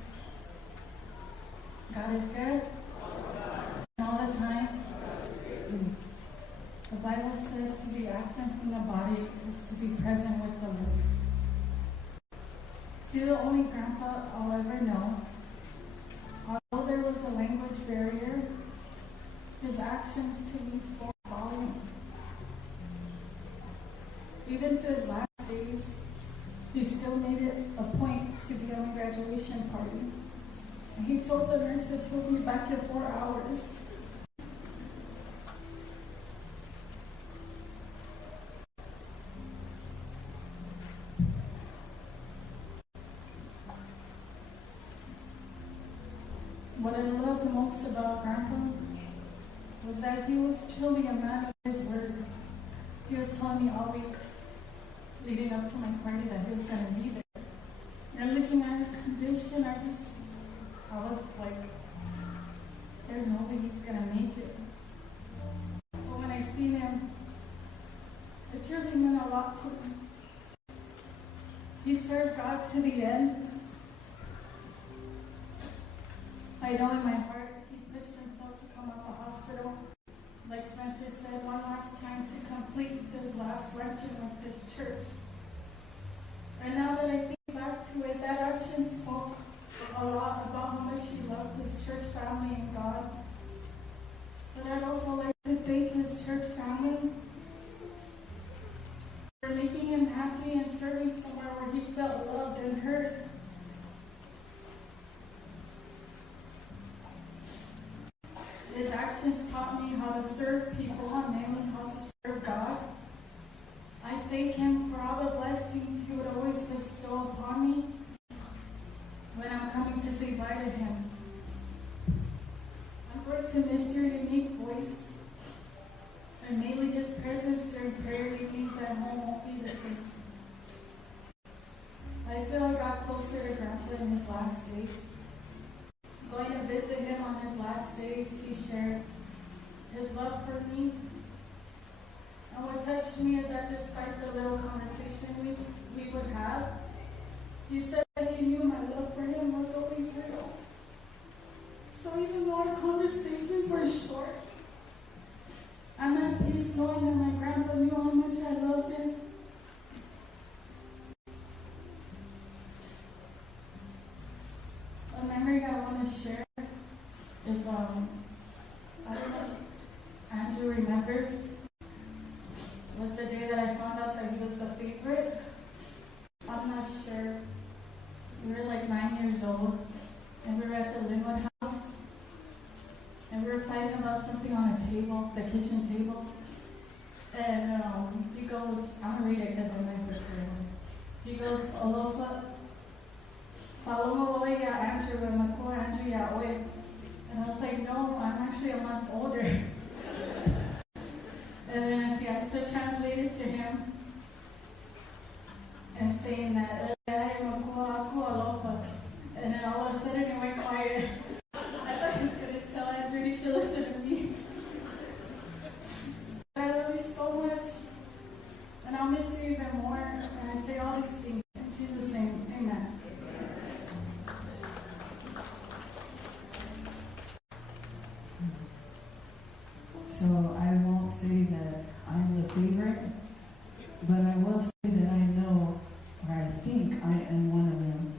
God is good, and all the time. The Bible says to be absent from the body is to be present with the Lord. To the only grandpa I'll ever know, although there was a language barrier, his actions to me spoke volumes. Even to his last days, he still made it a point to be on the graduation party. And he told the nurses he'll be back in 4 hours. what I love the most about Grandpa was that he was truly a man of his word. He was telling me all week leading up to my party that he was going to be there. And looking at his condition, I was like, there's no way he's going to make it. But when I seen him, it truly meant a lot to me. He served God to the end. I know in my heart he pushed himself to come out the hospital. Like Spencer said, one last time to complete his last lecture with this church. And now that I think back to it, that action spoke a lot about how much he loved his church family and God. But I'd also like to thank his church family for making him happy and serving somewhere where he felt loved and heard. His actions taught me how to serve people and mainly how to serve God. I thank him for all the blessings he would always bestow upon me when I'm coming to say bye to him. I'm going to miss your unique voice, and mainly his presence during prayer evenings at home won't be the same. I feel I got closer to Grandpa in his last days. Going to visit him on his last days, he shared his love for me. And what touched me is that despite the little conversation we would have, he said that he knew my love for him was always real. So even though our conversations were short, I'm at peace knowing that my grandpa knew how much I loved him. A memory I want to share is, I don't know if Andrew remembers, it was the day that I found out that he was the favorite. I'm not sure. We were like 9 years old, and we were at the Linwood house, and we were fighting about something on the table, the kitchen table. And he goes, I'm going to read it because I'm like, he goes, Alofa, Paloma ya Andrew, and Mako Andrew ya Oye. And I was like, no, I'm actually a month older. And then Tiasa translated to him and saying that, and then all of a sudden it went quiet. I thought he was going to tell Andrew he should listen to me. But I love you so much, and I'll miss you even more. And I say all these things in Jesus' name, amen. So I won't say that I'm the favorite, but I will say that I know, or I think I am one of them.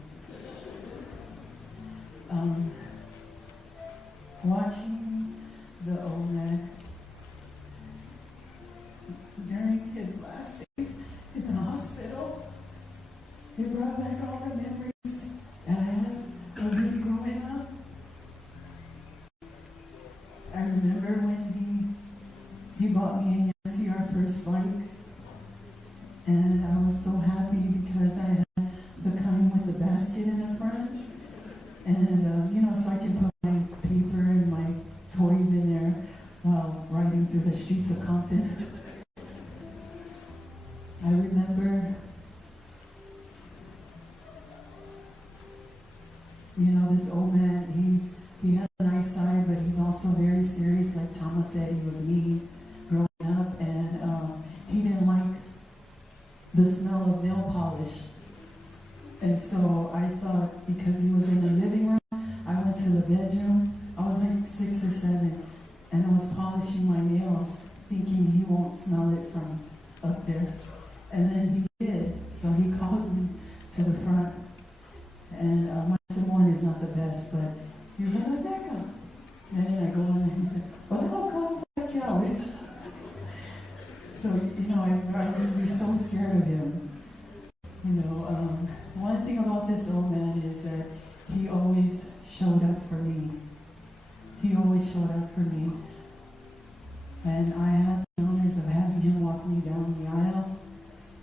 Watching the old man during his last days in the hospital, it brought back all the memories that I had of me growing up. I remember when he bought me and Yancy our first bikes, and I was so happy because I had the kind with the basket in the front, and so I can put my paper and my toys in there while riding through the streets of Compton. I remember, this old man, he has a nice side, but he's also very serious. Like Thomas said, he was mean growing up, and he didn't like the smell of nail polish. And so I thought, because he was in the living room, I went to the bedroom. I was like 6 or 7, and I was polishing my nails, thinking he won't smell it from up there. And then he did, so he called me to the front. And my Simone is not the best, but he was like, Rebecca. And then I go in and he said, well, I'll come back out. So, I used to be so scared of him. One thing about this old man is that he always showed up for me. He always showed up for me. And I had the honors of having him walk me down the aisle.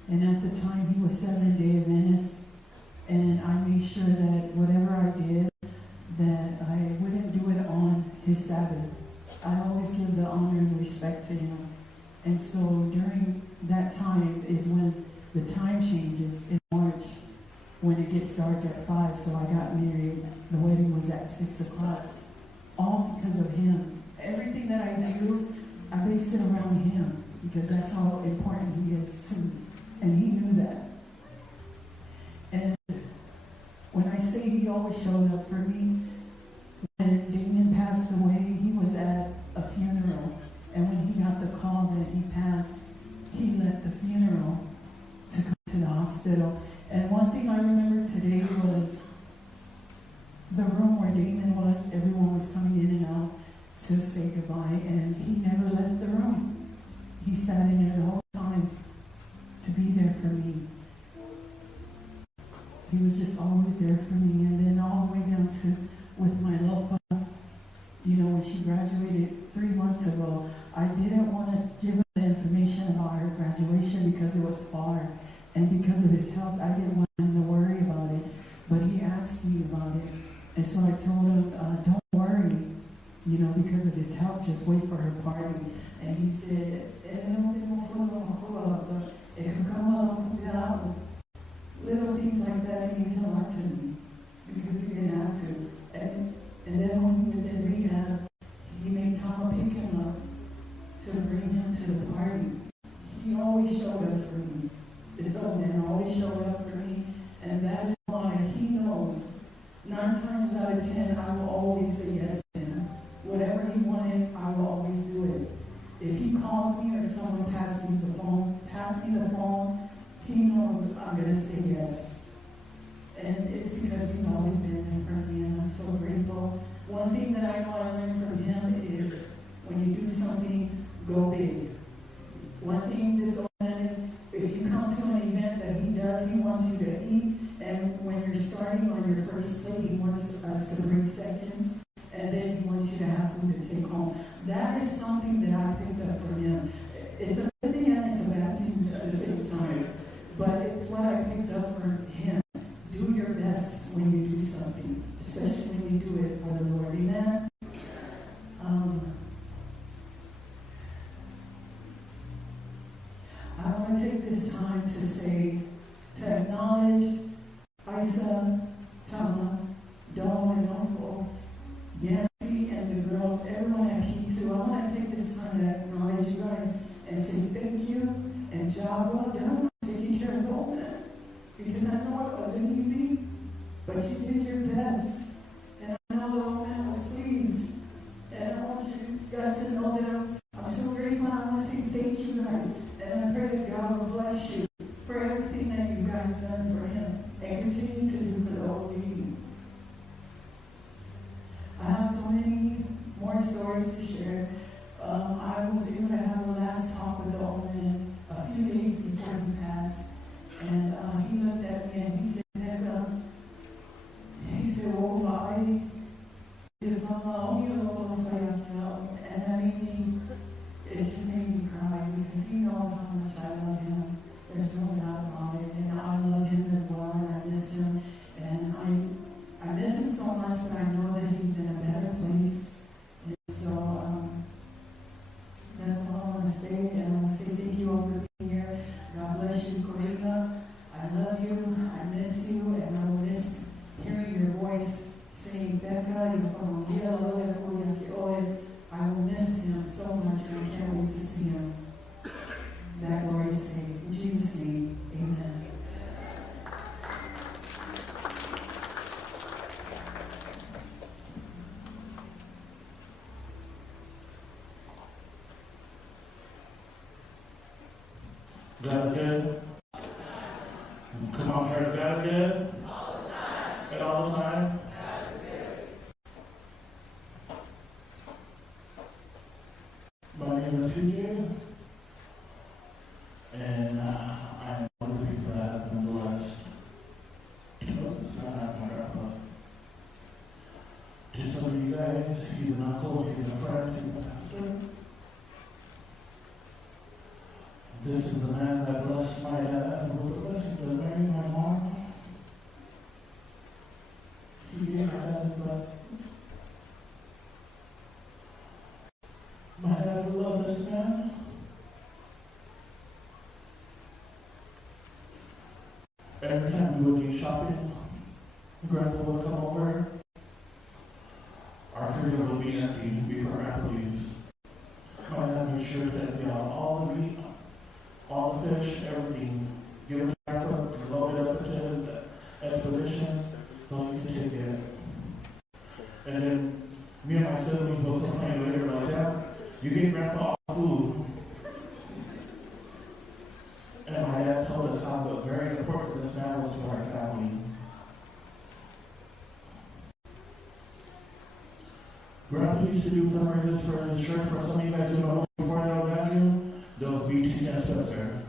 And at the time, he was Seventh-day Adventist. And I made sure that whatever I did, that I wouldn't do his Sabbath. I always give the honor and respect to him. And so during that time is when the time changes in March, when it gets dark at 5. So I got married. The wedding was at 6 o'clock. All because of him. Everything that I do, I base it around him because that's how important he is to me. And he knew that. And when I say he always showed up for me, when Damon passed away, he was at a funeral. And when he got the call that he passed, he left the funeral to come to the hospital. And one thing I remember today was the room where Damon was. Everyone was coming in and out to say goodbye, and he never left the room. He sat in there the whole time to be there for me. He was just always there for me. And then all the way down to with my Lofa, you know, when she graduated 3 months ago, I didn't want to give her the information about her graduation because it was far. And because of his health, I didn't want him to worry about it. But he asked me about it. And so I told him, don't worry, you know, because of his health, just wait for her party. And he said, little things like that, he means a lot to me because he didn't have to. And then when he was in rehab, he made Tom pick him up to bring him to the party. He always showed up for me. This old man always showed up for me, and that is why he knows 9 times out of 10, I will always say yes to him. Whatever he wanted, I will always do it. If he calls me or someone passes me the phone, he knows I'm going to say yes. And it's because he's always been there for me, and I'm so grateful. One thing that I know I learned from him is when you do something, go big. One thing this old man is, if you come to an event that he does, he wants you to eat. And when you're starting on your first plate, he wants us to bring seconds. And then he wants you to have food to take home. That is something that I picked up from him. It's a good thing and it's a bad thing at the same time. But it's what I picked up from him. Do your best when you do something, especially when you do it for the Lord. Amen? I want to take this time to acknowledge Isa, Tama, Dawn, and Uncle, Yancy, and the girls, everyone at P2. I want to take this time to acknowledge you guys and say thank you and job well done taking care of the old man. Because I know it wasn't easy, but you did your best. And I know the old man was pleased. And I want you guys to know that I'm so grateful. I want to say thank you guys. And I pray that God will bless you for everything that you guys done for him and continue to do for the old lady. I have so many more stories to share. I was able to have a last talk with the old man a few days before he passed. And he looked at me and he said, oh, I, if I'm only a little afraid, and that made me, it just made me cry because he knows how much I love him. There's no doubt about it. And I love him as well, and I miss him. And I miss him so much, but I know that he's in a better place. And so that's all I want to say. And I want to say thank you all for being here. God bless you, Corina. I love you. I miss you. And I will miss hearing your voice saying, Becca, you're from I will miss him so much, and I can't wait to see him that glorious day. In Jesus' name, amen. Is that good? Come on, church, is that good? All the time. And all the time? My name is CJ, and I am one of the people that have been blessed. This guy have my grandpa. Just some of you guys, he's an uncle, he's a friend, he's a pastor. This is a man that blessed my dad and was a blessing that married my mom. He gave my dad a blessing. Every time we would be shopping, Grandpa would come over. Our freezer would be empty before Grandpa leaves. My dad would sure take me out all the meat, all the fish, everything. Give Grandpa, load it up into his expedition so he could take it. And then me and my siblings would complain later like that. You gave Grandpa all food. And my dad told us how very important this man was to our family. Grandpa used to do fundraisers for the church. For some of you guys who don't know, before I was Andrew, there was BT Ancestor.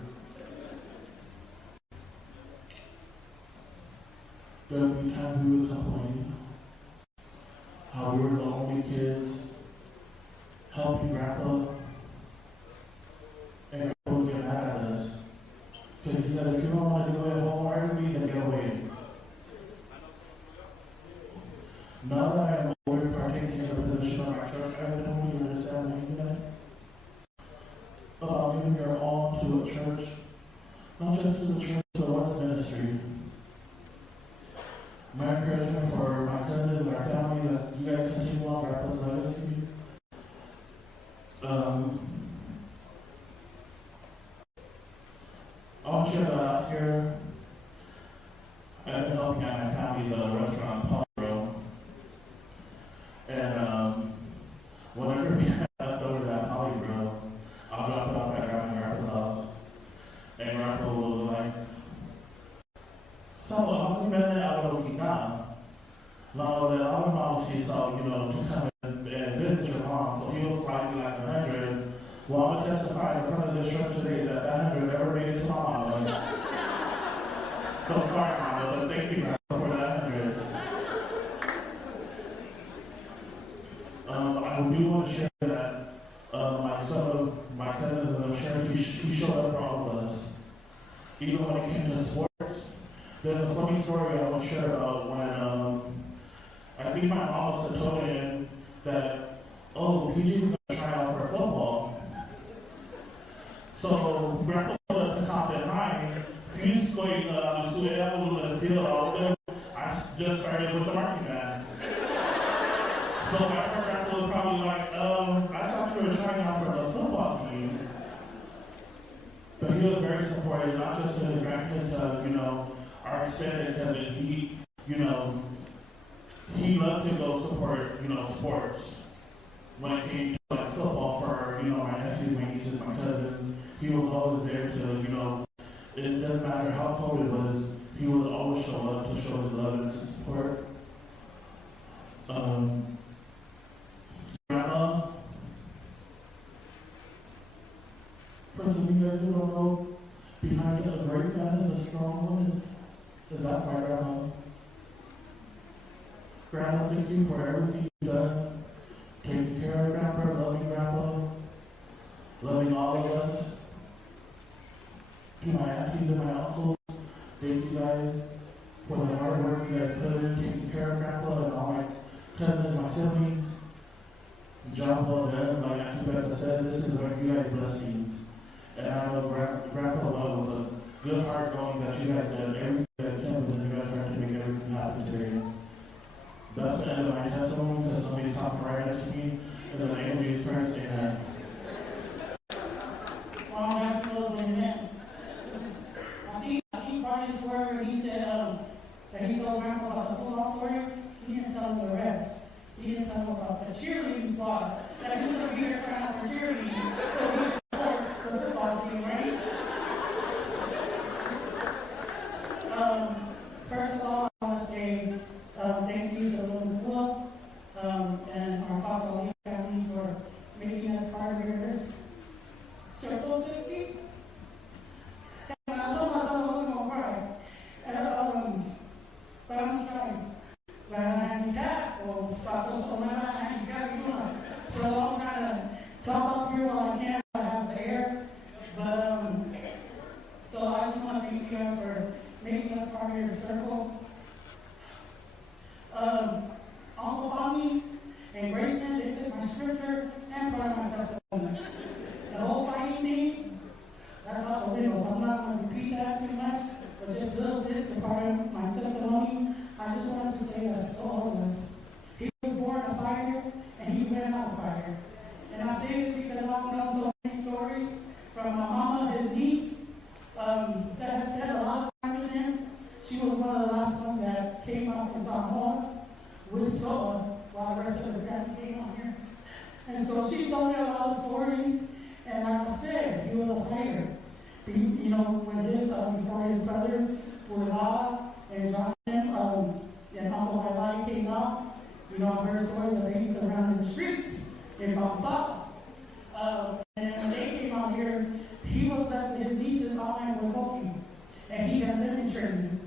There would be times we would complain how we were the only kids helping Grandpa, and Grandpa would get mad at us. Because he said, if you don't want to do it wholeheartedly, then get away. Now that I am older, partaking in the position of our church, I don't really understand maybe that. About giving your all to a church, not just to the church, to the Lord's ministry. My encouragement for my cousins and our family that you guys continue on Grandpa's legacy. I'll share that last year, I've been helping out my family at a restaurant in Palmdale. And whenever we have left over that potty grill, I'll drop it off at Grandpa's house. And Grandpa will like, so I'm going to out of the now. Now that our mom, she saw, to come and visit your mom, so he was fighting like 100. Well, I'm going to testify in front of the church today that 100 ever made it to mom. So sorry, Mom, but thank you for that 100. I do want to share that my cousin, he showed up for all of us. Even when it came to sports. There's a funny story I want to share about when I think my mom was told him that, oh, PG was going to try out for football. So Grandpa put up the top at 9, he's going to the field. I just started with the marching band. So my Grandpa was probably like, I thought you were trying out for the football team. But he was very supportive, not just to his grandkids, our extended cousin. He loved to go support, sports. When it came to like football for, my nephews, my nieces, my cousins, he was always there to, it doesn't matter how cold it was, he would always show up to show his love and his support. Grandma, for some of you guys who don't know, behind a great man is a strong woman. Is that my grandma? Grandma, thank you for everything you've done. Taking care of Grandpa, loving Grandpa, loving all of us. To my aunties and my uncles, thank you guys for the hard work you guys put in, taking care of Grandpa and all my cousins and my siblings. Job well done, like Auntie Becca said, this is where you guys blessings. And I know Grandpa Love was a good heart knowing that you guys did everything that can, and you guys are to make everything happen today. That's the end of my testimony, because somebody's talking right next to me, and then the enemy is trying to say that. All that close, amen. I think Barney's story where he said that he told Grandpa about the football story, he didn't tell him the rest. He didn't tell him about the cheerleading squad. That he was over here trying out for cheerleading, so he could support the football team, right? First of all, I want to say thank you to the Little Club and our Fox O'Leary family for making us part of yours. Circle Cookie. And I told myself I wasn't going to cry. But I'm trying. But I'm a handicap, or so I'm not handicapped, so I'm trying to talk up here while I can. I have the air. But, so I just want to thank you guys for making us part of your circle. Uncle Bonnie and Grace fire. And I say this because I've known so many stories from my mama, his niece, that has spent a lot of time with him. She was one of the last ones that came out from San Juan with Sola while the rest of the family came out here. And so she told me a lot of stories, and like I said, he was a fighter. You know, when before his brothers were law and John and Uncle Hawaii came out, you know, I heard stories that they used to run in the streets in Bamba. And then when they came out here, he was at his niece's online with Kofi, and he had them in Germany.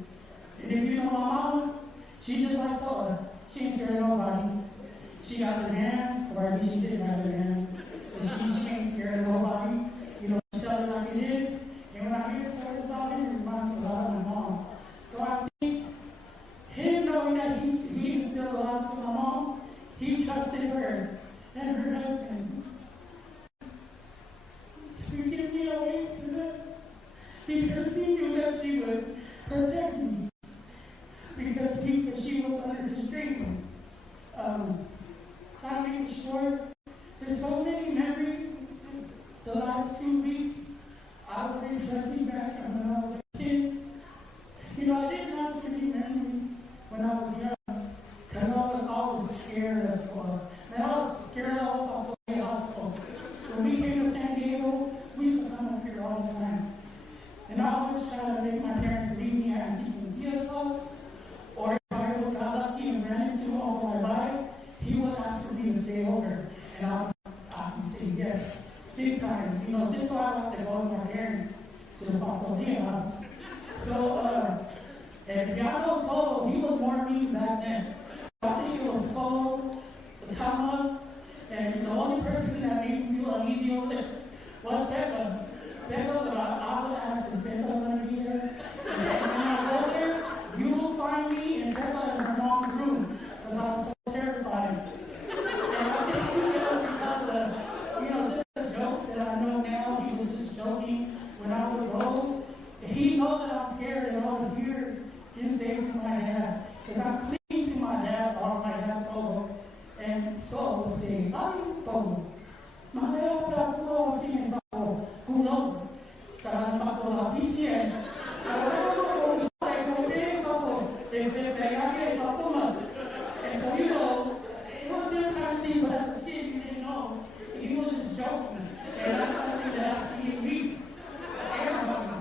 And if you know my mama, she just like Sola. She ain't scared of nobody. She got her hands, or at least she didn't have her hands. But she ain't scared of nobody. You know, she tells it like it is. And when I hear stories about him, it reminds me a lot of my mom. So I think him knowing that he instilled a lot to my mom, he trusted her and her husband. Speaking me away to that, because he knew that she would protect me. Because she was under his dream. Trying to make it short, there's so many memories. The last 2 weeks, I was reflecting back on when I was a kid. You know, I didn't have too many memories when I was young, because I was always scared of school. And I was scared of Australia Hospital. When we came to San Diego, we used to come up here all the time. And I always tried to make my parents leave me at Antiquitas house, or if I got lucky and ran into Uncle Hawaii, he would ask for me to stay over. And I would say yes, big time, you know, just so I don't have to go with my parents to the Pasolini house. So, and if y'all know Solo, he was more mean back then. So I think it was Solo, Tama, and the only person that made me feel uneasy with it was Becca. Becca, I would ask, is Becca going to be there? And when I go there, you will find me in Becca in her mom's room, because I was so terrified. And I think he was because of, you know, just the jokes that I know now, he was just joking when I would go. He knows that I'm scared, and I would hear him say to my dad, because I'm clinging to my dad, all my dad go. And so would say, Mami, go. My dad would have to go, and who knows? Karena aku lagi sih, kalau aku beli foto, PPP foto mah, and so you know, it wasn't kind of these, but as a kid, you didn't know. He was just joking, and that's something that I see in me. Everybody,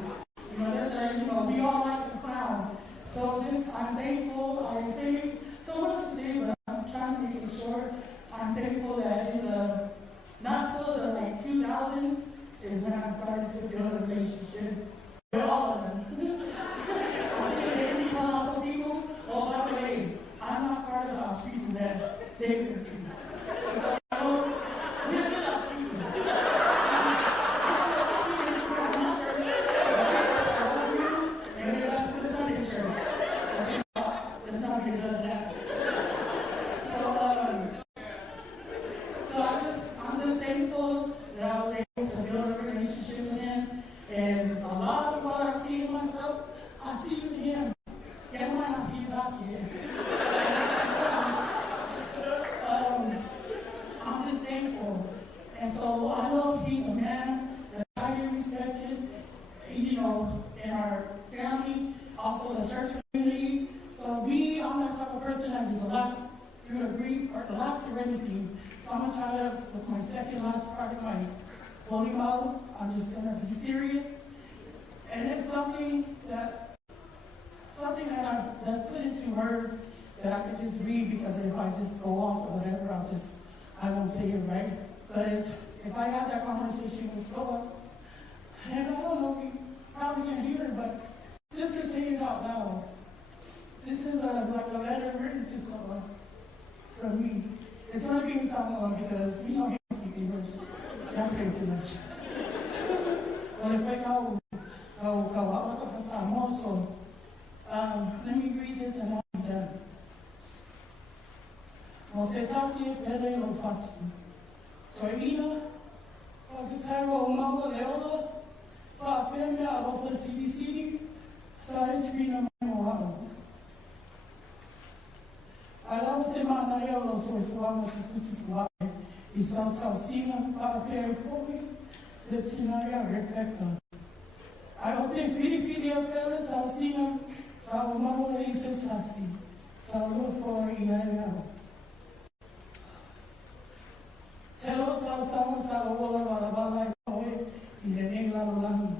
you know, that's like, you know, we all like to clown. So just, I'm thankful. I say so much to say, but I'm trying to make it short. I'm thankful that in the not till the like 2000. Is when I started to build a relationship with all of them. I think they become also people, oh, by the way, I'm not part of our speaking that they can see. So, we're not speaking. And we're not for the Sunday church. Let's not get judged that. So I'm just thankful that I was able to build a relationship with him. And a lot of what I see in myself, I see it in him. And when I see it, I see it. I'm just thankful. And so I know he's a man that's highly respected, you know, in our family, also the church community. So I'm not the type of person that just laugh through the grief or laugh through anything. So I'm going to try to, with my second last part of my holy model, I'm just going to be serious. And it's something that I just put into words that I could just read, because if I just go off or whatever, I won't say it right. But if I have that conversation with Scola, and I don't know if you probably can hear it, but just to say it out loud, this is like a letter written to Scola from me. It's going to be in Samoa because we don't speak English. That plays too much. But if I go Samoa, so let me read this and I'll be done. Mosetasi pele lo fatsu. Soina, Fatutaro Mawa Leola, Fapemia of the CBC, Sarina Moano. I love Semana Yellow, so if one was a Isao Tausina, Father Perry Foley, Letinaria Rebecca. I will say Fili Apella Tausina, Sawa Mama Lisa Tassi, Sawa for Iaya. Tell us how someone saw all of our Baba in the name of Lami.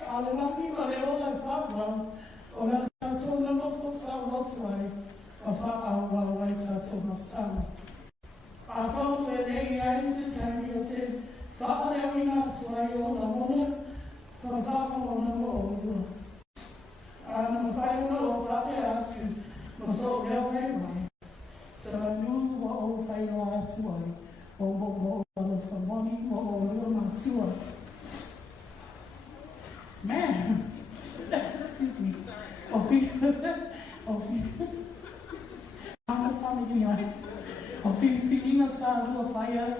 Alabami, Valeola Fava, or that Satona of Sawa, or Fava, White Satsoma Sama. I told her they answered and said, Father, we not swear on the woman, her father on the moon. And if I know, Father asked him, was so very. So I knew what old Father had to wait. Oh, for money, oh, man, excuse me. I'm a family. Filipina sa lua fire,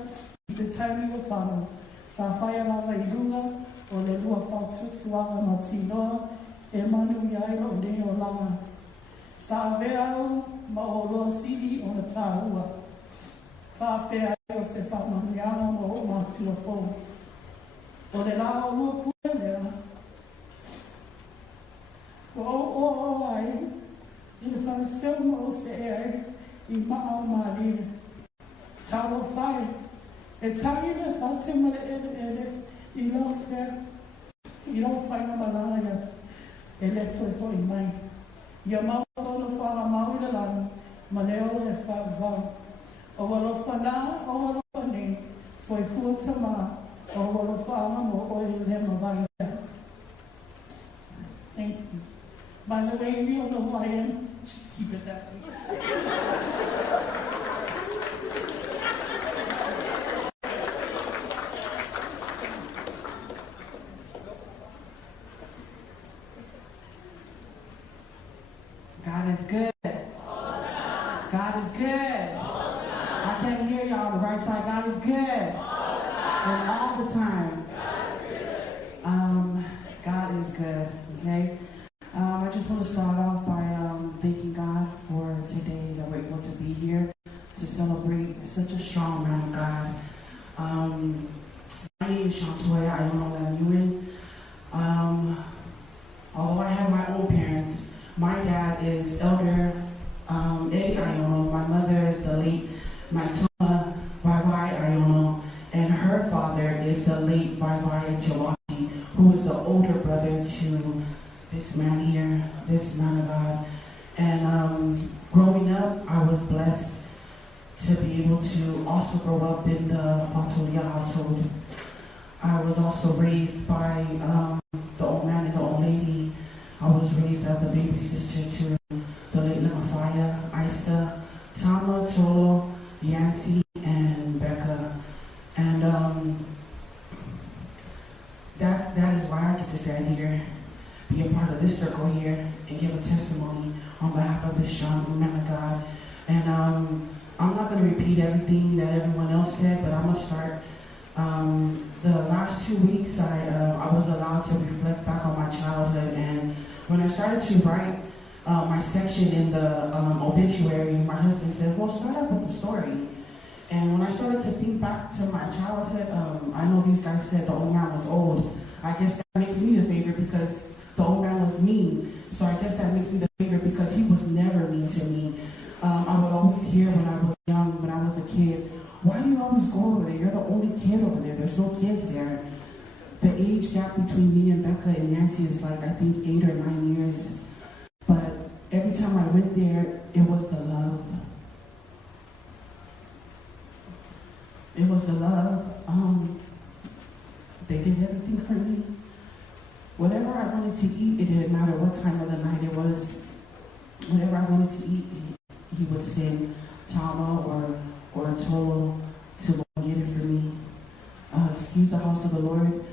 se taimi wa whanu. Sa fire la ilunga, o le lua whaututuanga matinoa, e manu iai o ne o lama. Sa veau, ma o loa sidi o na tāhua. Whapea o se whamaniana ma o mātua pō. O le la o lua puelea. O ai, i le whanseu ma o se ere, I maa maria. Tawa whai. E tangi me whate ma le ere, I lau whai ma malaya. E le toi fo I mai. Ia mau sono whaha mau I le lani, ma le o le whawau. O walo whanā, o walo whane, so I fuata mā, o walo whaama mo o I le mawai. Thank you. By the way, we don't know who I am. Just keep it that way. God is good. God is good. I can't hear y'all on the right side. God is good. And all the time. God is good. Okay? I just want to start off by thanking God for today that we're able to be here to celebrate such a strong man of God. My name is Shantoya Ionola Newman. Although I have my own parents, my dad is Elder Eddie Iono. My mother is the late Maitoma Waiwai Iono, and her father is the late Waiwai Tawati, who is the older brother to this man here, this man of God. And growing up, I was blessed to be able to also grow up in the Fatolia household. I was also raised by the old man and the old lady. I was raised as the baby sister to the late Lamafaya, Isa, Tama, Tolo, Yancy, and Becca. And that is why I get to stand here, be a part of this circle here, and give a testimony on behalf of this strong man of God. And I'm not going to repeat everything that everyone else said, but I'm going to start. The last 2 weeks, I was allowed to reflect back on my childhood, and when I started to write my section in the obituary, my husband said, well, start off with the story. And when I started to think back to my childhood, I know these guys said the old man was old. I guess that makes me the favorite because the old man was mean. So I guess that makes me the favorite because he was never mean to me. I would always hear when I was young, when I was a kid, why do you always go over there? You're the only kid over there. There's no kids there. The age gap between me and Becca and Nancy is like, I think 8 or 9 years. But every time I went there, it was the love. It was the love. They did everything for me. Whatever I wanted to eat, it didn't matter what time of the night it was. Whatever I wanted to eat, he would send Tama or Tolo to go get it for me. Excuse the house of the Lord.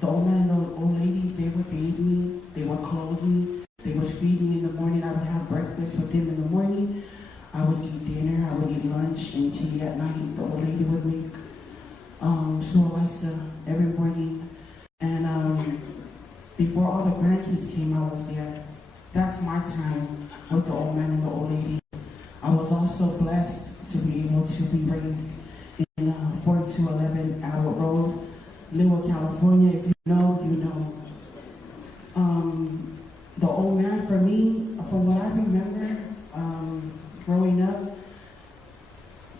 The old man and the old lady, they would bathe me, they would clothe me, they would feed me in the morning. I would have breakfast with them in the morning. I would eat dinner, I would eat lunch and tea at night. The old lady would make sualisa every morning. And before all the grandkids came, I was there. That's my time with the old man and the old lady. I was also blessed to be able to be raised in 4211 Adult Road, Linwood, California. If you know, you know. The old man for me, from what I remember growing up,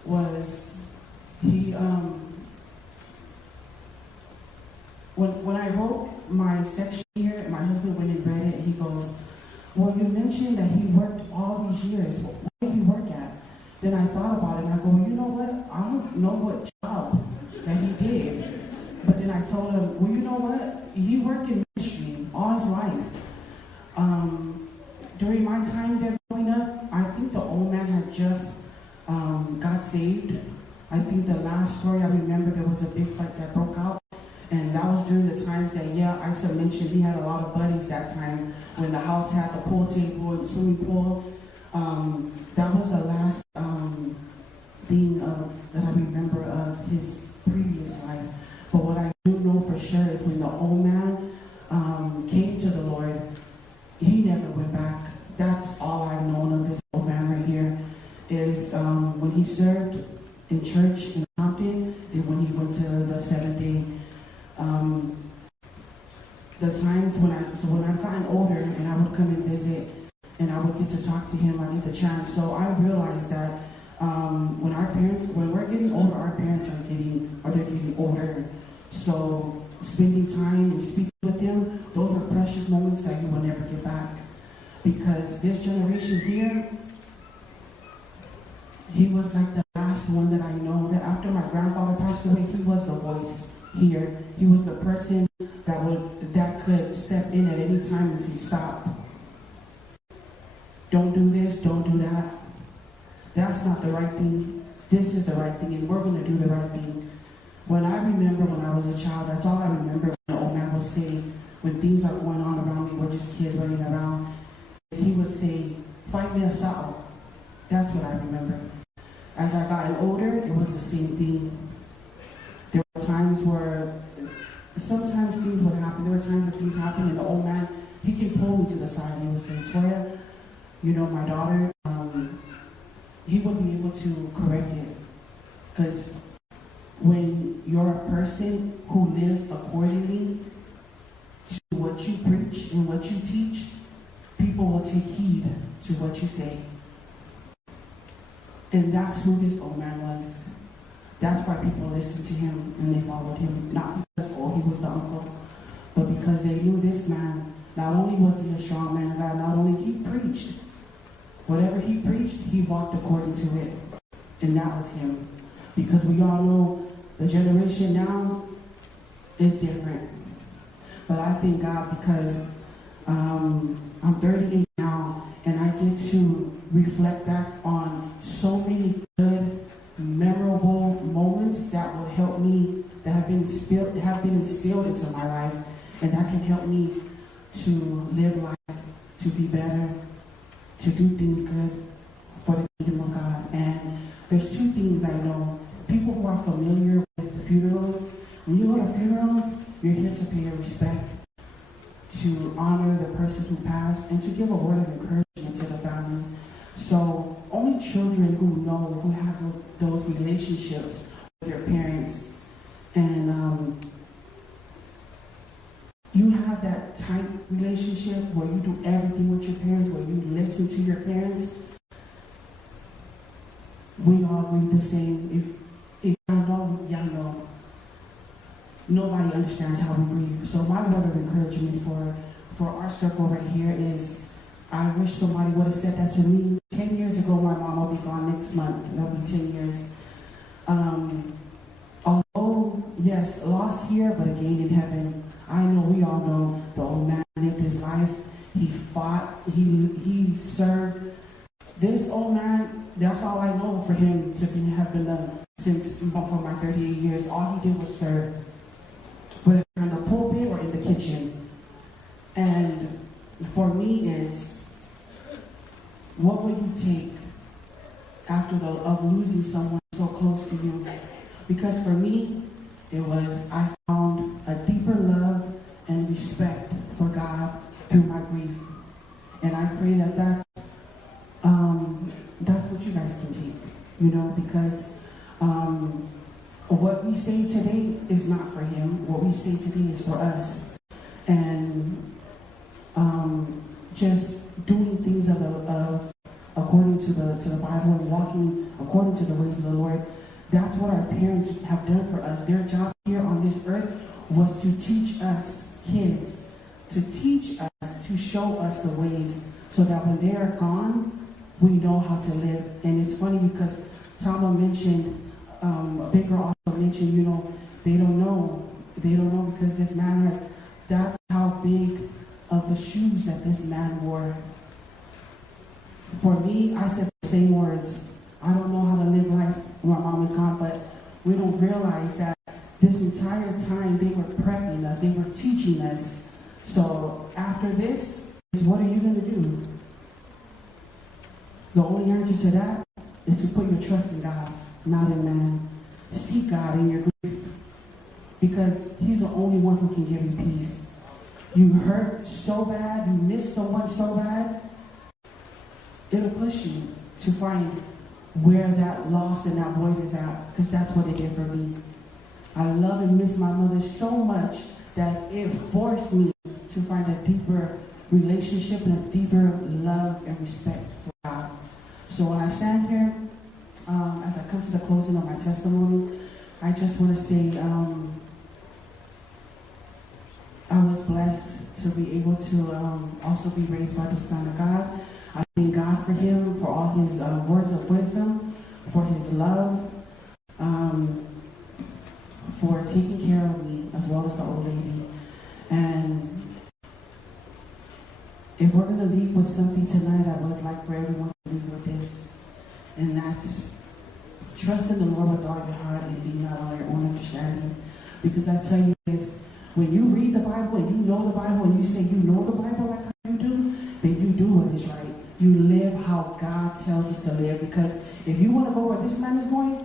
was he, when I wrote my section here, my husband went and read it, and he goes, well, you mentioned that he worked all these years. What did he work at? Then I thought about it, and I go, you know what? I don't know what job that he did. But then I told him, well, you know what? He worked in ministry all his life. During my time there growing up, I think the old man had just got saved. I think the last story I remember, there was a big fight that broke out. And that was during the times that, Isa mentioned he had a lot of buddies that time when the house had the pool table and the swimming pool. That was the last thing that I remember of his previous life. But what I do know for sure is when the old man came to the Lord, he never went back. That's all I've known of this old man right here, is when he served in church in Compton, then when he went to the Seventh Day. The times when I've gotten older and I would come and visit and I would get to talk to him, I get the chance. So I realized that when we're getting older, our parents are getting older. So spending time and speaking with them, those were precious moments that you will never get back. Because this generation here, he was like the last one that I know, that after my grandfather passed away, he was the voice here. He was the person that could step in at any time and say, stop. Don't do this, don't do that. That's not the right thing. This is the right thing, and we're going to do the right thing. When I remember when I was a child, that's all I remember the old man would say when things are going on around me, we're just kids running around. He would say, find me a saddle. That's what I remember. As I got older, it was the same thing. There were times where sometimes things would happen. There were times where things happened, and the old man, he can pull me to the side and he would say, Toya, you know, my daughter, he would be able to correct it. Because when you're a person who lives accordingly to what you preach and what you teach, people will take heed to what you say. And that's who this old man was. That's why people listened to him and they followed him. Not because, he was the uncle, but because they knew this man, not only was he a strong man of God, not only he preached, whatever he preached, he walked according to it. And that was him. Because we all know the generation now is different. But I thank God because I'm 38 now, and I get to reflect back on so many good, memorable moments that will help me, that have been instilled into my life, and that can help me to live life, to be better, to do things good for the kingdom of God. And there's two things I know. People who are familiar with the funerals, when you go to funerals, you're here to pay your respect, to honor the person who passed, and to give a word of encouragement to the family. So only children who know, who have those relationships with their parents, and you have that tight relationship where you do everything with your parents, where you listen to your parents, we all grieve the same. If y'all know, nobody understands how we grieve. So my word of encouragement for our circle right here is, I wish somebody would have said that to me 10 years ago. My mom will be gone next month. That'll be 10 years. Although, yes, lost here, but again in heaven. I know, we all know, the old man lived his life. He fought, he served. This old man, that's all I know for him to have been done since for my 38 years. All he did was serve, whether in the pulpit or in the kitchen. And for me, it's, what will you take after of losing someone so close to you? Because for me, it was, I found a deeper love and respect for God through my grief. And I pray that that's what you guys can take, you know, because what we say today is not for him. What we say today is for us. And just doing things according to the Bible and walking according to the ways of the Lord. That's what our parents have done for us. Their job here on this earth was to teach us kids, to teach us, to show us the ways, so that when they are gone, we know how to live. And it's funny because Tama mentioned, Baker also mentioned, they don't know because this man that's how big of the shoes that this man wore. For me, I said the same words. I don't know how to live life when my mom is gone, but we don't realize that this entire time they were prepping us, they were teaching us. So after this, what are you going to do? The only answer to that is to put your trust in God, not in man. Seek God in your grief, because he's the only one who can give you peace. You hurt so bad, you miss someone so bad, it'll push you to find where that loss and that void is at, because that's what it did for me. I love and miss my mother so much that it forced me to find a deeper relationship and a deeper love and respect for God. So when I stand here, as I come to the closing of my testimony, I just want to say I was blessed to be able to also be raised by this man of God. I thank God for him, for all his words of wisdom, for his love, for taking care of me, as well as the old lady. And if we're going to leave with something tonight, I would like for everyone to leave with this. And that's trust in the Lord with all your heart and lean not on your own understanding. Because I tell you this, when you read the Bible and you know the Bible and you say you know the Bible like how you do, then you do what is right. You live how God tells us to live. Because if you want to go where this man is going,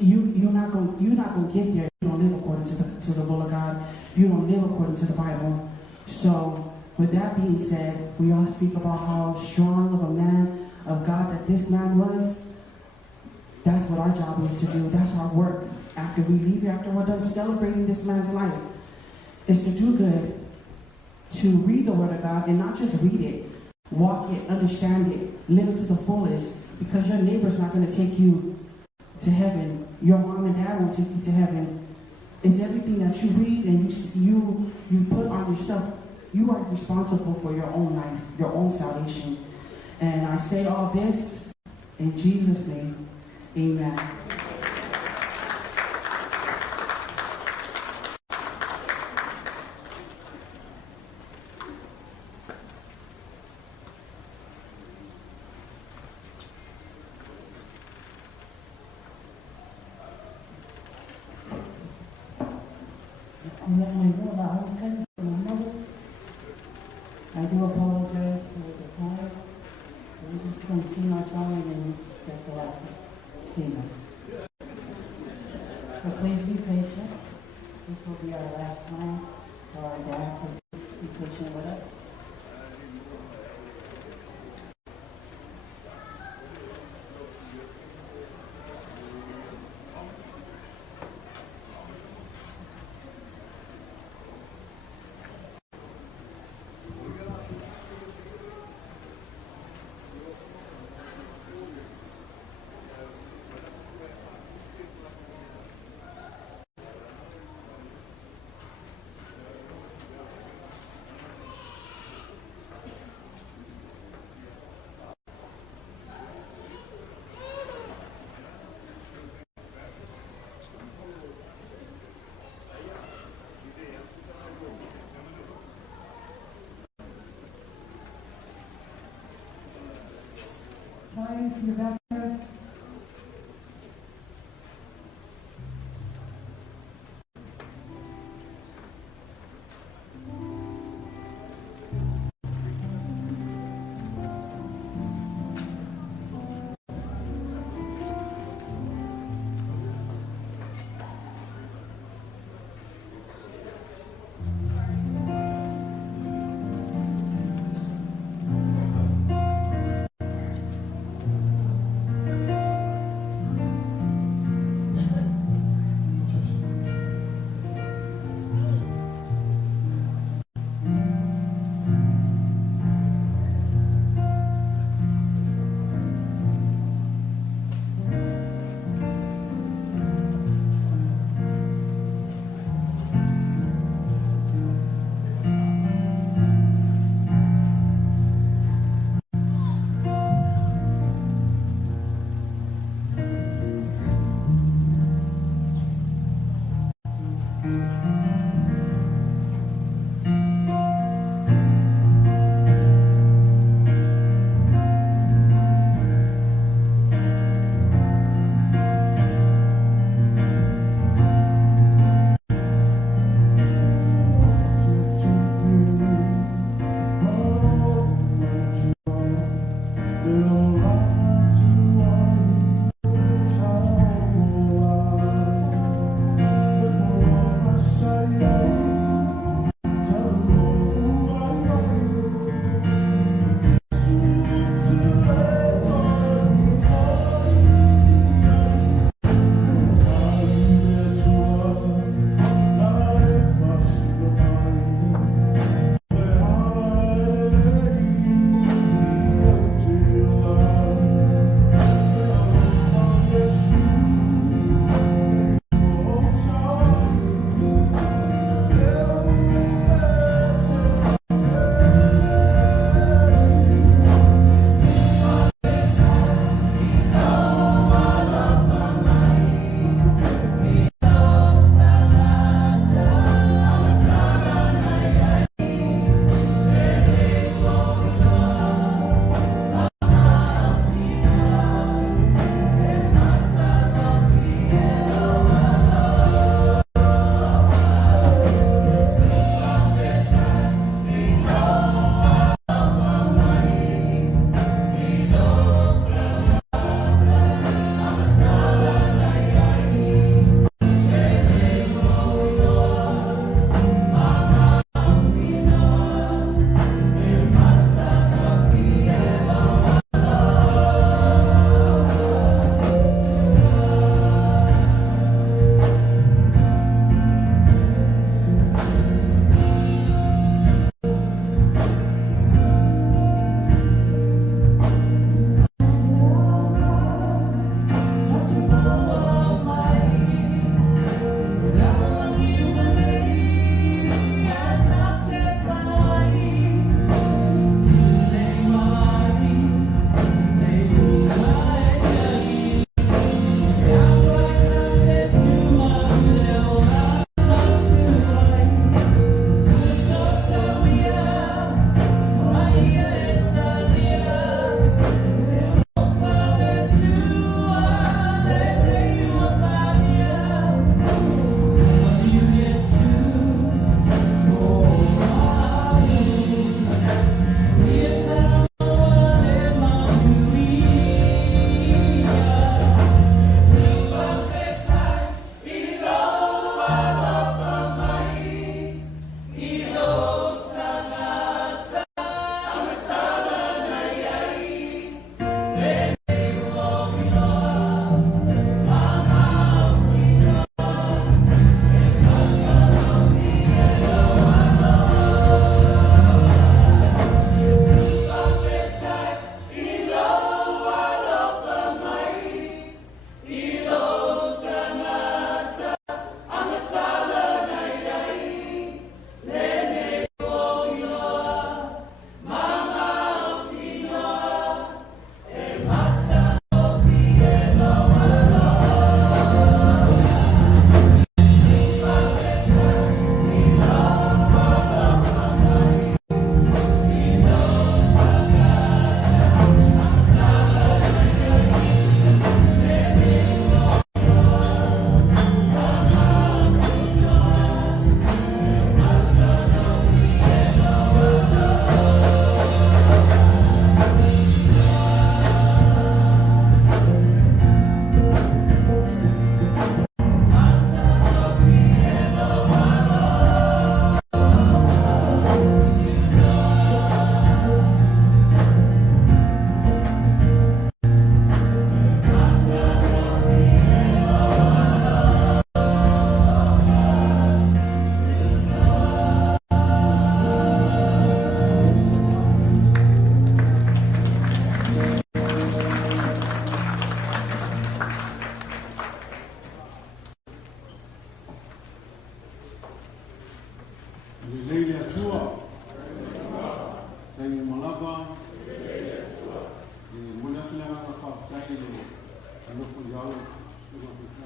you're not going to get there. You don't live according to the will of God. You don't live according to the Bible. So with that being said, we all speak about how strong of a man of God that this man was. That's what our job is to do. That's our work. After we leave, after we're done celebrating this man's life, is to do good, to read the Word of God, and not just read it, walk it, understand it, live it to the fullest, because your neighbor's not going to take you to heaven. Your mom and dad won't take you to heaven. It's everything that you read and you put on yourself. You are responsible for your own life, your own salvation. And I say all this in Jesus' name. Amen. I do apologize for the song. We're just going to sing our song and then that's the last sing us. So please be patient. This will be our last time for our dad, so please be patient with us.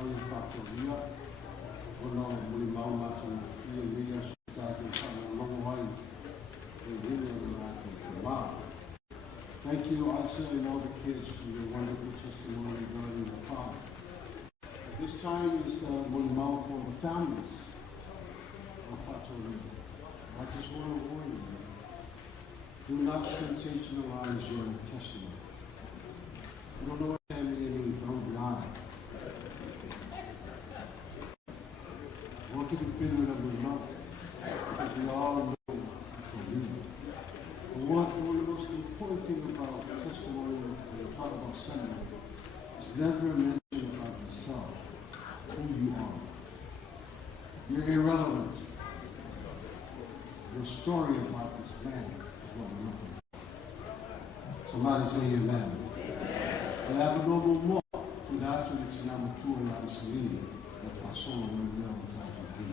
Hoi whātoria. Ona o mui mau mātou na whia mea so tātou whana longo ai. E rene o mātou te mā. Thank you, Isa, and all the kids for your wonderful testimony regarding the father. This time is the Mulimau for the families of Whātoria. I just want to warn you, do not sensationalize your testimony. I don't know what family means, don't lie. What can you feel of your mouth? Because we all know one of the most important thing about testimony and the part about Sunday is never mention about yourself, who you are. You're irrelevant. The story about this man is what we're looking for. Somebody say amen. And I have a little more to that to the number 2 and I see that I saw when we know how to do.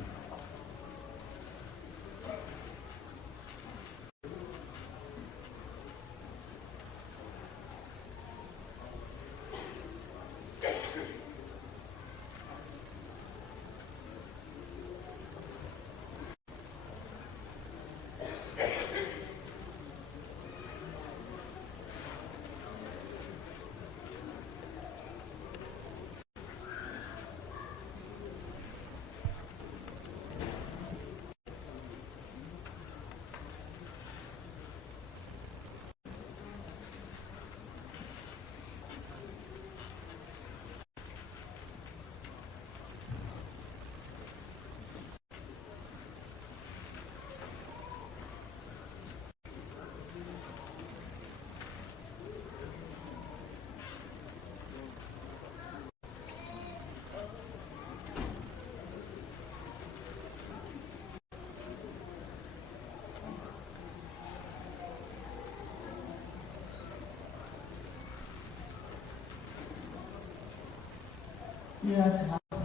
Ia te hapa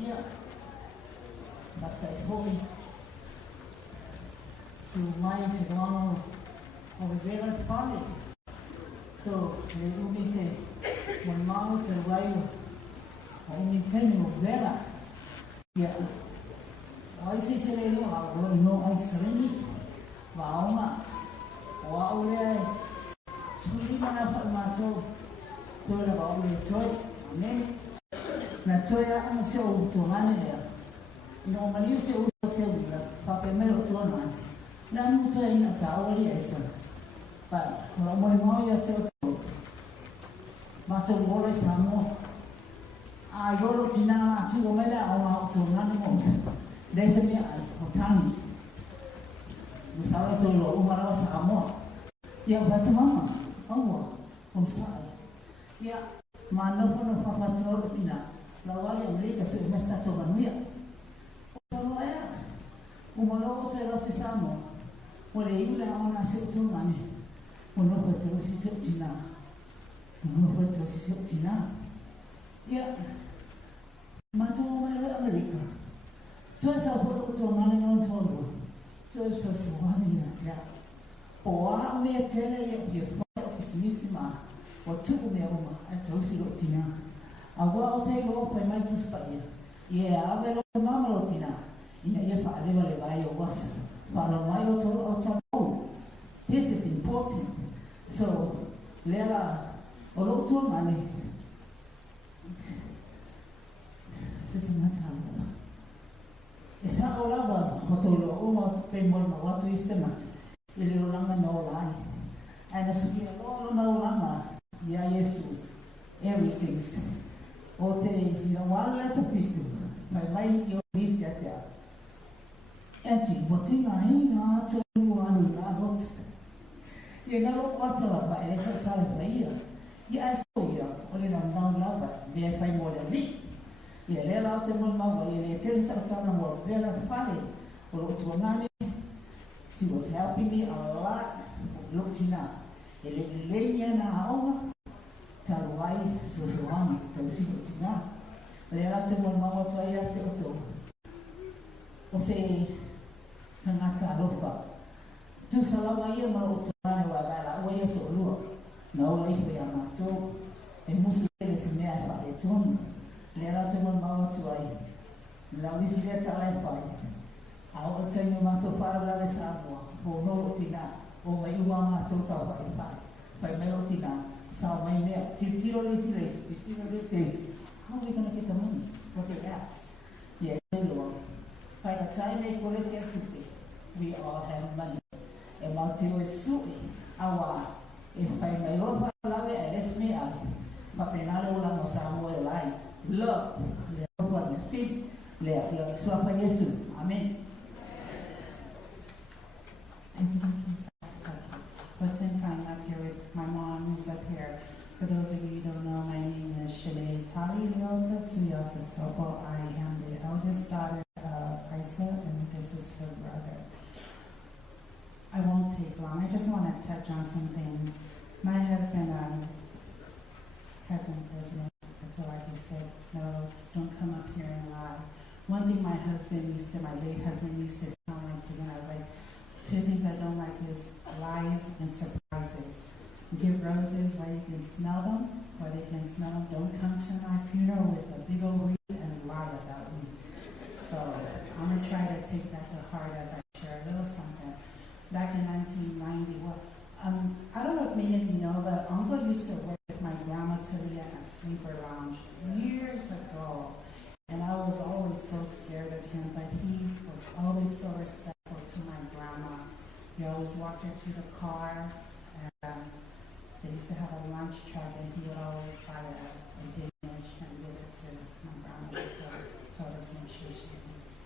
ia, bata e hoi, so mai te wano o vera whare. So, le umi se, mo mau te waiwa, o umi tenu o vera. Ia, ai se reo, a oi no ai sereni, wa auma, o au lea, suri mana pa mātou, tōra wa au le toi, amen. Na toia ana se o tōhane ea. Ino mariu se o te uia, pape mero tōna. Na anu toia ina ta aori esa. Pa, ora moi mau ia te o tō. Mātou wole sa mo. A yoro tina tu o mele a o tōnane mo. Leisa mea ai, o tangi. Musara tō lo umarawa sa mo. Ia wata mama, aua, o msai. Ia, manopo no whakatoro tina. La wale o leika se o mesa tō manuia. O tano ea, o maloko te ratu samo, o le iule aona se o tō ngane, o nopo te osi se o tina. O nopo te osi se o tina. Ia, mātou o mai roi Amerika. Toi sa poro o tō ngane no tōro, toi sa sohani na tea. O a mea tere ia pia whai o kisimisima, o tuku mea oma, a te osi o tina. A wā o te o pai mai tu spaia. Ia awe o te mama o tina. Ina ia pa arewa le vai o wasa. Palo mai o tō o tamau. This is important. So, lera, o lo tō mane. Sita mata awa. E sa o lawa, o tō lo uma pe morma watu i se mata. I leo langa na o lai. Aina suki a lolo na o langa. Ia Yesu. Everything's. O te wala sa pitu, mai i o nisi a te a. Enti, mo tina hei ngā te anu nā rotu. Ia ngā roto atawa pa e sa tala pa ia. Ia e so ia, o le na ngau lawa, vea pai mo le li. Ia le lau te mon maua, ia le tele sa tala mo vea la whare. O lo tua ngane, she was helping me a lot. Look tina, e le leia na aonga. Taruai, Susuani, Tausiko Tina. Lera te mo maua toi a te oto. O se tangata alofa. Tu salawa ia ma o tu mane wa la o ia to lua. Na o lei pe a mato. E musu ele se mea pa le tonu. Lena te mo mau tu ai. La wisi le ta ai pai. Au o te ma to para le sa mo. Po no tina. O mai ua ma to ta pai pai. Pai mai o tina. Sa mai me ti tiro le si le ti tiro le face. How are we going to get the money? What they ask. Yeah, Lord. By the time they go to get to be, we all have money. And what you is suing our if I may not allow it, let's me out. But when I don't know some line, look, the one see, let your swap Jesus. Amen. But since I'm up here with my mom who's up here, for those of you who don't know, my name is Shanae Taliota Tuyasa Sopo. I am the eldest daughter of Isa, and this is her brother. I won't take long. I just want to touch on some things. My husband, President Authority said, no, don't come up here and lie. One thing my late husband used to sound like his, and I was like, two things I don't like is lies and surprises. Give roses where you can smell them, where they can smell them. Don't come to my funeral with a big old wreath and lie about me. So I'm going to try to take that to heart as I share a little something. Back in 1990, I don't know if many of you know, but Uncle used to work with my grandma Talia at Sleeper Lounge years ago. And I was always so scared of him, but he was always so respectful to my grandma. He always walked her to the car, and they used to have a lunch truck, and he would always buy a dinner and give it to my grandma. Told us make sure she eats.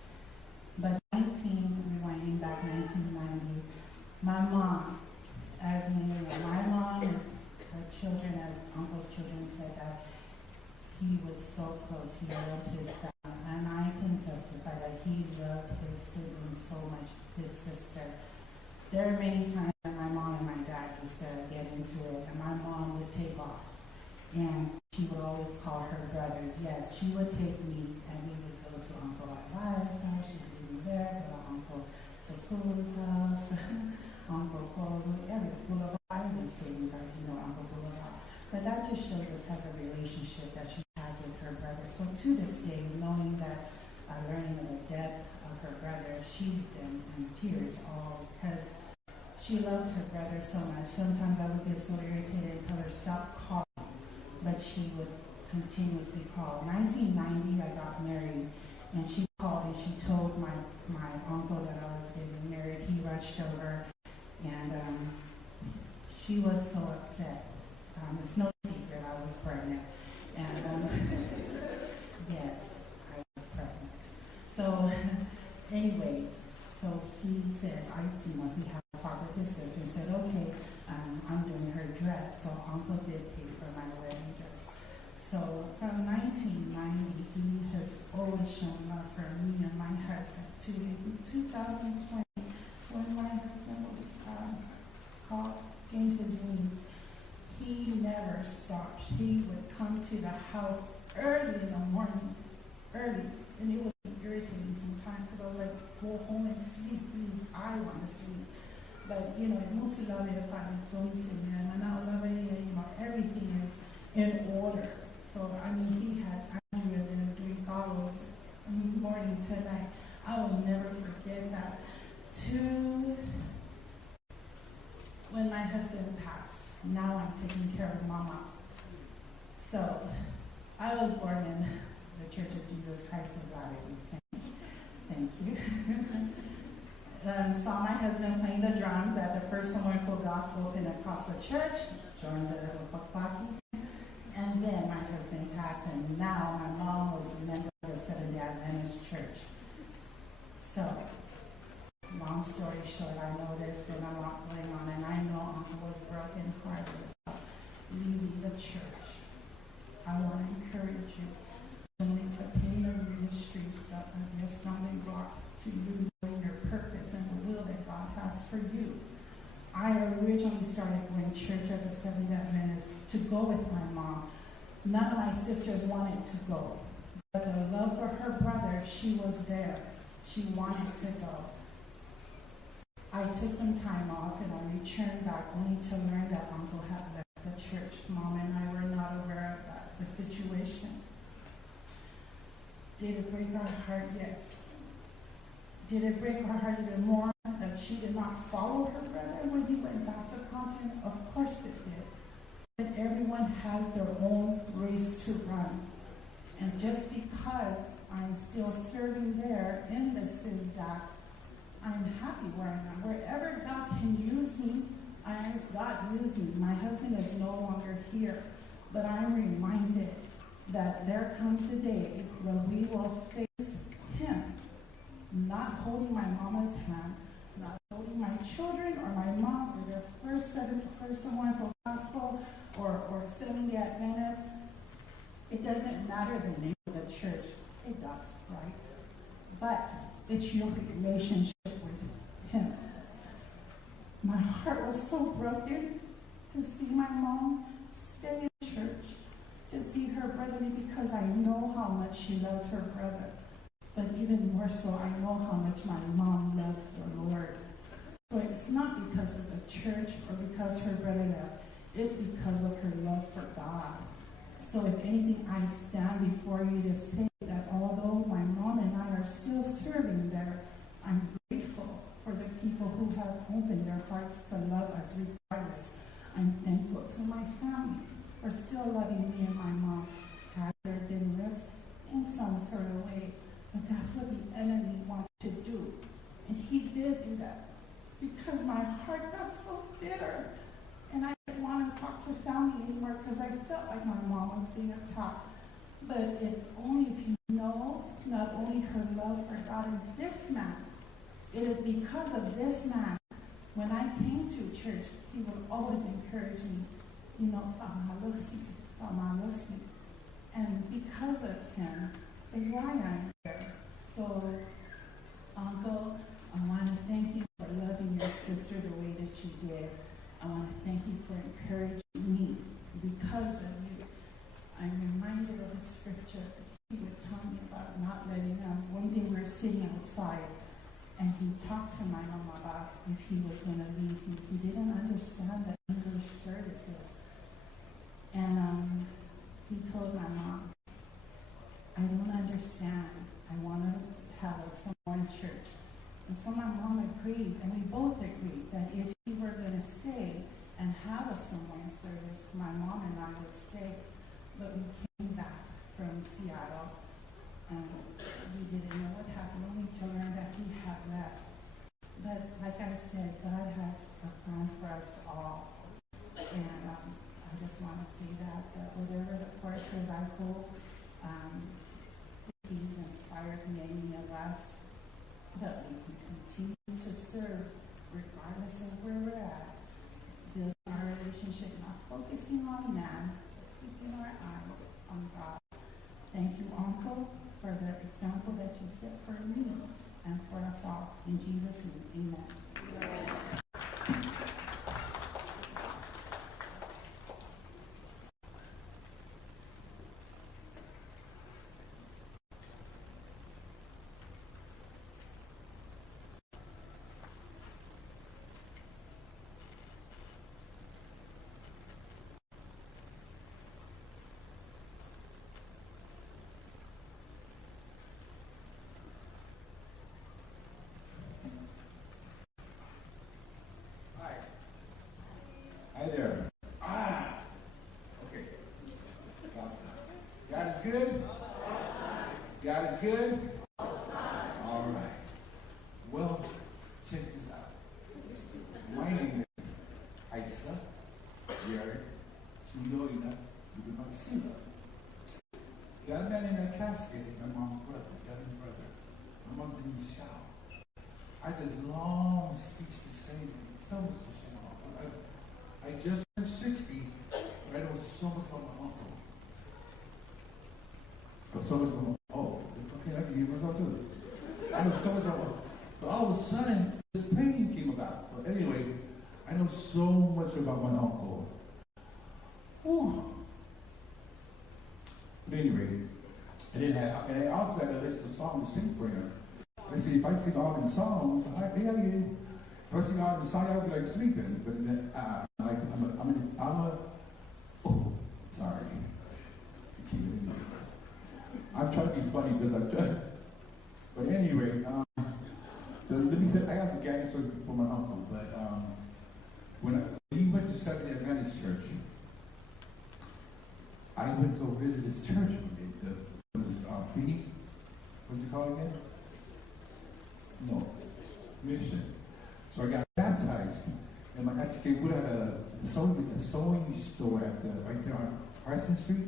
But rewinding back 1990, my mom, as my mom is her children, as Uncle's children said that he was so close. He loved his family, and I can testify that he loved his siblings so much, his sister. There are many times that my mom and my dad used to get into it, and my mom would take off, and she would always call her brothers. Yes, she would take me, and we would go to Uncle Eli's house. She'd leave me there, go to Uncle Safu's house, Uncle Cole, every Boulevard. I didn't say anybody, Uncle Boulevard. But that just shows the type of relationship that she has with her brother. So to this day, knowing that, learning of the death of her brother, she's been in tears all because she loves her brother so much. Sometimes I would get so irritated and tell her stop calling, but she would continuously call. 1990, I got married, and she called and she told my uncle that I was getting married. He rushed over, and she was so upset. It's no secret I was pregnant, and yes, I was pregnant. So, anyways, so he said, he had to talk with his sister. He said, okay, I'm doing her dress. So Uncle did pay for my wedding dress. So from 1990, he has always shown love for me and my husband. To 2020, when my husband was gained his wings, he never stopped. He would come to the house early in the morning, and it was irritating sometimes because I was like, go home and sleep, please. I want to sleep. But, everything is in order. So, he had Andrea there doing goggles morning to night. I will never forget that. When my husband passed, now I'm taking care of Mama. So, I was born in the Church of Jesus Christ of Latter-day Saints. Thank you. Saw my husband playing the drums at the First Sonoran Gospel Pentecostal Church, joined the little Pakpaki, and then my husband passed, and now my mom was a member of the Seventh-day Adventist Church. So, long story short, I know there's been a lot going on, and I know Uncle was broken hearted about leaving the church. I want to encourage you. Don't make the pain of ministry stuff a stumbling block to you knowing your purpose and the will that God has for you. I originally started going to church at the Seventh-day Adventist to go with my mom. None of my sisters wanted to go. But the love for her brother, she was there. She wanted to go. I took some time off and I returned back only to learn that Uncle had left the church. Mom and I were not aware of the situation. Did it break our heart? Yes. Did it break our heart even more that she did not follow her brother when he went back to Compton? Of course it did. But everyone has their own race to run. And just because I'm still serving there in the SISDAC, I'm happy where I am. Wherever God can use me, I ask God use me. My husband is no longer here, but I'm reminded that there comes the day when we will face him, not holding my mama's hand, not holding my children or my mom for their first wonderful gospel or Seventh-day Adventist. It doesn't matter the name of the church. It does, right? But it's your relationship with him. My heart was so broken to see my mom stay in church, to see her brother, because I know how much she loves her brother. But even more so, I know how much my mom loves the Lord. So it's not because of the church or because her brother left. It's because of her love for God. So if anything, I stand before you to say that although my mom and I are still serving there, I'm grateful for the people who have opened their hearts to love us regardless. I'm thankful to my family for still loving me and my mom. Has there been rifts? In some sort of way. But that's what the enemy wants to do. And he did do that because my heart got so bitter. And I didn't want to talk to family anymore because I felt like my mom was being attacked. But it's only if you know not only her love for God and this man. It is because of this man. When I came to church, he would always encourage me, you know, Famalosi. And because of him is why I'm here. So, Uncle, I want to thank you for loving your sister the way that you did. I want to thank you for encouraging me. Because of you, I'm reminded of a scripture. He would tell me about not letting them. One day we were sitting outside, and he talked to my mom about if he was going to leave. He didn't understand the English services. And he told my mom, I don't understand. I want to have someone church. And so my mom agreed, and we both agreed that if we were going to stay and have a Samoan service, my mom and I would stay. But we came back from Seattle, and we didn't know what happened, only to learn that he had left. But like I said, God has a plan for us all. And I just want to say that whatever the course is, I hope he's inspired many of us that we can continue to serve regardless of where we're at, building our relationship, not focusing on man, keeping our eyes on God. Thank you, Uncle, for the example that you set for me and for us all. In Jesus' name, amen. Hi there. Okay. God is good? God is good? All right. Well, check this out. My name is Isa Jerry Suyoina Dugumasila. That man in that casket is my mom's brother, his brother. My mom's in the shower. I just long speech to say, so much to say. I just turned 60, but I know so much about my uncle. So much about my okay, I can hear myself too. I know so much about my but all of a sudden, this painting came about. But anyway, I know so much about my uncle. Whew. But anyway, and I also had a list of songs to sing for him. I said, if I sing all them songs, if I sing all them songs, I'll be like sleeping. But then, sorry. I'm trying to be funny, but because I tried. But anyway, so let me say, I got the gang story for my uncle, but when he went to Seventh-day Adventist Church, I went to go visit his church one day, this thingy, what's it called again? No, mission. So I got baptized, and my ex-kid would have a sewing store right there on Carson Street,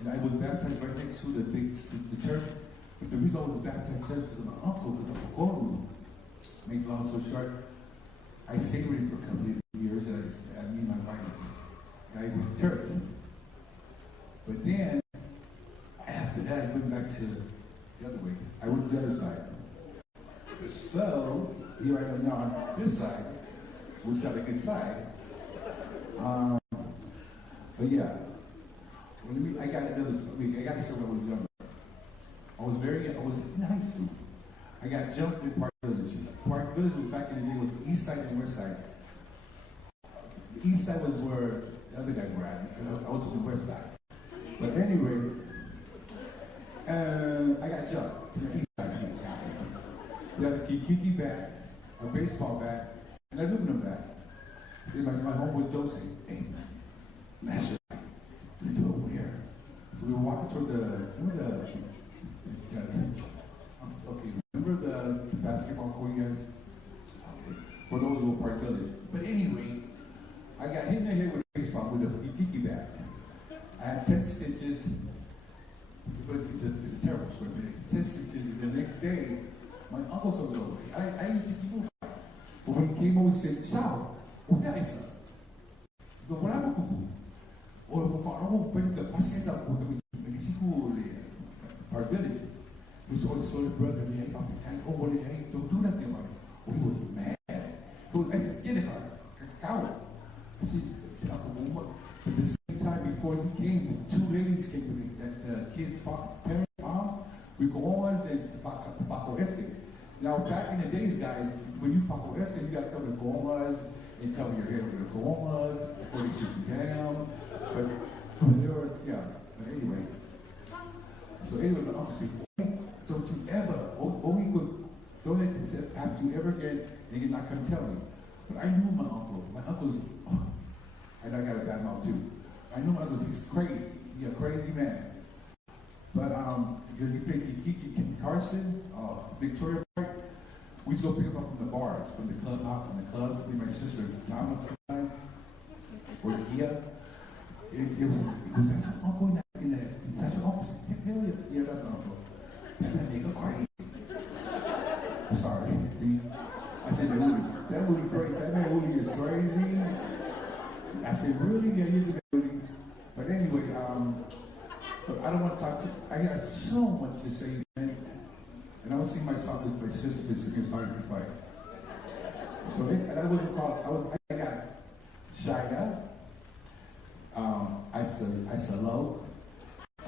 and I was baptized right next to the church. But the reason I was baptized there was because of my uncle, because of Gordon. Make long story short, I stayed with him for a couple of years, and me and my wife, I went to church. But then, after that, I went back to the other way. I went to the other side. So, here I am now on this side, which is not a good side. But yeah, I got to say when I was younger. I was in high school. I got jumped in Park Village. Park Village was back in the day, was the east side and west side. The east side was where the other guys were at. I was on the west side. But anyway, I got jumped from the east side. We had a kiki bat, a baseball bat, and an aluminum bat. Then my homeboy Joe said, "Hey, Master, what do you do over here?" So we were walking toward remember the basketball court, you guys? Okay. For those who were Park Village. But anyway, I got hit in the head with a baseball with a kiki bat. I had 10 stitches, but it's a terrible story. 10 stitches. The next day, my uncle comes over. I didn't think he knew. But when he came over, he said, "Ciao, what is it?" So what happened to you? Or I think the first thing that we Park Village. We saw the brother, don't do nothing about it. Oh, he was mad. I said, "Get it, coward." I said, "Uncle, at the same time before he came, 2 ladies came to me, the kid's parent, mom, we go on and Paco Ese. Now, back in the days, guys, when you Paco Ese, you got to come to Gomas and cover your head with a Gomas before they shoot you down. But there was, yeah, but anyway. So anyway, the uncle said, "Don't you ever, don't let this happen to you ever again, and you're not going to tell me." But I knew my uncle. My uncle's, and I got a bad mouth too. I knew my uncle, he's crazy. He's a crazy man. But because he played Kiki Carson, Victoria Park, we used to go pick him up from the bars, from the clubs, me and my sister, Thomas at the time, or Kia. It was actually uncle in that, it's actually uncle. Yeah, that's my uncle. That nigga crazy. I'm sorry. See, I said that movie crazy. That movie is crazy. I said, "Really? Yeah, you movie." But anyway, so I don't want to talk to you. I got so much to say, man. And I want to sing my song with my sisters against Starting to Fight. So and I wasn't called. I got Shida, Isalo,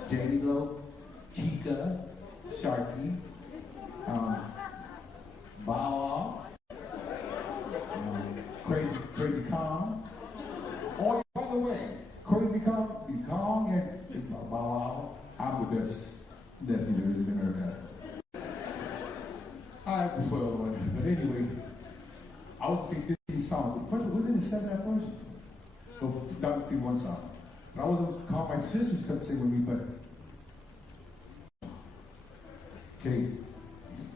Jenny Lo, Chica, Sharky, Bawa, Crazy Kong. Oh, by the way, Crazy Kong and Bawa, I'm the best nephew there is in America. I have the spoiled one. But anyway, I would sing this song. The first was in the 7th version. So that would sing one song. But I wasn't call my sisters to come sing with me, but okay,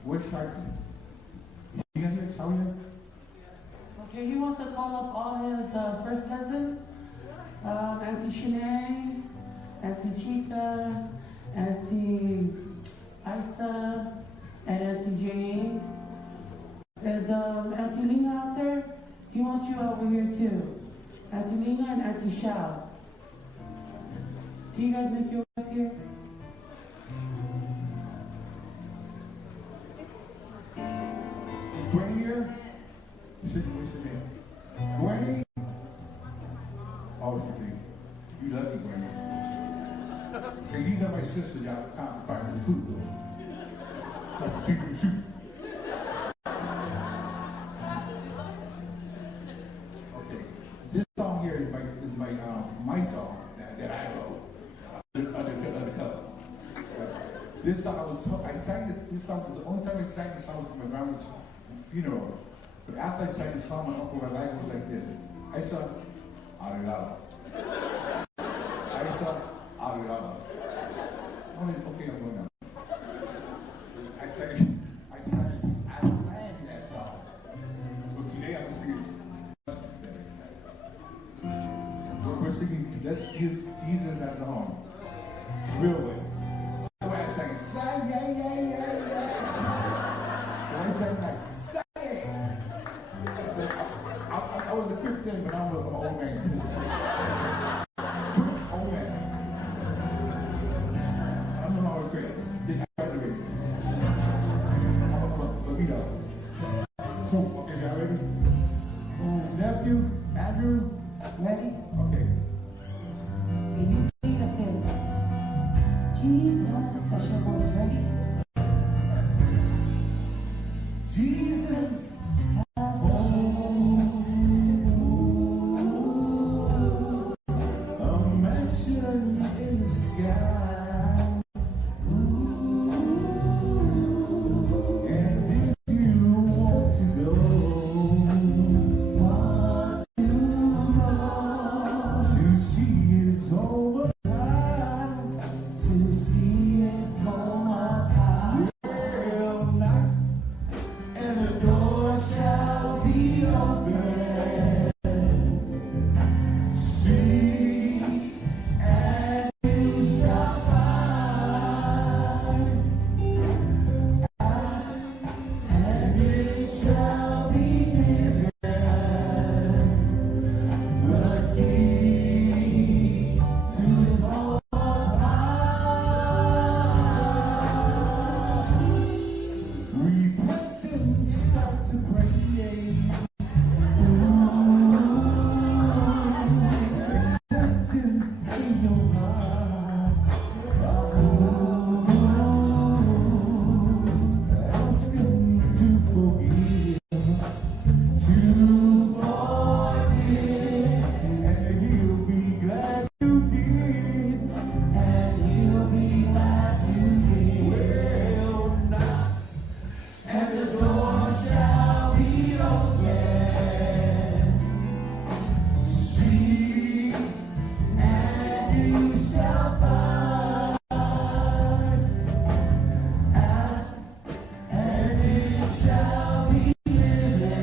where's Sharky? Is she in here? How are you? Okay, he wants to call up all his first cousins. Auntie Shanae, Auntie Chica, Auntie Isa, and Auntie Jenny. Is Auntie Lena out there? He wants you over here too. Auntie Lena and Auntie Shao. Can you guys make your way up here? Is Gwenny here? What's your name? Gwenny? Oh, it's your name. You love me, Gwenny. Okay, these are my sisters out of Compton. People shoot. Okay, this song here is my song that I wrote. I sang this song, it was the only time I sang this song was for my grandma's funeral. But after I sang the song, my uncle, my life was like this. I saw Arreglado. I saw Arreglado. Okay, I'm going now. I sang that song. So today I'm singing. We're singing Jesus as a home. Real way. I sang, yeah. I sang that, say it. I was a quick thing, but I was an old man. Old man. I'm an old man. Did I graduate? Look, you know. So, okay, y'all ready? Nephew, Andrew, ready? Okay. Can you lead us in? Jesus, that's your voice, ready? Jesus has a mansion in the sky. And if you want to go, to see his home up high, to see his home up high, well, night, and the door shall be open. See, and you shall find, and it shall be given the key to his home up high. Repentance, start to pray. Accepting in your heart. Ask him to forgive, and he'll be glad you did. Well, now, and the door shall be open. See, and you shall find. Ask, and it shall be given.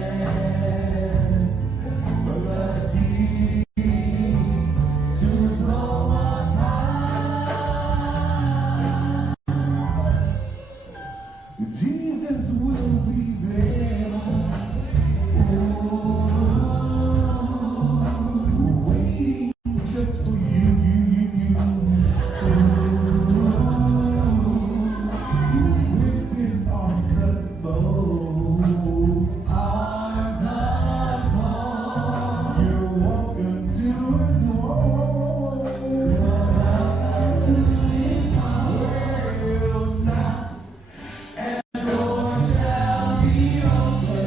The key to his home up high. Jesus will be there, waiting just for you. With his arms unfold, you're welcome to his home. Well, now, and the door shall be open.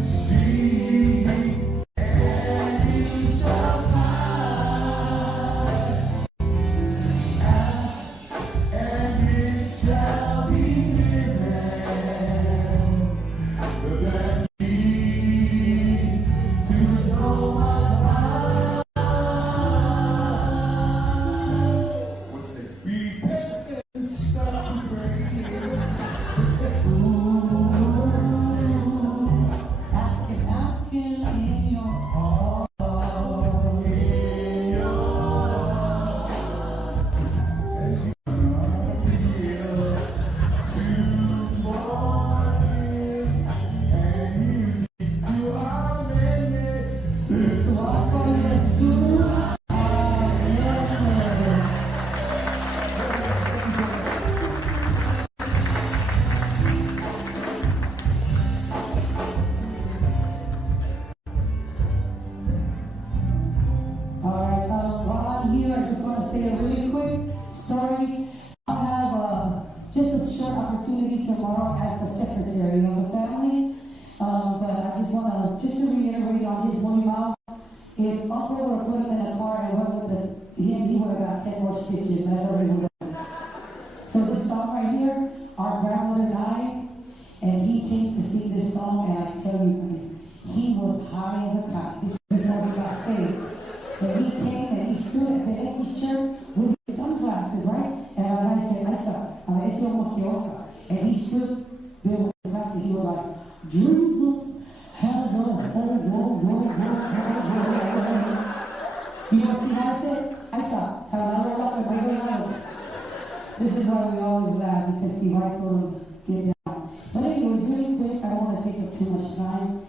See, and you shall find. Ask, and it shall be given. The key to his home up high. What's that? Repentance, stop to pray. Asking in your heart. In your heart, as you feel to forgive, and if you are ready, let's walk on this soon. All right, while I'm here, I just want to say a really quick story. I have just a short opportunity tomorrow as the secretary of the family, but I just want to reiterate on his one mouth. If Uncle would have put him in a car and went with him, he would have got 10 more stitches. That already would have. So this song right here, our grandmother died, and he came to sing this song, and I tell you guys, he was high as a kite. This is before we got saved. And he came and he stood at the English church with his sunglasses, right? And I said, and he stood there with his glasses, he was like, Jesus has a You know what I said? I said, this is why we always laugh, because the wife's going to get down. But anyways, really quick, I don't want to take up too much time.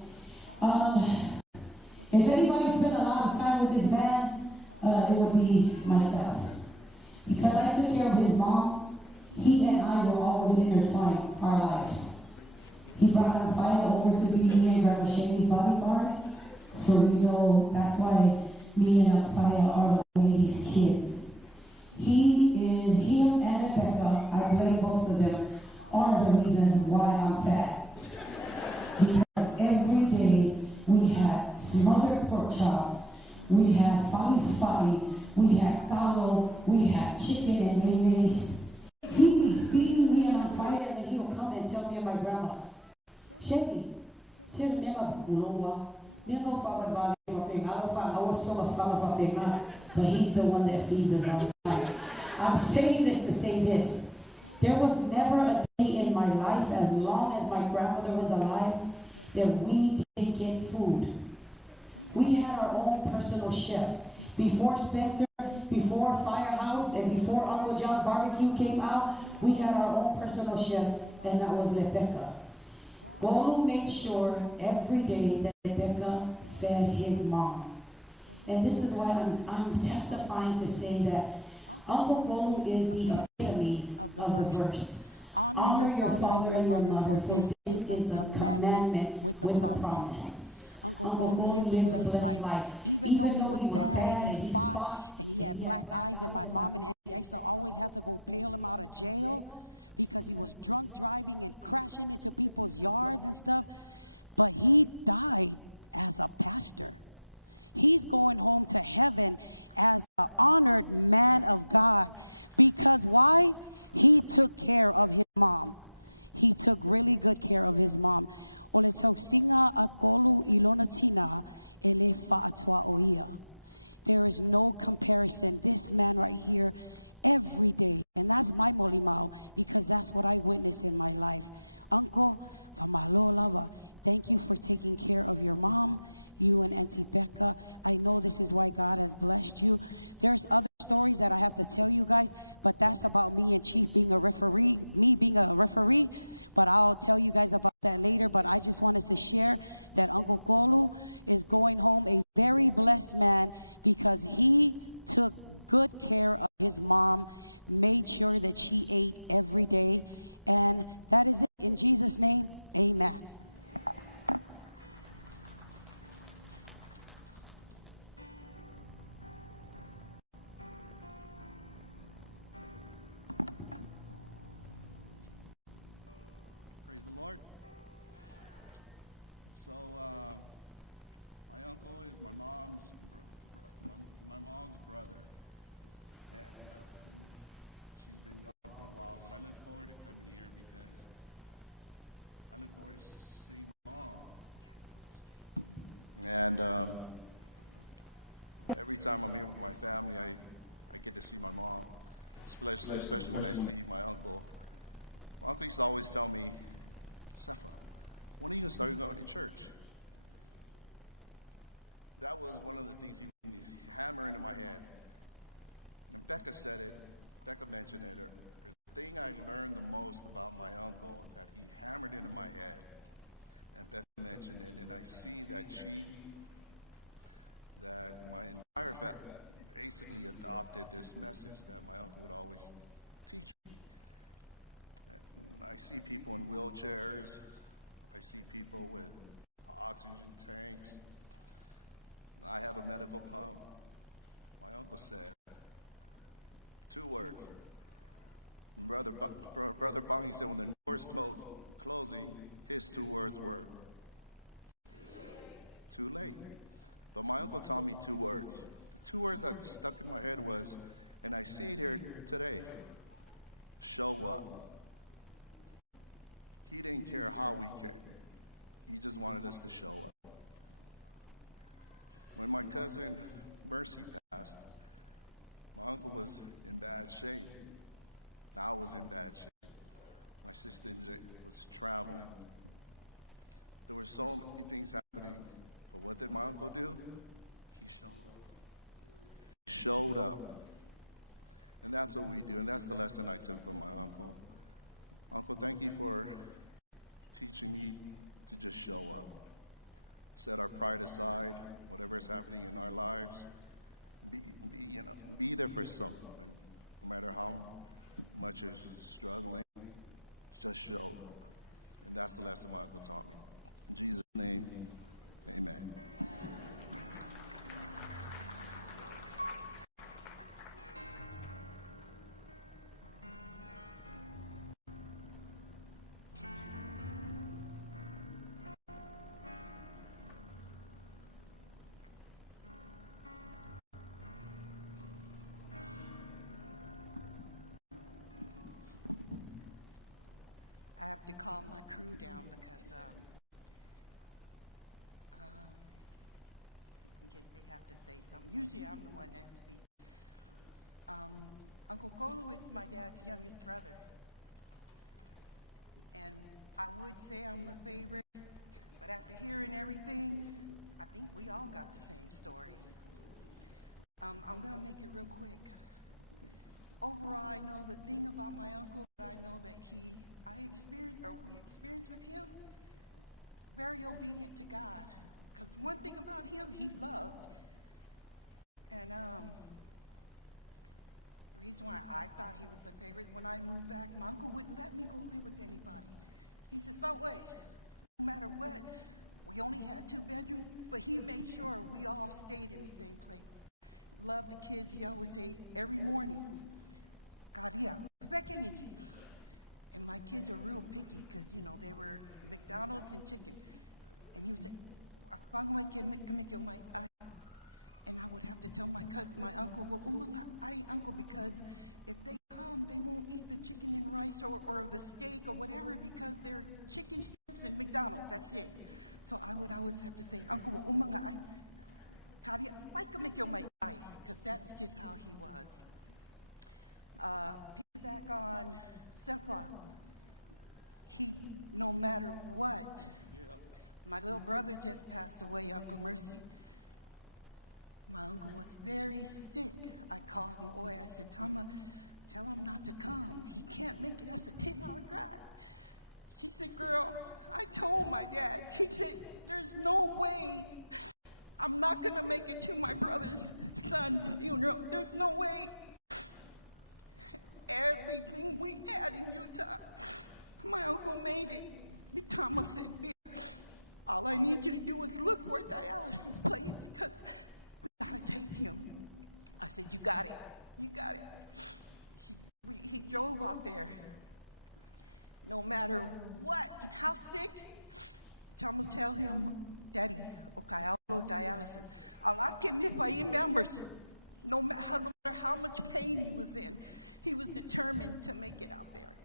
If anybody spent a lot of time with this man, it would be myself. Because I took care of his mom, he and I were always intertwined our lives. He brought Fire over to be me and Grandma Shady's bodyguard. So we know that's why me and Fire are the ladies' kids. Him and Rebecca, I blame both of them, are the reason why I'm fat. Because every day we had smothered pork chop, we had fai, we had galo, we had chicken and mayonnaise. He would feed me on fire, and then he would come and tell me and my grandma, Shady, tell me about Kulowa. But he's the one that feeds us all the time. I'm saying this to say this. There was never a day in my life, as long as my grandmother was alive, that we didn't get food. We had our own personal chef. Before Spencer, before Firehouse, and before Uncle John's Barbecue came out, we had our own personal chef, and that was Rebecca. Golu made sure every day that Rebecca fed his mom. And this is why I'm testifying to say that Uncle Golu is the epitome of the verse. Honor your father and your mother, for this is the commandment with the promise. Uncle Golu lived a blessed life. Even though he was bad and he fought and he had black eyes, and my mom and Auntie, I used to always have to go bail him out of jail because he was drunk driving and crashing into people's yards and stuff. But he died as a pastor. He's going home to heaven as an honored man of God. Because why? He took care of his mom. He took really good care of his mom. There is no comparison. This man right here, every day, and that's my molimau, because that's what I witnessed in my life. Uncle, thank you for taking care of your mom, you and Auntie Becca. I know this is why God has blessed you. There's other stories that I have to tell you guys, but that's about me and Chief being a referee, me being a referee, but I'll tell you guys about that later. But I just wanted to share that Uncle Golu is going home a very blessed man, because he took good care of his mom, made sure that she ate every day, and that is it. In Jesus' name, amen. Praise the Lord. So, my uncle is my mom's brother. And, she's been gone for a while, but I look forward to coming here because I look forward to seeing my mom. And every time I'm here with my family, I get to see my mom, especially when I see my uncle. My uncle used to always tell me, Sefa, when are you going to start going to church? That was one of the things he hammered into my head. And Becca said it, Becca mentioned it. The thing I learned the most about my uncle that he hammered into my head, and Becca mentioned it, and I see that that my entire family basically adopted this message that my uncle would always teach me. And I see people in wheelchairs, I see people with oxygen tanks, I have a medical pump. My uncle said 2 words. Brother Bonnie said when the doors closing, his 2 words were too late. But my uncle taught me 2 words. The 2 words that stuck in my head was, and I see it here today, show up. He didn't care how we came. He just wanted us to show up. When my cousin Mercy passed, my uncle was in bad shape. I was in bad shape. My sister was traveling. There were so many things happening. But what did my uncle do? He showed up. He showed up. And that's what we do. And that's the lesson I took from my uncle. Uncle, thank you for teaching me to just show up. Set our pride aside, whatever is happening in our lives. Be there for something. No matter how much is struggling, just show up. And that's the lesson my uncle taught me. In Jesus' name, amen. I have to calm my crew down because in case they have to say something. Usually I'm the one that speaks. Uncle Kolo is my dad's youngest brother. And I would say I'm the favorite, but after hearing everything, I think we all got the same story. I'm gonna make it real quick. Overall, I know the thing about my uncle, I know that we experienced with him, very obedient to God. Because one thing about him, he loved. And the reason why I thought he was a favorite, when I moved back, my uncle wouldn't let me go live with anybody. He said, so wait, no matter what, we only had 2 bedrooms, but he made sure we all stayed in the same place. Loved the kids. He always say every morning, and my kids are real picky because, you know, they were McDonald's and chicken. And he would say, and I would have to tell my cousin, my uncle, well, uncle, because if they come, they won't eat the chicken and rice or the steak or whatever because they're chicken strips and McDonald's, that's it. So I would always have to say, uncle, because that's just how he was. Piggyback on Sefa, he, no matter what, my little brother just passed away, Uncle Mercy. My uncle was very sick. I called him, I said, Tama, tell him not to come. He can't make it, that's a 10-hour drive. She said, girl, I told my dad. He said, there's no way I'm not gonna make it to my brother's son's funeral. There's no way. Everything we had in Utah, my uncle made it. Thomas said, all I need you to do is look for a dialysis place because we gotta take him. I said, you got it, you got it. He drove out there. No matter what, how sick, Thomas tell him, Daddy, okay, I'll go dialysis. I'll give me if I in members. No matter how much pain he was in, he was determined to make it out there.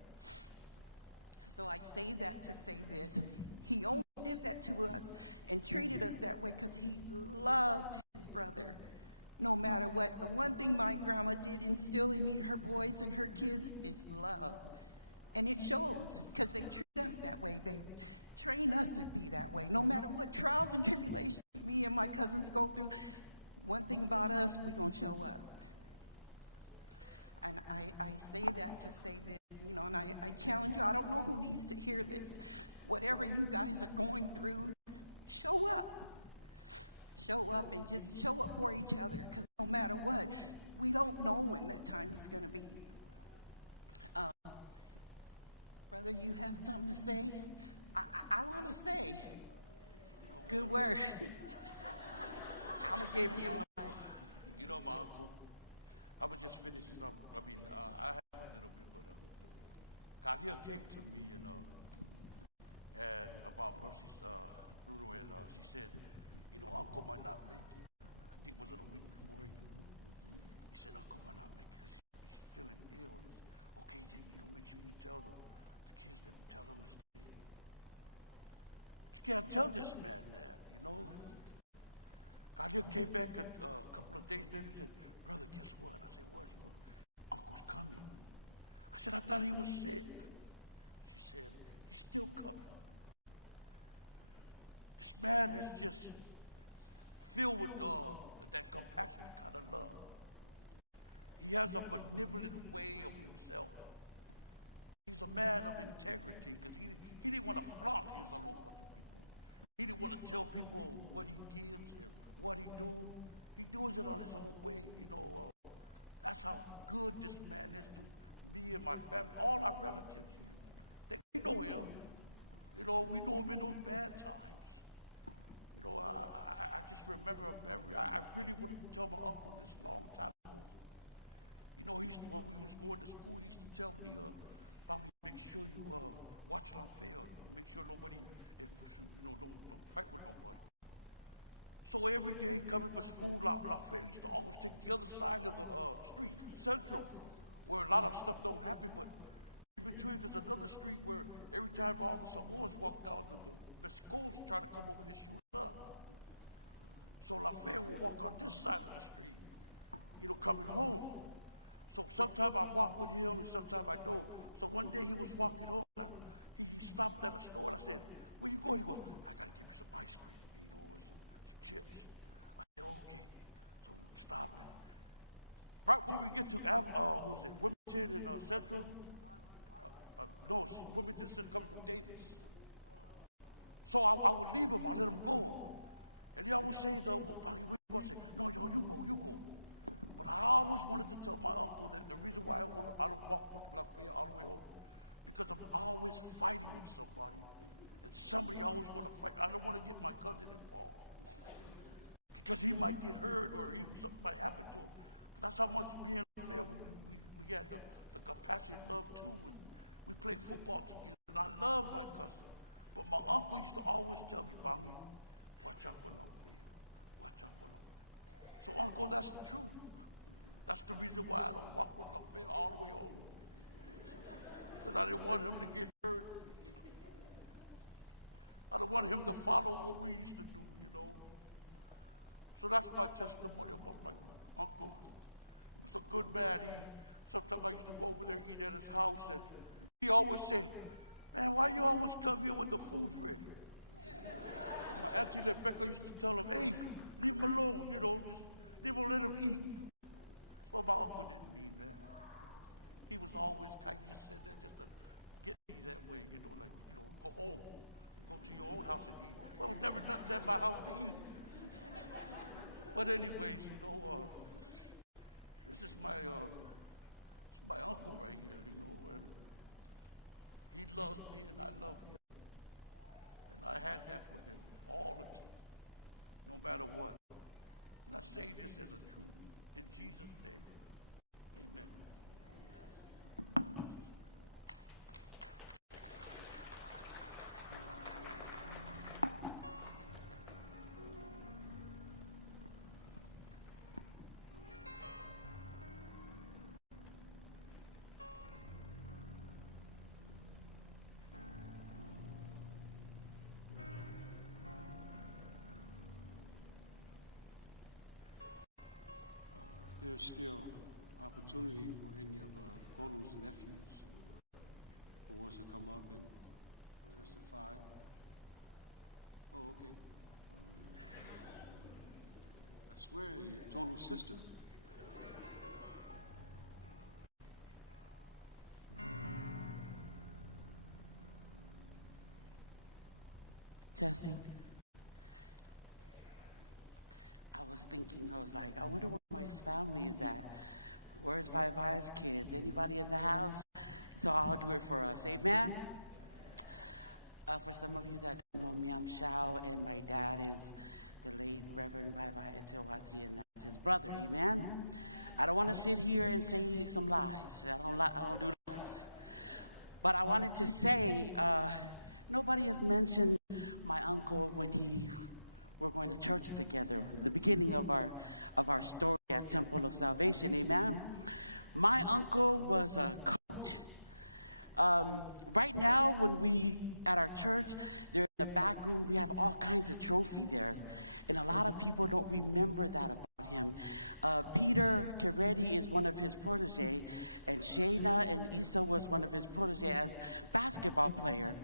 So I say that to say this. He only did that to us and treated us that way because he loved his brother, no matter what. The one thing my grandma did instill in her boys and her kids is love. And it shows because they treat us that way. They train us to be that way. No matter what trials and tribulations me and my cousins go through, one thing about us, we're going to show up. And I say that to say this, you know, and I challenge you, I don't know who needs to hear this. Whatever you guys are going through, show up. Show up and just show up for each other because no matter what, we don't know when that time is going to be. Brother, you have something to say? I want to say, good word. I'm going to give you my... You know, my uncle, I was just finishing up. I have a little bit, but Kalia came to me and about Mercy's funeral, and she said, you know, Uncle might not make it. I think was it a week before he said, Uncle might not make it because he's feeling ill. Okay, then, you know, make sure you tell the kids that tell them to stay. But you can't tell this man that, you know. Khalil came back a couple of days later and said, brother, guess what? I said, what? He goes, Uncle's coming. I said, I thought he was sick. She said, he's still coming. This man is just filled with that compassionate kind of love. He has a benevolent way of himself. He's a man of integrity because he didn't want to flaunt his aloha to people. He didn't want to tell people what he gives and what he do. He does it on his own way, you know. That's how good this man is to me and my family, all our relatives. We know him. You know, we know him in those bad times. You know, I just remember a memory. I really wanted to tell my uncle this long time ago. You know, when we was going to school, he used to tell me, Bobby, make sure you watch Lanfear. Make sure nobody, don't fight with nobody. So every day coming for school, Lanfear used to always take the other side of the street, Central, where a lot of stuff don't happen, but in between there's another street where every time all the Samoans walk down, the schools trying to come over there shooting up. So Lanfear will walk on this side of the street, you know, coming home. So sometimes I walk with him and sometimes I don't. So one day he was walking home, and he stopped at a store and I said, where you going? He goes, I gotta get me some ice cream, you know, or some chips. I said, okay. So we stop and right when we get to what was it, Wilmington and Central? No, Wilmington Central coming from Davis. So I would leave him, I let him go. And he always says, where you going? I say, no, yo, you go. But I always wanted to tell my uncle that the reason why I don't walk with Lanfear all the way home, because I'm always fighting with somebody, and somebody always want to fight. I don't want to get my cousin involved, because he might get hurt or something might happen to him. That's how much being Lanfear, we had the compassionate love too, and we played football together, and I love my cousin. But my uncle used to always tell me, Bangi, watch out for Lanfear, watch out for Lanfear. So Uncle, that's the truth. That's the reason why I don't walk with Lanfear all the way home. Because I didn't want him to get hurt. I don't want him to follow what we used to do, you know. So that's my testimony about my uncle. He was a good man. Sometimes I used to go over there and eat at his house, and he always said, man, why you always come here when the food's ready? And my auntie Rebecca used to tell him, hey, leave him alone, you know, just leave him, let him eat. Well, my uncle didn't mean that. He was always kind. He just said that just to get me that way, you know, like, you know, go home, go to your own house and eat. Well, there was never nothing at my house to eat. But anyways, you know, this is my uncle right here, you know, and he loves me and I love him. And I had that for him all the time, no matter what. And I say this as a truth. In Jesus' name, amen. There's still opportunity for any of Kolu's nephews who wants to come up and testify. Oh, okay. I swear you're Tolu's sister. Testing. I was thinking, I wonder where my family is at. Where's Vai's kids? Anybody in the house? So I'll do it for us. Amen? For some of you that don't know me, I'm Shao, and my dad is the late Reverend Vai Etewati, and that's his brother. Amen? I don't want to sit here and say some lies. I don't do lies. But I wanted to say, nobody has mentioned my uncle when we're going to church together, the beginning of our story at Temple of Salvation, amen? My uncle was a coach. Right now, when we, at our church, they're in the back room, we have all kinds of trophy there. And a lot of people don't remember that about him. Peter Carretti is one of his protege, and Shayna and Issa was one of his protege as basketball player.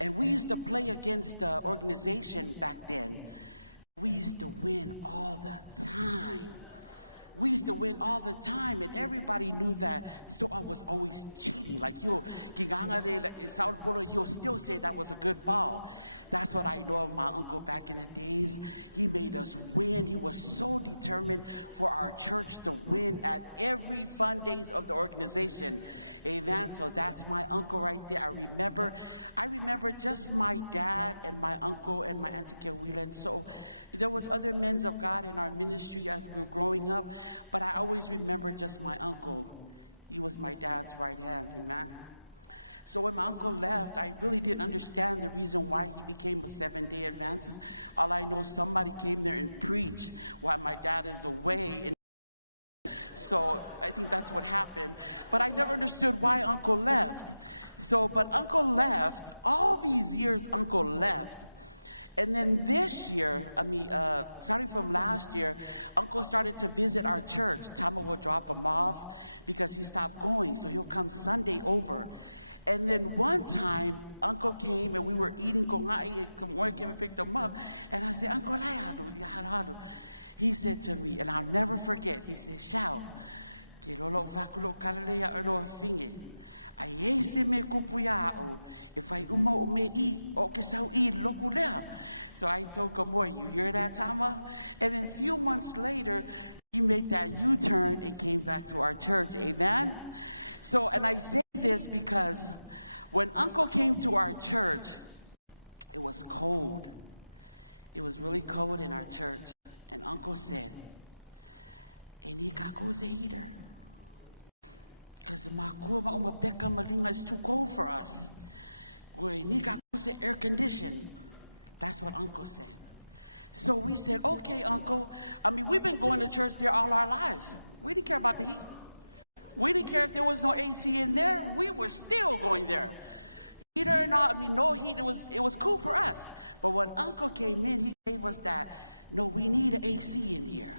And we used to play against the organization back then. We used to win all the time. We used to win all the time, and everybody knew that. So I was always cheating. Like, he'll still say that was a good ball. That's what I know of my uncle back in the days. He made us win. He was so determined for our church to win at every fun days of the organization. Amen. So that's my uncle right there. I remember just my dad and my uncle and my auntie Kewila. So there was other men of God in our ministry as we were growing up, but I always remember just my uncle. He was my dad's right hand. Amen. So when my uncle left, I really didn't understand the reason why he became a Seventh-day Adventist. All I know, somebody came there and preached while my dad is away. So I think that's what happened. But I never understood why Uncle left. But Uncle left. All these years, Uncle left. And then this year, starting from last year, Uncle started to visit our church. Tama will drop him off because he stopped going. So he'll come Sunday over. And then one time, Uncle came and we were eating kongai. Kamoy came and picked him up. And I said, Uncle, he said to me, and I'll never forget, he said, "Shao, ke lolo fakulo kalalea ero finge. Ai ese me kupuyao, if I umo me I, o ke sau I lokulea." So I told Kamoy, "You hear that, Tama?" And then a few months later, he made that U-turn and came back to our church. Amen. So, and I say this because when Uncle came to our church, it was cold. It was really cold in our church. And Uncle said, "Enikako's a heater. Because it's too cold for us. Enikako's air conditioned." That's what Uncle said. So we said, "Okay, Uncle." We've been going to church there all our lives. We didn't care about the heat. We didn't care if there was no AC in there. We were still going there. Heater and all, no heat. It was cool for us. But when Uncle came in, he gave us that, "No, we need an AC in here.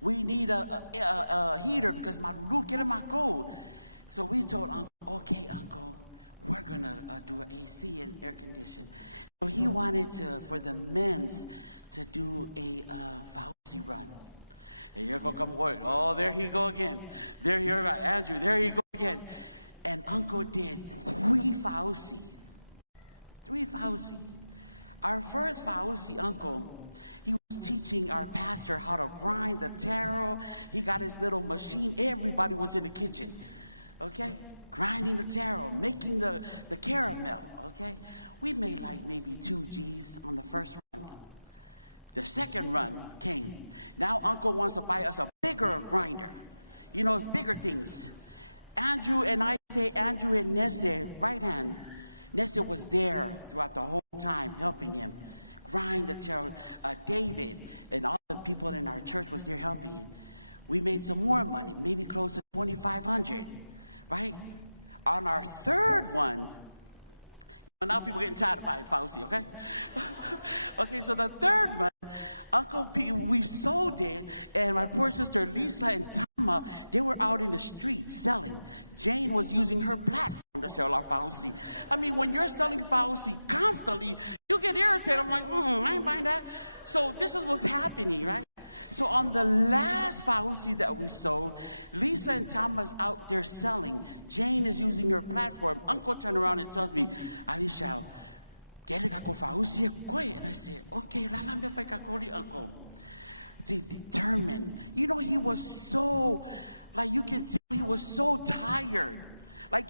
We need a heater because my Lulu get in my cold." So we told Uncle, "Okay, Uncle, we're gonna do an AC and air condition." So he wanted for the men's to do a Fauci run. And here go come oil. Oh, there he go again. There he go, Andrew. There he go again. And Uncle did 3 Fauci. 3 Fauci. Our first Fauci, Uncle, he was teaching our pastor how to grind the taro. He got his little machine. Everybody was in the kitchen, okay? Grinding the taro, making the caramel, okay? We made like maybe 2 G's on the first run. The second run came. Now Uncle wants to buy us a bigger grinder, bigger things. Andrew and Nesse, right hand, Nesse was there throughout the whole time helping him grind the taro. David and all the people in our church was there helping him. We made some more money, maybe close to $2,500, right? On our third one, now people getting tired of buying Fauci, okay? Okay, so the third one, Uncle P, we sold it, and my poor sister Lisa and Tama, they were out in the street selling. Jane was using her platform to sell our Fauci. When you're selling Fauci constantly, you get irritated. I'm like, I ain't buying that. So this is what's happening, right? So on the last Fauci that we sold, Lisa and Thomas out there selling. Jane is using her platform. Uncle turned around and tells me, "Alicia, and I said, "Okay, Uncle." Determined. He was so, you can tell he was so tired.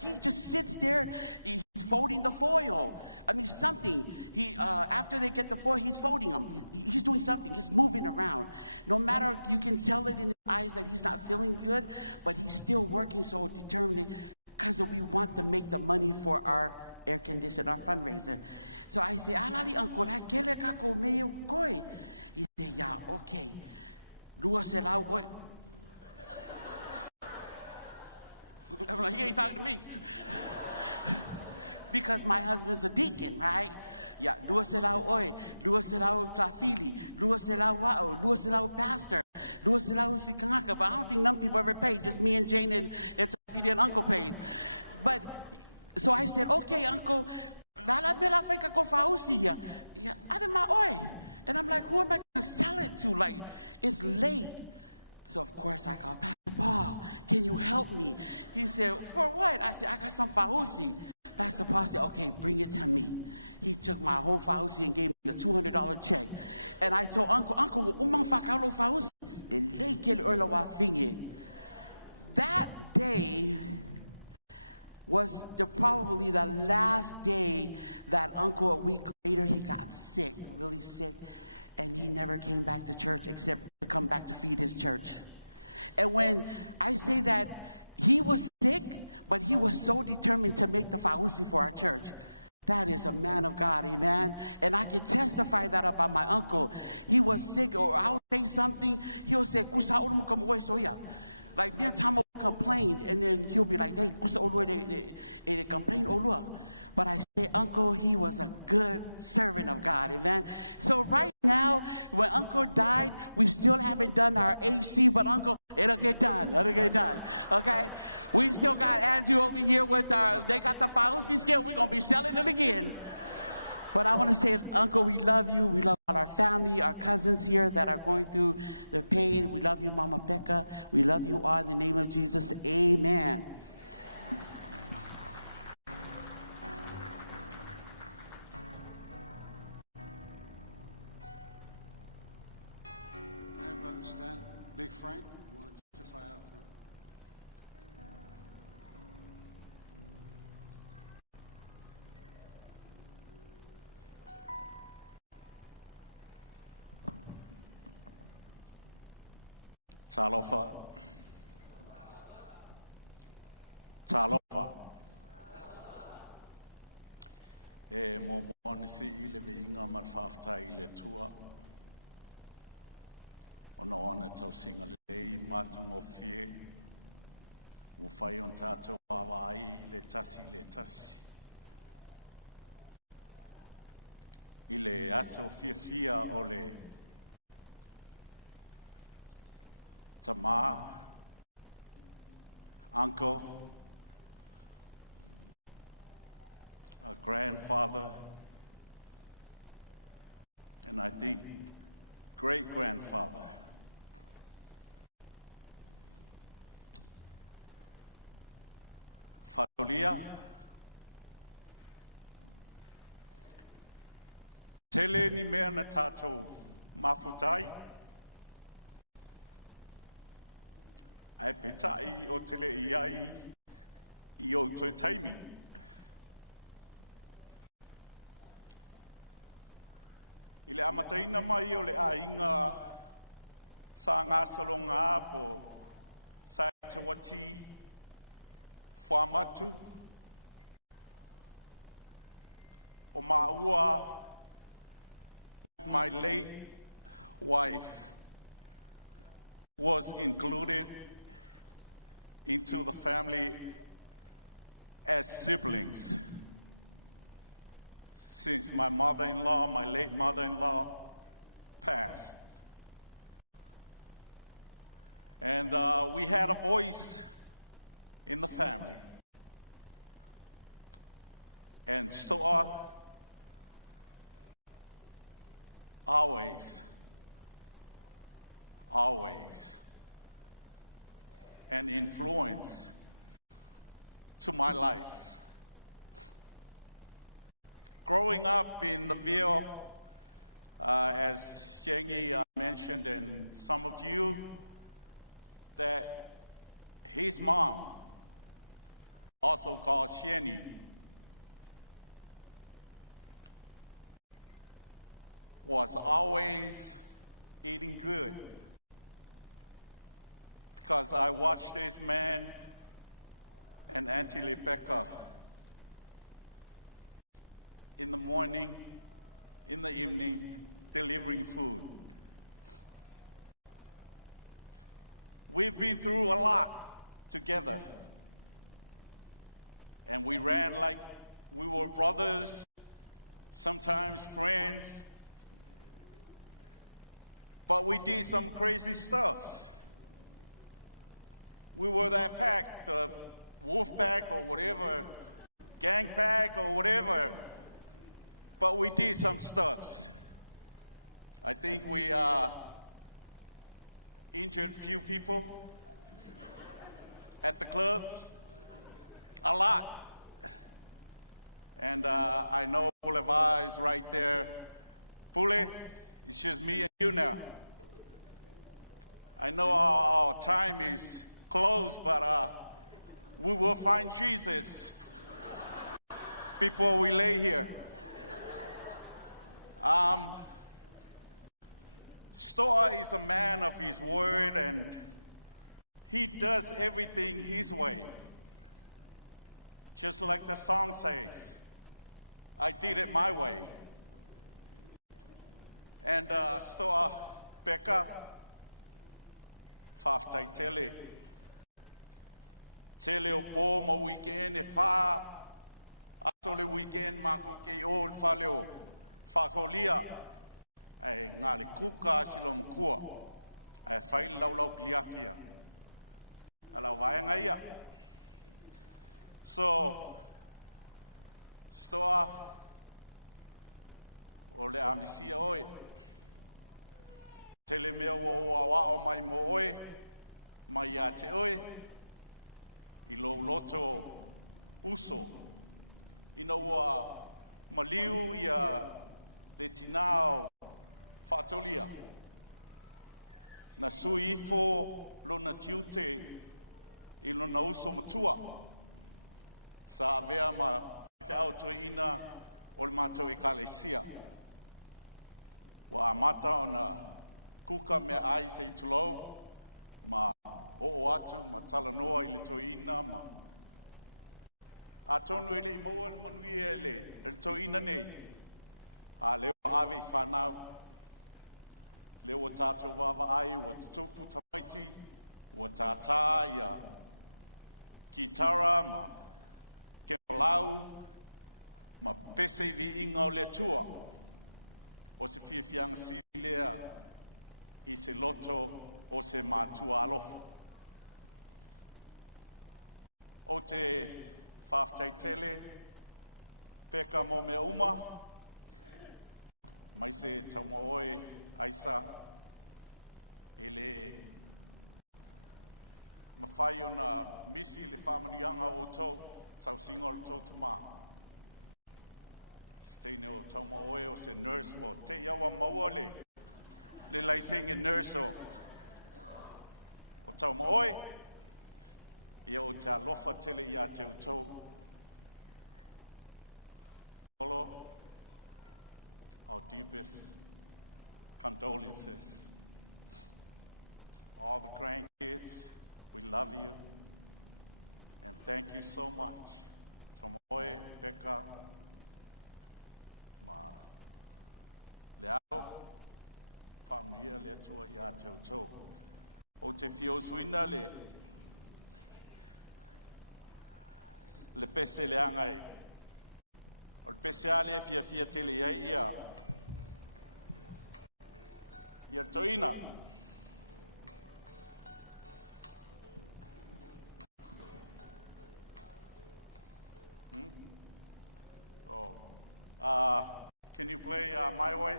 He just sits there, he's folding the foil. Something. After they get the foil, he's folding them. He's doing something. He's moving around. No matter, you can tell it in his eyes that he's not feeling good, but he's still working so determined because we want to make the money for our air conditioner, our fundraiser. So I say, "Alali Uncle, he said, "Yeah, okay." I'm like, "He ain't talking to me." because my husband's a deacon, right? Yeah, dua selau oi, dua selau tafili, dua selau wa'o, dua selau pastor, dua selau si kangaka. But I don't think none people ever paid. Just me and Jane and Tafili and Uncle paid. But so I said, okay, Uncle, nala mela feka ko fausi ya. Yeah, ave ma oi. And I'm like, who am I going to sell it to? Like, it's late. So of course I called Pastor Paul. Can you help me? He said, for what? I said, I got some fausi. Pastor Paul said, okay, bring it to me. He took my whole fausi and gave me a $200 check. And I told Uncle, umang fakalo fausi. That day was probably the last day that Uncle, a week later, he got sick, really sick. And he never came back to church except to come back to feed his church. And when I say that he was sick, but he was so determined to make the fausi for our church. That is a man of God, amen? And I can testify that about my uncle. He was sick, or I'll say something, he'll say, kusa orum kam oi soya. Like me and Tom will complain, and then he'll be like, hey, kusa olua they complain olua. But I say, Uncle, he was a good servant of God, amen? So right now, when Uncle died, we still haven't done our AC, but Uncle, it'll get done, okay? We still got Andrew over here with they got the fausi skill, we're gonna be selling it again. But I wanna say, Uncle, we love you, we love all our family, our cousins here that are going through the pain. We love you, Mama Becca. We love you all in the name of Jesus, amen. Stand. Big Frank, you want to testify after? Talofa. Mo mon si ile vinga man fafta ile tua. Ona ona tau singa lei matang o fie mo fai on tato wawai le tasi ile aso fia o le tama uncle, a grandfather, and I think great-grandfather. Fatolia, tele ni mea na tātou mafutai, ai petai o tele iai I o toi taimi. I le amataina mai o le ainga sa ngā salonga apo sa te wati whamatu o maua my late wife was included into the family as siblings. Since my mother-in-law, my late mother-in-law, passed. And we had a voice in the family. And Stoa always an influence to my life. Growing up in the Ville, as Shengi mentioned, and some of you, that his mom, also called Sheni, was always eating good. Because I watched this man and Auntie Rebecca in the morning, in the evening, delivering food. We've been through a lot together. And we ran like We were brothers, sometimes friends, but we did some crazy stuff. We were that pack, the wolf pack or whatever, gang pack or whatever, but we did some stuff. I think we injured few people at the clubs, a lot. And I know Boulevard is right there. Pule, it's just me and you now. I know our time is close, but we will find Jesus before we lay here. Stoa is a man of his word, and he does everything his way. Just like the song says, I did it my way. And Stoa Becca, whaftai tele. Tele o pō ma weekend e wha, atole weekend mako ke o whaleo, whakolia. Ai ngā le kuka silo mkua, ai whai lau pliakia. Ala waenga ia. So, Stoa, o le amisia oe. Tele mea o awa o mai mo oe, mai a te oe, I lo loto uso. Ina ua maliu ia le tinao whatolia. Na sui ifo lo na tiute I lo na uso matua. Sa avea ma te auto ina o le mātou e kalesia. Wa amata o na kuka mea ai se I tulou, ma o atu, ma talanoa I le toina, ma a tonu ele I moa le manui le toina nei. A leo ave I whanau. Leo tātou wawa ai, o tupu tamaiti, o tātā ia kitara, ma kemolau, ma pese vi inga o le tua. O se fiafiang si lea I se loto o se mātua alofa. O te whaftai tele, peka mo me uma, mai se tauma oe aisa, ele mawhai o na misi le whamanianga o tau, tau singa o tau tama. Steine o tauma oe o se nurse wo, te iawa maua le laisenge nurse o tauma oe, ia o te alofa tele ia te utau. Olo, our deepest condolences. All the grandkids, we love you and thank you so much. Tomoe, Becca, ma leao, familia le tua ia te utau. O te fio suina le pese le angai. O le pese ale fia tele ia ia toina. Oh, can you play My Way?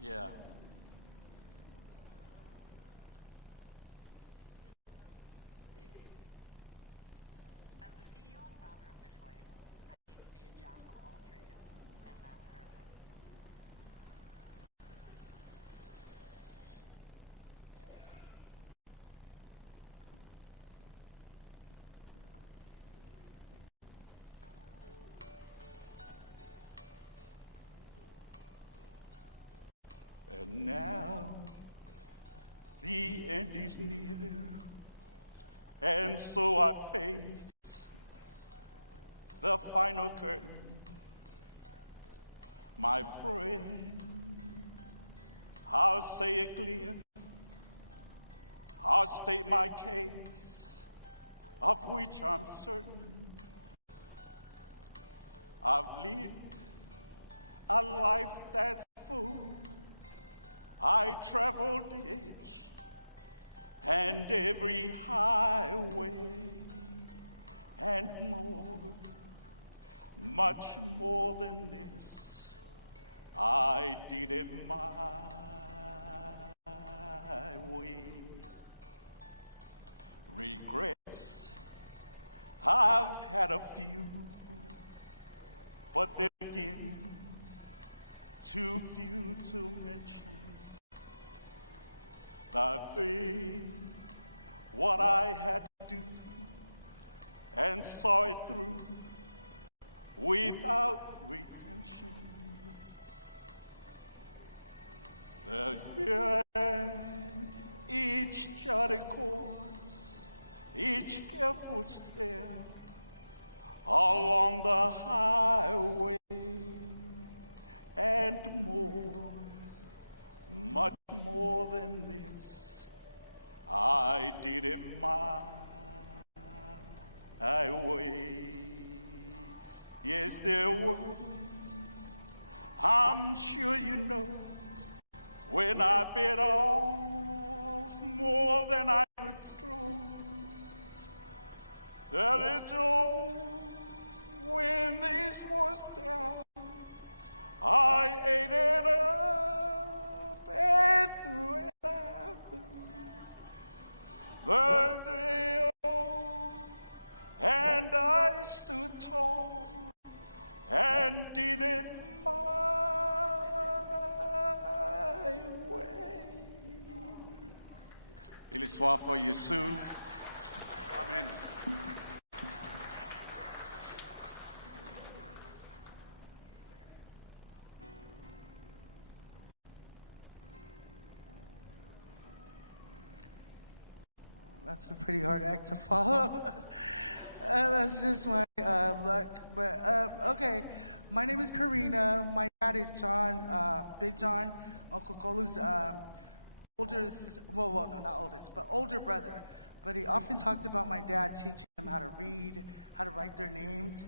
Yeah. As the CEO and founder of Fishway, I aim to be a jack of all trades and master of none. And now the end is near, and so I face the final curtain. My friend, I'll say it clear. I'll state my case, of which I'm certain. I've lived a life that's full. I traveled each and every highway and more, much more than this. I did it my way. Regrets, I've had a few, but then again, too few to mention. I've did what I had to do and saw it through without retention. And each charted course, each careful step along the highway and more, much more than this, I did it my way. Yes, there were moments, I'm sure you know, when I bit off more than I could throw. The little when this was down, I ate it up and threw it out. But they and I stood tall and did it my way. Il est soir for Yesu. Amen. That's a pretty hard act to follow. That's just my luck. But okay, my name is Karina. My dad is John, Big John, Uncle Kolu's oldest, well, no, not oldest, but older brother. But he often talked about my dad teaching them how to read, how to write their names.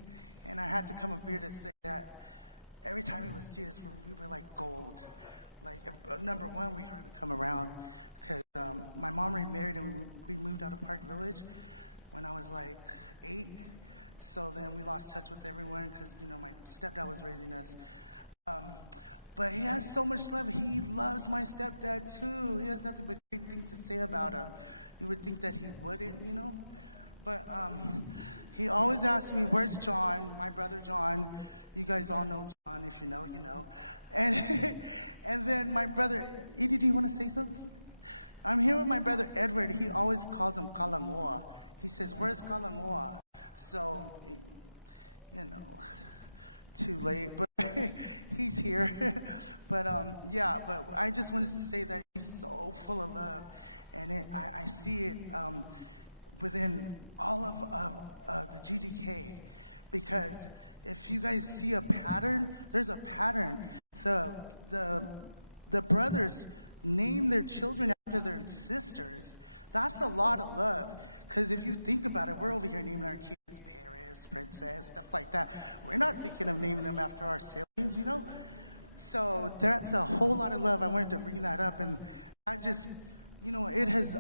And I had to come up here to say that every time he would see us, we were like gold. Like, number one, we hardly come around because my mom remarried and we moved out of Park Village when I was like 8. So then we lost touch with everyone because, you know, my stepdad was raising us. But he has so much love. He loves my stepdad too. He has nothing but great things to say about him. You would think that he wouldn't, you know? But he always asks me, where's John, my brother John? You guys all know John. If you know, you know. And and then my brother, Edie, do you want to say something? I'm here with my brother Edward. He always calls him Kalangoa. He says, where's Kalangoa? So, you know, too late, but he's here. But yeah, but I just wanted to say that he's so full of love. And I see it within all of the GGK, because if you guys see a pattern, there's a pattern. The brothers name their children after their sisters. That's a lot of love. Because if you think about it, we're over here naming our kids Paris, Princess, stuff like that. We're not thinking of naming them after our siblings, you know? So that's a whole lot of love. I wanted to bring that up, and I just, you know, it has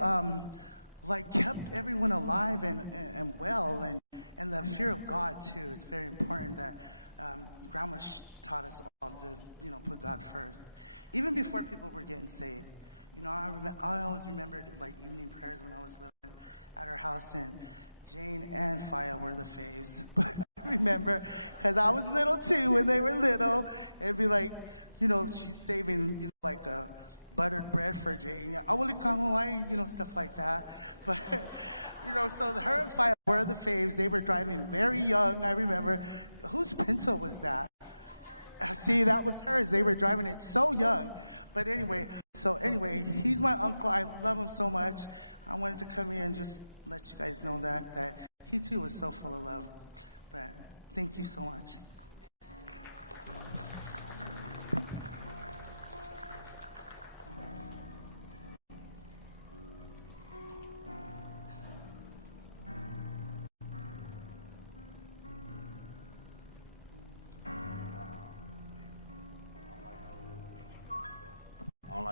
like kept everyone alive and well, and the fear of God too is very important. That Grandma taught us all to, you know, put God first, even before people were getting saved. You know, I always remembered like evening prayers when I was living at her house, and Jane and Faya were the faves. But I remember, because I was little too when they were little, it'd be like, you know, she's saving, you know, like a buttered bread for Jane, you know, stuff like that. But, you know, so her and Faya were the faves. They were driving very young, I remember. Whose Pinto was that? See, that was hers. They were driving it so young. But anyway, he's my uncle. I love him so much. I wanted to come here and just let you guys know that he too was so full of love. But thank you so much.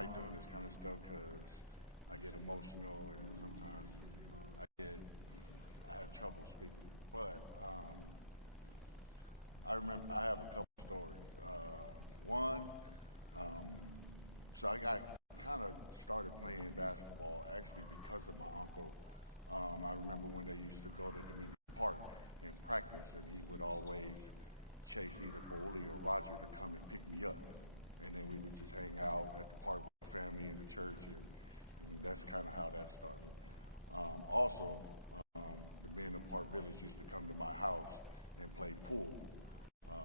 like doing this kind of stuff because I get emotional and sometimes I have trouble speaking. But I remember I have a couple stories. One, so I got kind of started playing basketball actually because of my uncle. I remember when they used to go to Dominion Park and practice, and he would always chase either Boley or Roger to come and pick me up. And then we would just hang out at the park with the family in the church, and that's kind of how that started. Also, the men in the Park Village used to come to my house and play pool.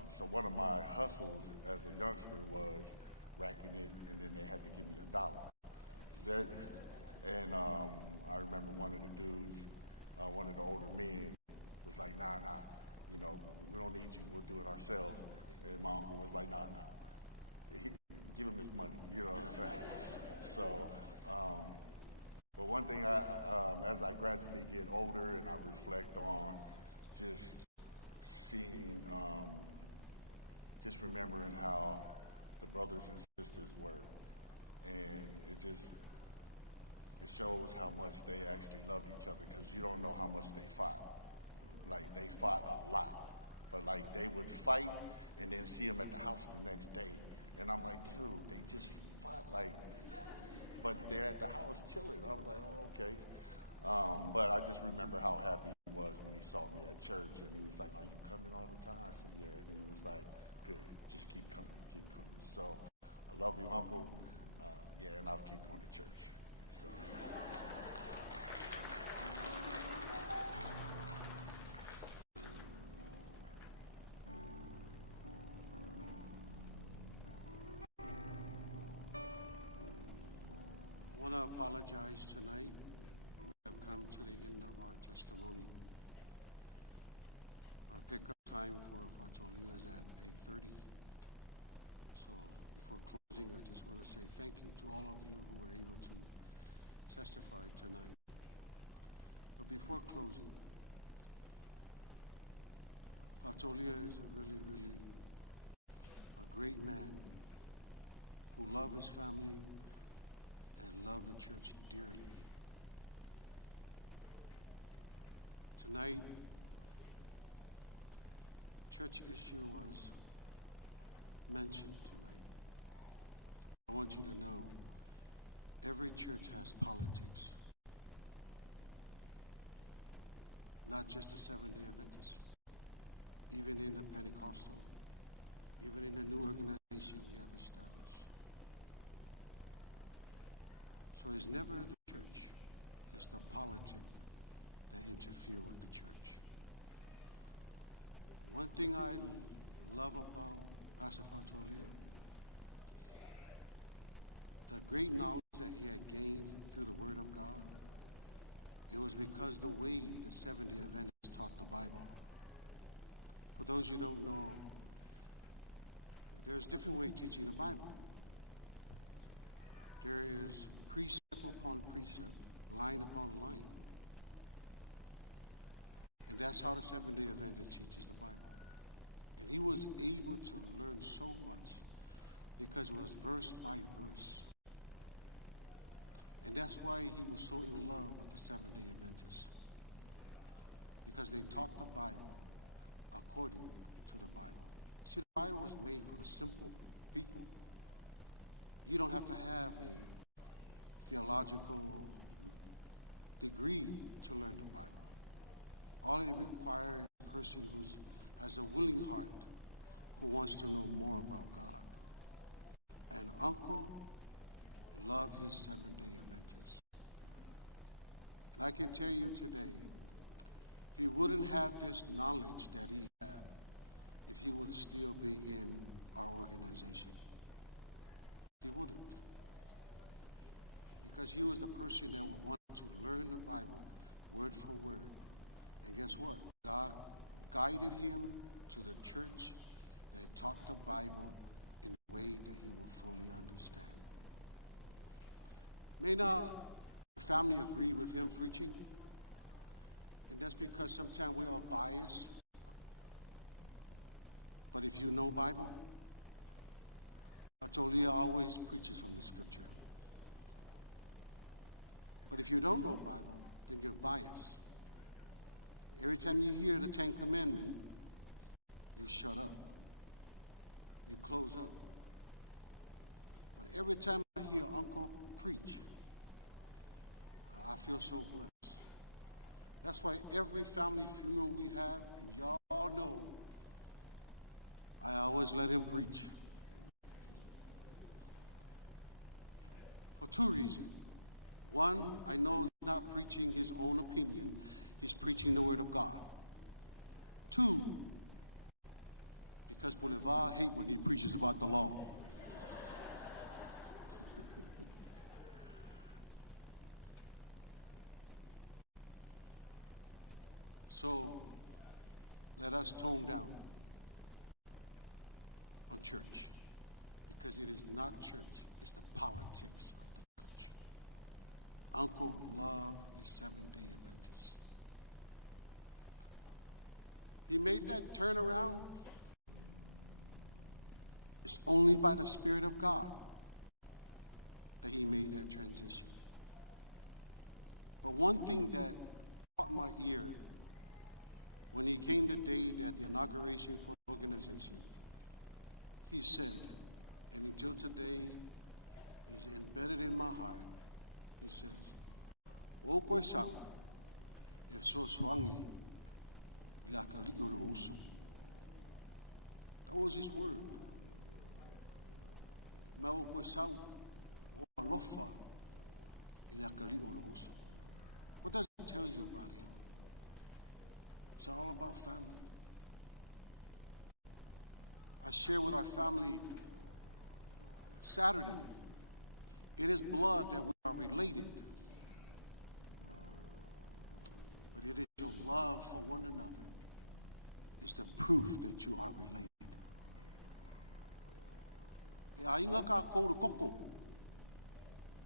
So one of my hustles as a youngster was racking it, and then they had to give me $1. And I remember one of the dudes, one of the older men, was like, nah, you know, we don't need you, we'll do it ourselves. And my uncle was like, nah. Give him his money, you know what I'm saying? So, but one thing, as I gradually get older and I reflect on just seeing, just remembering how the brothers and sisters were, and it shows how much they actually loved each other, because you don't know how much they fought. Like, they fought a lot, but like they would fight and then see them at the house the next day. And I'm like, dude, they just fought like, but they're at the house chilling. I was like, oh, okay. But I just remember how happy he was when he saw me at church, and he was like, are you coming all the time? I said, yeah. And he was like, good, just keep coming. So I love you, Uncle. Yeah, and I'll keep going to church. So. I want to apologize tonight. We have come to the end of our testimony. Our pickup time for Fatolia is at 8:30. So before closing, I just want to say thank you to all of you who were able to testify tonight. But before closing, Fatolia is a really a great man who loved his family and loved the church dearly. Tonight, church issue was mentioned tonight. I want you to know, every church has politics. Not just the Seventh-day Adventists. Even in the Pentecostal, even in the new organization we have established. So it's never the church, it's the politics that interfere with the church. One thing I love about Pastor Fatolia, the great knowledge that he had gained through the Word of God, it was because the way the Seventh-day Adventists taught the Bible. For those who don't know, there's different ways of teaching the Bible. There is precept upon precept, line upon line. And that's how the Seventh-day Adventist teaches the Bible. And he was able to learn so much because it was verse by verse. And that's why he was so in love with the Seventh-day Adventists. Because they taught the Bible according to the Bible. See, the Bible was made for the simple people. You don't have to have a theological degree to learn the Bible. All it requires is a person who has a willing heart, who wants to know more about God. And Uncle loved his Seventh-day Adventists. And I can tell you today, he wouldn't have this knowledge that he had if he would still be in our organization. He wouldn't. Because he was the person that would want to learn the Bible word for word. And guess what? God guided him to the church that taught the Bible in a way that he would fully understand. May not the family agree with him preaching, and that's because sometimes we are biased. But if you know Bible, Fatolia always preaches from the scripture. But if you don't know Bible, then you're biased. Every time you hear the Ten Commandments, you shut up. You close up. But every time I hear Uncle preach, I feel so blessed. That's why every family funeral we have, and y'all know, I always let him preach. For two reasons. One, I know he's not preaching his own opinion, he's preaching the Word of God. Two, because Boulevard hate when he preaches about the law. So let us tone down on church, because it is not church, it's the politics of the church. Uncle loved his Seventh-day Adventists. He made that turnaround. It's only by the Spirit of God that he made that transition. But one thing that caught my ear when he came today at the inauguration for the organization, he said, and until today is embedded in my heart, he says, "O koe sau, if so swangi, ila kali'o lo uso." That was his word. Ma o koe sau, o alofa, ila kali'o lo uso. What does it tell you about him? It's all about family. I share with our family Saturday. It is blood that we are related. But it is your love for one another is the proof that you are related. E ainga ka kou koko.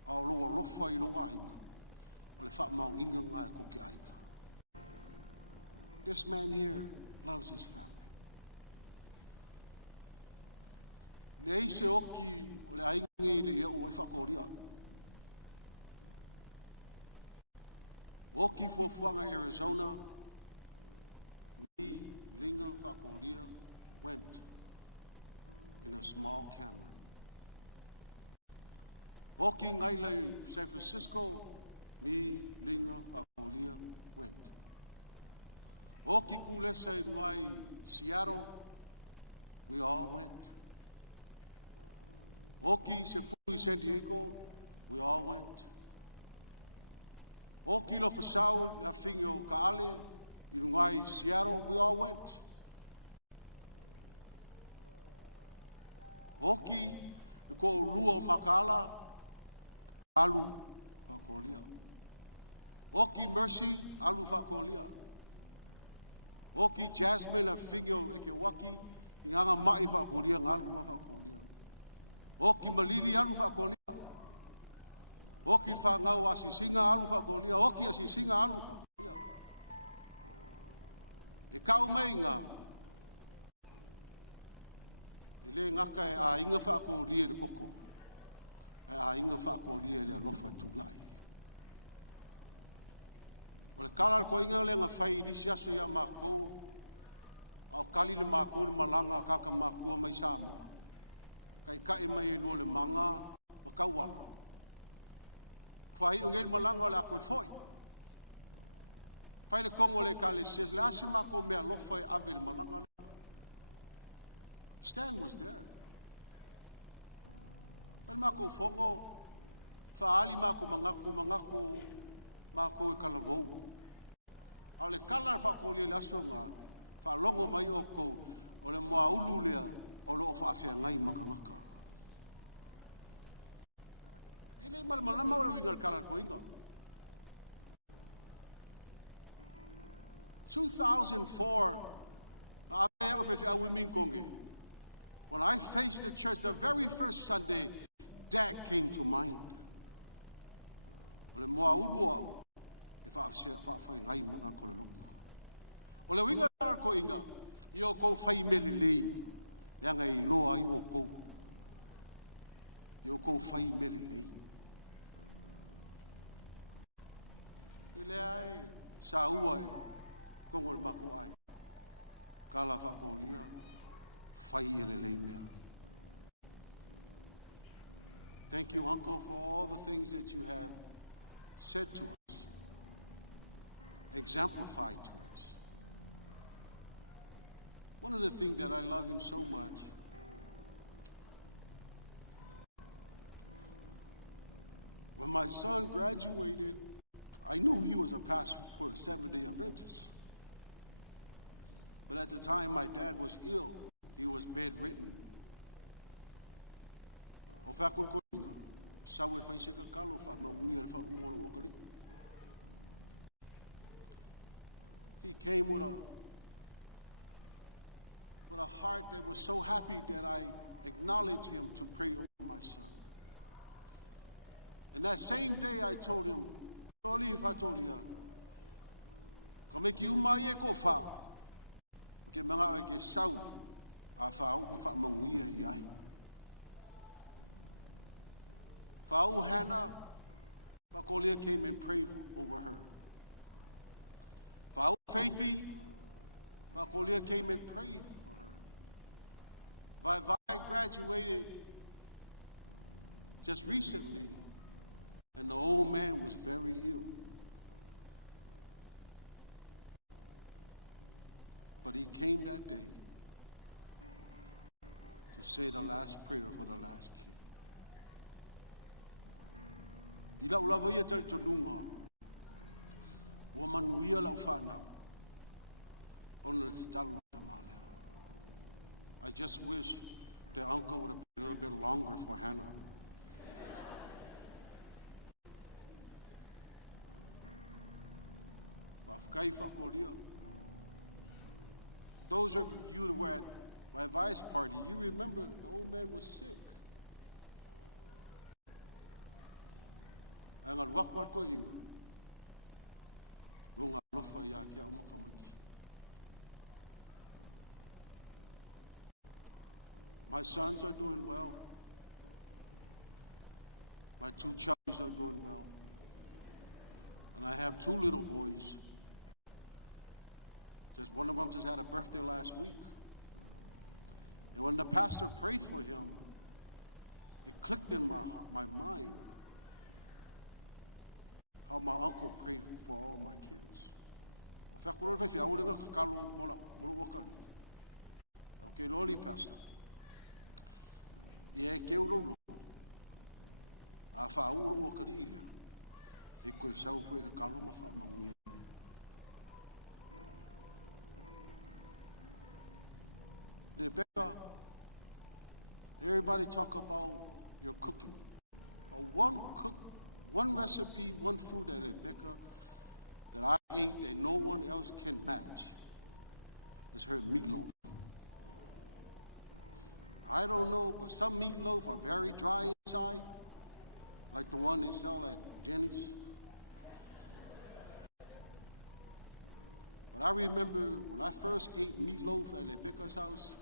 A loa lofa I loa ainga. O le wha maunginga ngai ko ki aika. This man here loves his family. Le eise oki o le ainga le ia o whakaoria. Oki fuafuanga Arizona, me, Linga, whakaoria, went in a small camera. Oki ngaile San Francisco, me, Linga, whakaoria, went. Oki kulesa ngai Seattle, we all went. Oki se fui San Diego, we all went. Oki lo fasau na fingo kaale, ngai Seattle, we all went. Oki ko lua makala, alu fakolia. Oki Mercy, alu fakolia. Oki Jasmine na fingo eke waki, nganga mai fakolia ngalu fakolia. Oki Malili alu fakolia. Oki whangau asisinga alu fakolia. Oki asisinga alu fakolia. E kau mei ngā. E le ngaka e a inga fakolia le koko. E a inga fakolia le alofa tūlai. O le kala ko inga le ngā whai lisi aso ia mākou. Au kali le mākou le malanga kaka mākua mai Samoa. Kai kai mai e lua le manga o kauala. Whai ungeri malanga o le a koe foi. Whai le kongo le ka le sias le ase mako mea lofa e ave le malanga le. Stan was there. Whai mako fongo, whaali mako mangako mako e kalavou. Au le kala whakoli le aso ngā, whalongo mai o kou, o le moa ulu lea, o lo whaafea ngai makangaka. E le malama o le winga kara ko inga. 2004, when I faced the church, the very first Sunday, Dad came to mind. O le moa ulu au, e whaafea ngai makangako le loko. O le winga kara ko inga, I o kou whai mele lei. Yanga I loa I o kou. I o kou whai mele lei. I lea e sa ua e kongol mako ai. Kala whakolia, whai e le mea. Thank you, Uncle, for all the things that you have said to us, exemplified to us. One of the things that I love him so much, when my son graduated, I knew he was a pastor for the Seventh-day Adventists. But at the time, my dad was ill. He was bedridden. O whakul koinga, sawe whaiseka kalo whamauia le whaumolo wakari. He came with a heart that was so happy that I acknowledged him to pray over my son. And that same day I told him, Loli Fatolia, Kameki Umaye Kofa, ke mga ke sau a whau whamanguia I ai. Whau Hannah, Fakolia came and prayed over her. Whau Faithy, Fakolia came and prayed for her. Vi graduated just recently, and the old man was very ill. But he came that day to say the last prayer for the last kid. Ila ulava ia tali tonunga. Wa manuia lau whanau. Ona te talu tamalea. I just wish that Uncle would have been a little bit longer for Hannah. Whafkai whakolia. Those of you that were at my advice party, you remember the old man was sick. Angal wakwar ko inga. Gunga lofa ya kia umakamaki. My sons are doing well. My two chubbies are doing well. And I have two little boys. Just one of them just had a birthday last week. And when the pastor prayed for him, it clicked in my mind how my uncle prayed for all my kids. Okay, Lord, Pastor. Yeah, Keuro. A Fauro Wakarilia. E koe sau fue ka kaloma wha manguia. Rebecca, everybody talk about your cooking. But one recipe, one food that Rebecca, that I ate that no one else can match is her meatloaf. I don't know, but some meatloaf are very dry inside, like the one they sell at Denny's. But I remember when I first ate meatloaf at Rebecca's house,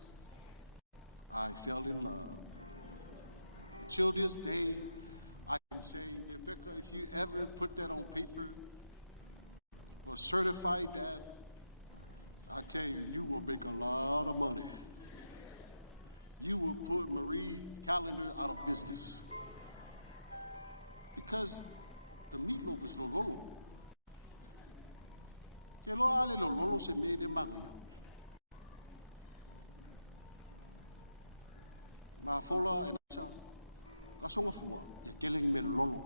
I fell in love. Until this day, I can say, Rebecca, if you ever put that on paper or certified that, I tell you, you will make a lot of money. You will put Marie's calendar out of business. Because the meatloaf is lololo. Ke loa ale lololo se me de mangia. Ma fola e nasa, la songa fua, ya keleng me lololo.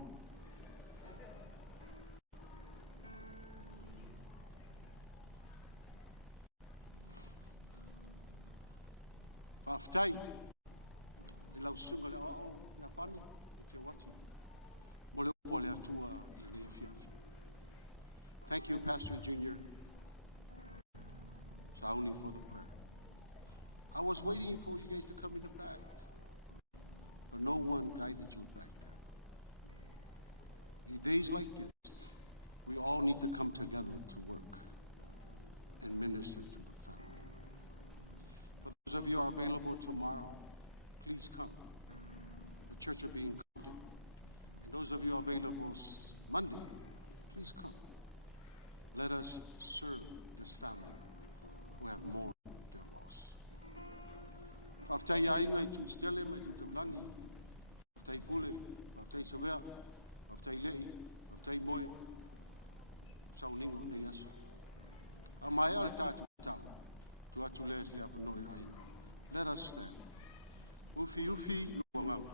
Whaftai, e lau sunga le ao, ia pani, e te wati. Mo le upo le atua i le fiafi. Thank you, Pastor Junior Sauni, for the prayer. I was waiting for you guys to come in the back, but no one guided you back there. In days like this, we all need to come together to work and minister to the family. For those of you who are available tomorrow, please come. The church will be in Compton. And those of you who are available Monday, please come. Let us serve this family who have mourned their loss. Whaftai ainga I tu stele mai tu taulangi. Whaftai pule, whaftai sawea, whaftai lei, whaftai moe. Sauningo nei aso. A mai al tātu tala. Tu atu les le apanoi ainga. Let us stand. Ufi ufi luanganga.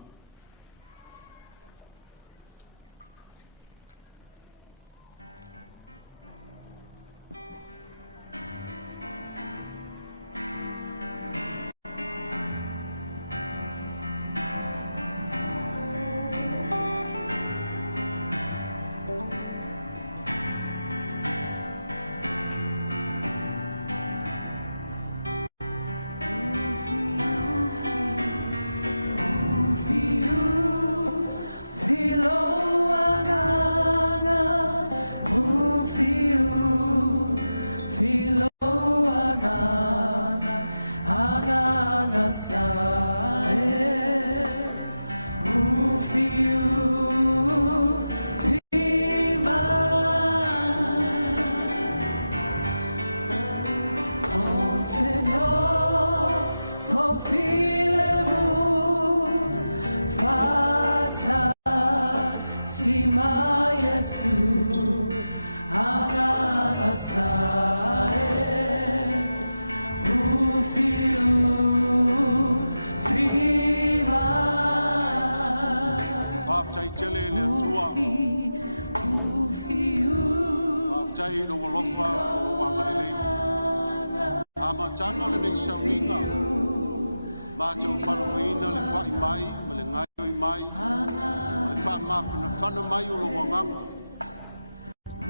Whana mai o lo wanganga.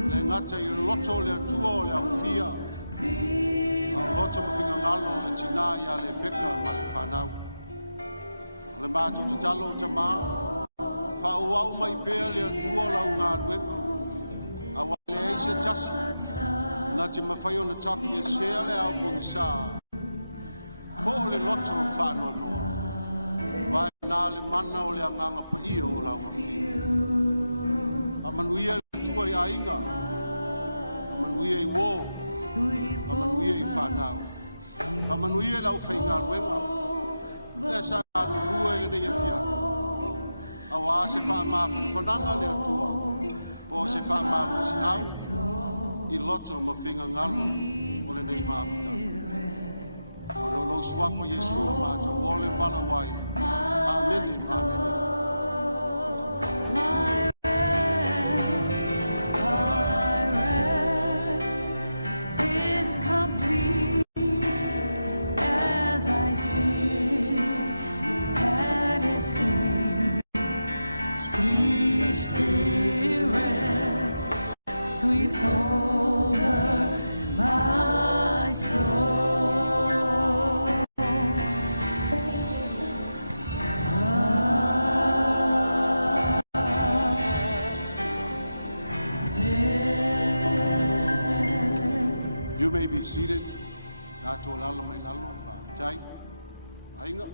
Le ngata I loto le atua o le awhia. A loto mawhinga ngalo le tina ia le peka ma le whanau. Le mātou te talo o te mā. Whauau mai pēr le atua o lau ngā ruenga. A wale eise tasi. Nā te mawhai o na taki e sea le au pong sā. Mo le loto o whanau noa. Vai nā le mana o le anganga pa ia o lau mawhia. Amanuia le tua I ainga. Amanuia I wō. Amanuia I whanau. Amanuia lau whainga ruenga. Le sa ngā rurua I le nei a fia. Awa se wha maa whananga le atua. Po se wha maa lusi au. I loto ma whinga ngalo o le nei maa fia. Ono lo swafo Yesua mātou wole pala wai. Amen. Amen. You may be seated. Nato lalo mai lalo whaafitai. Ainga.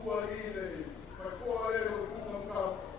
Kua i le, kua le, kua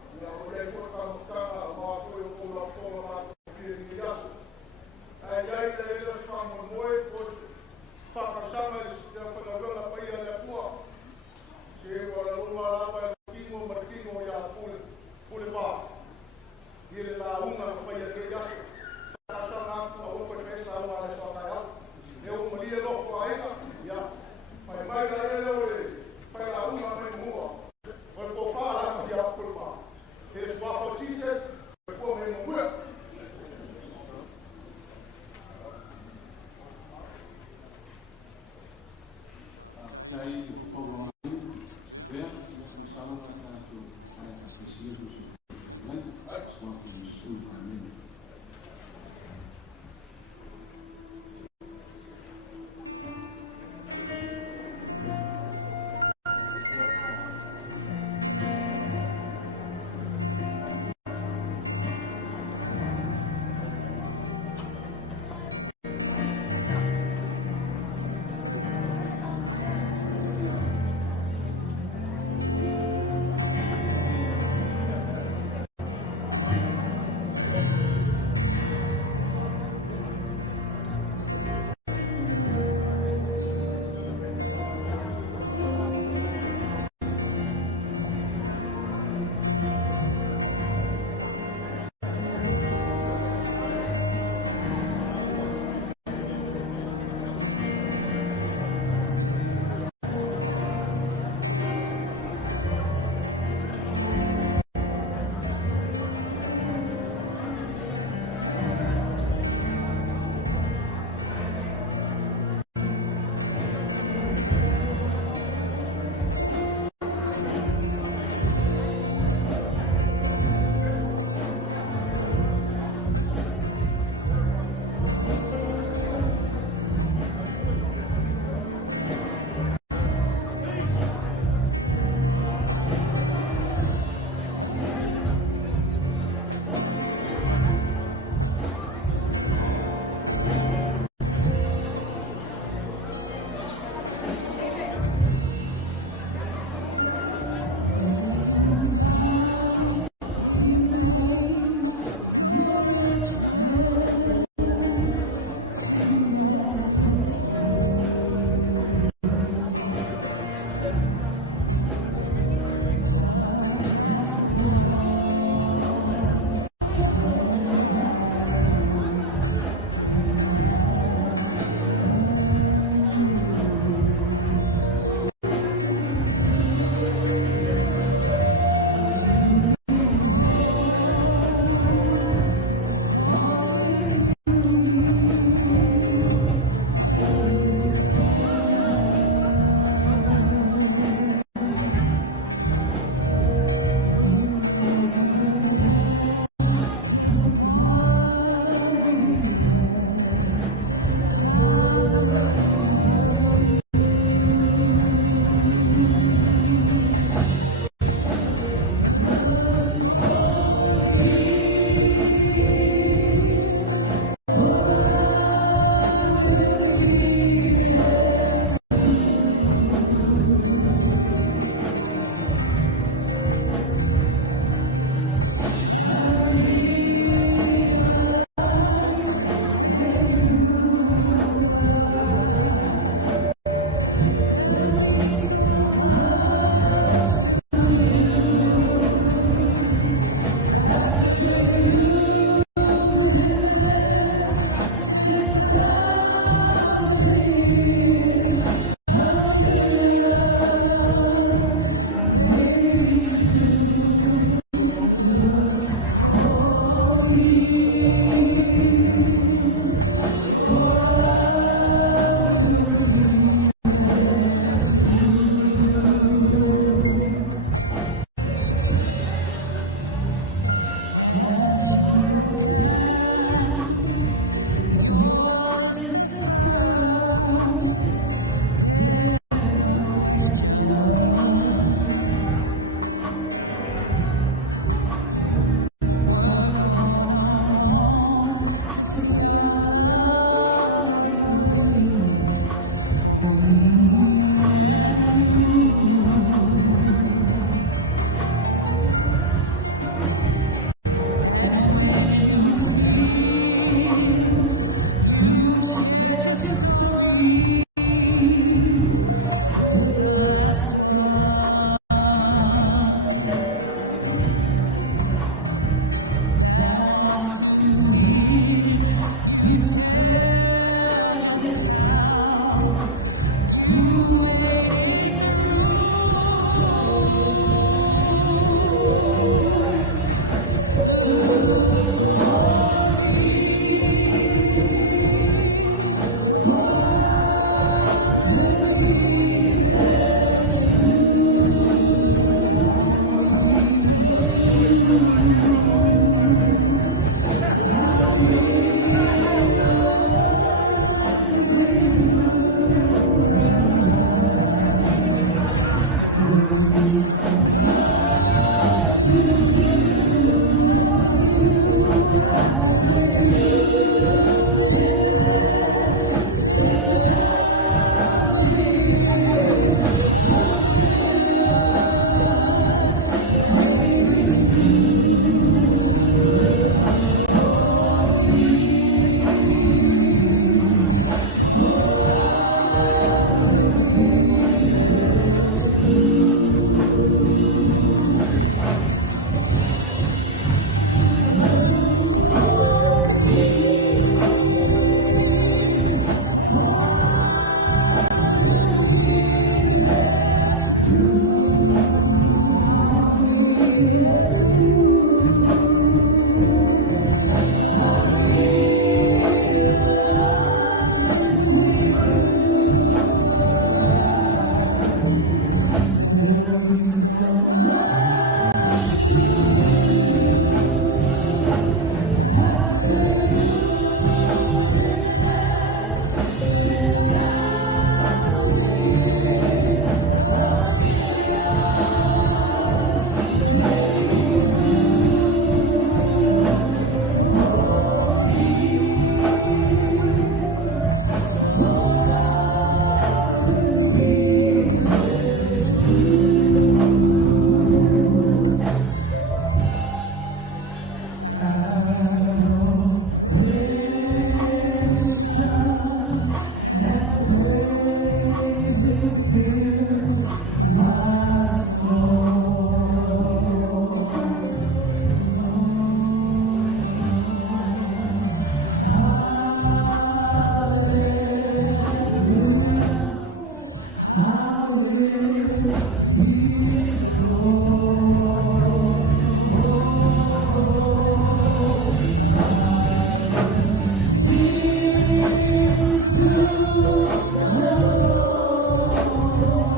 For I will be there. fill my soul. Hallelujah, I will restore. I will sing to the Lord.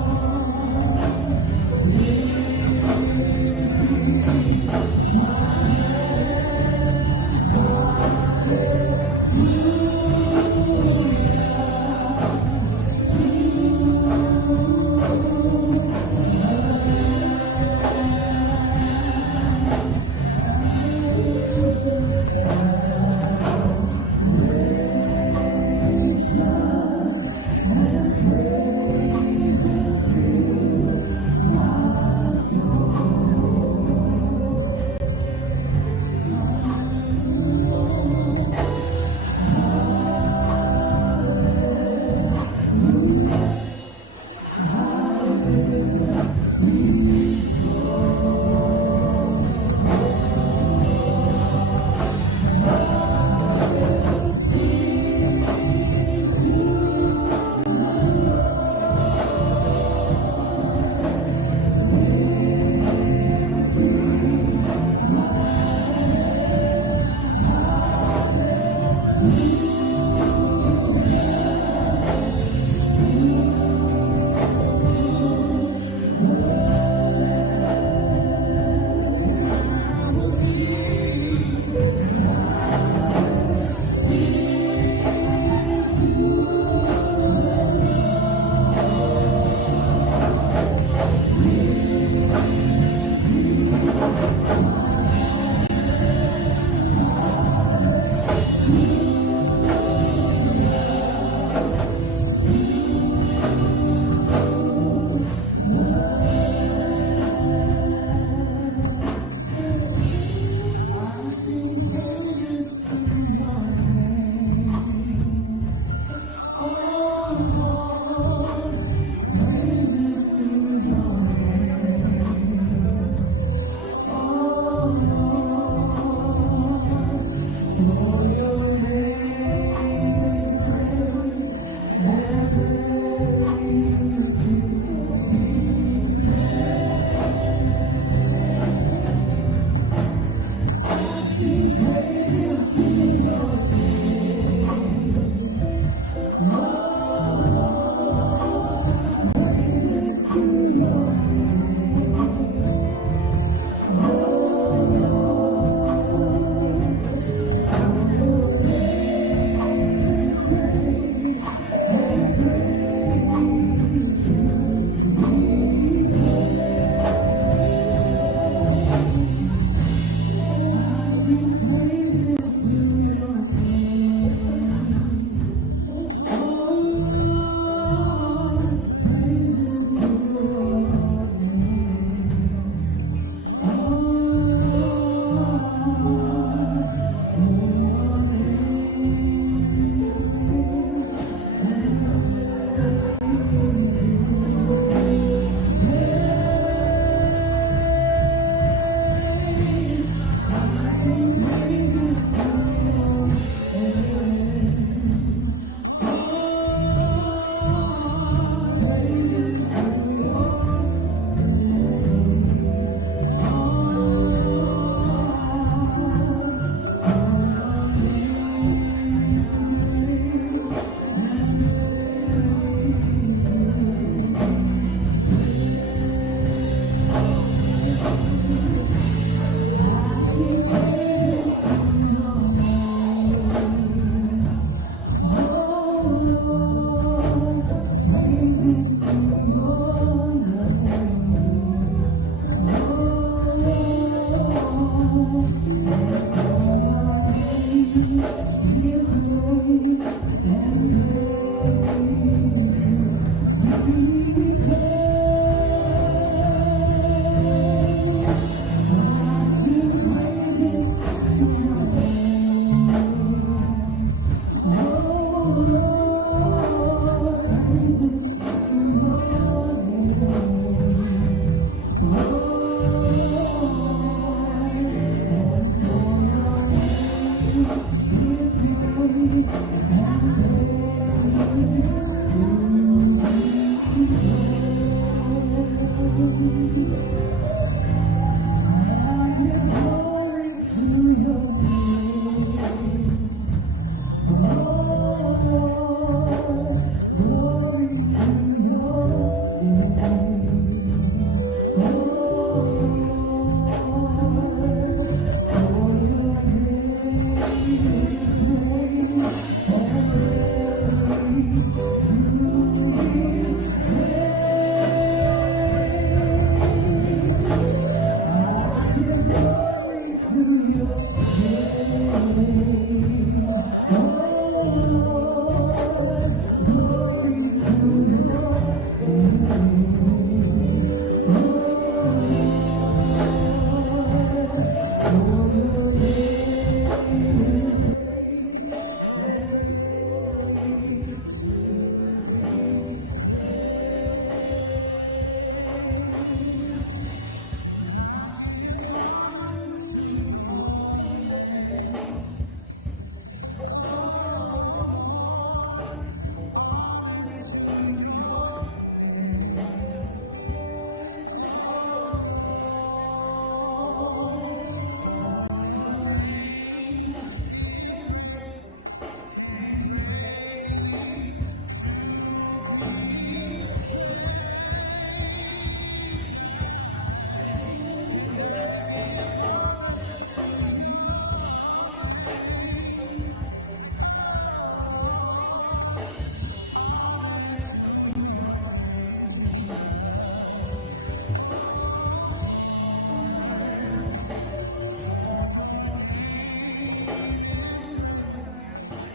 to your name, Jesus. Oh Lord, for your name is great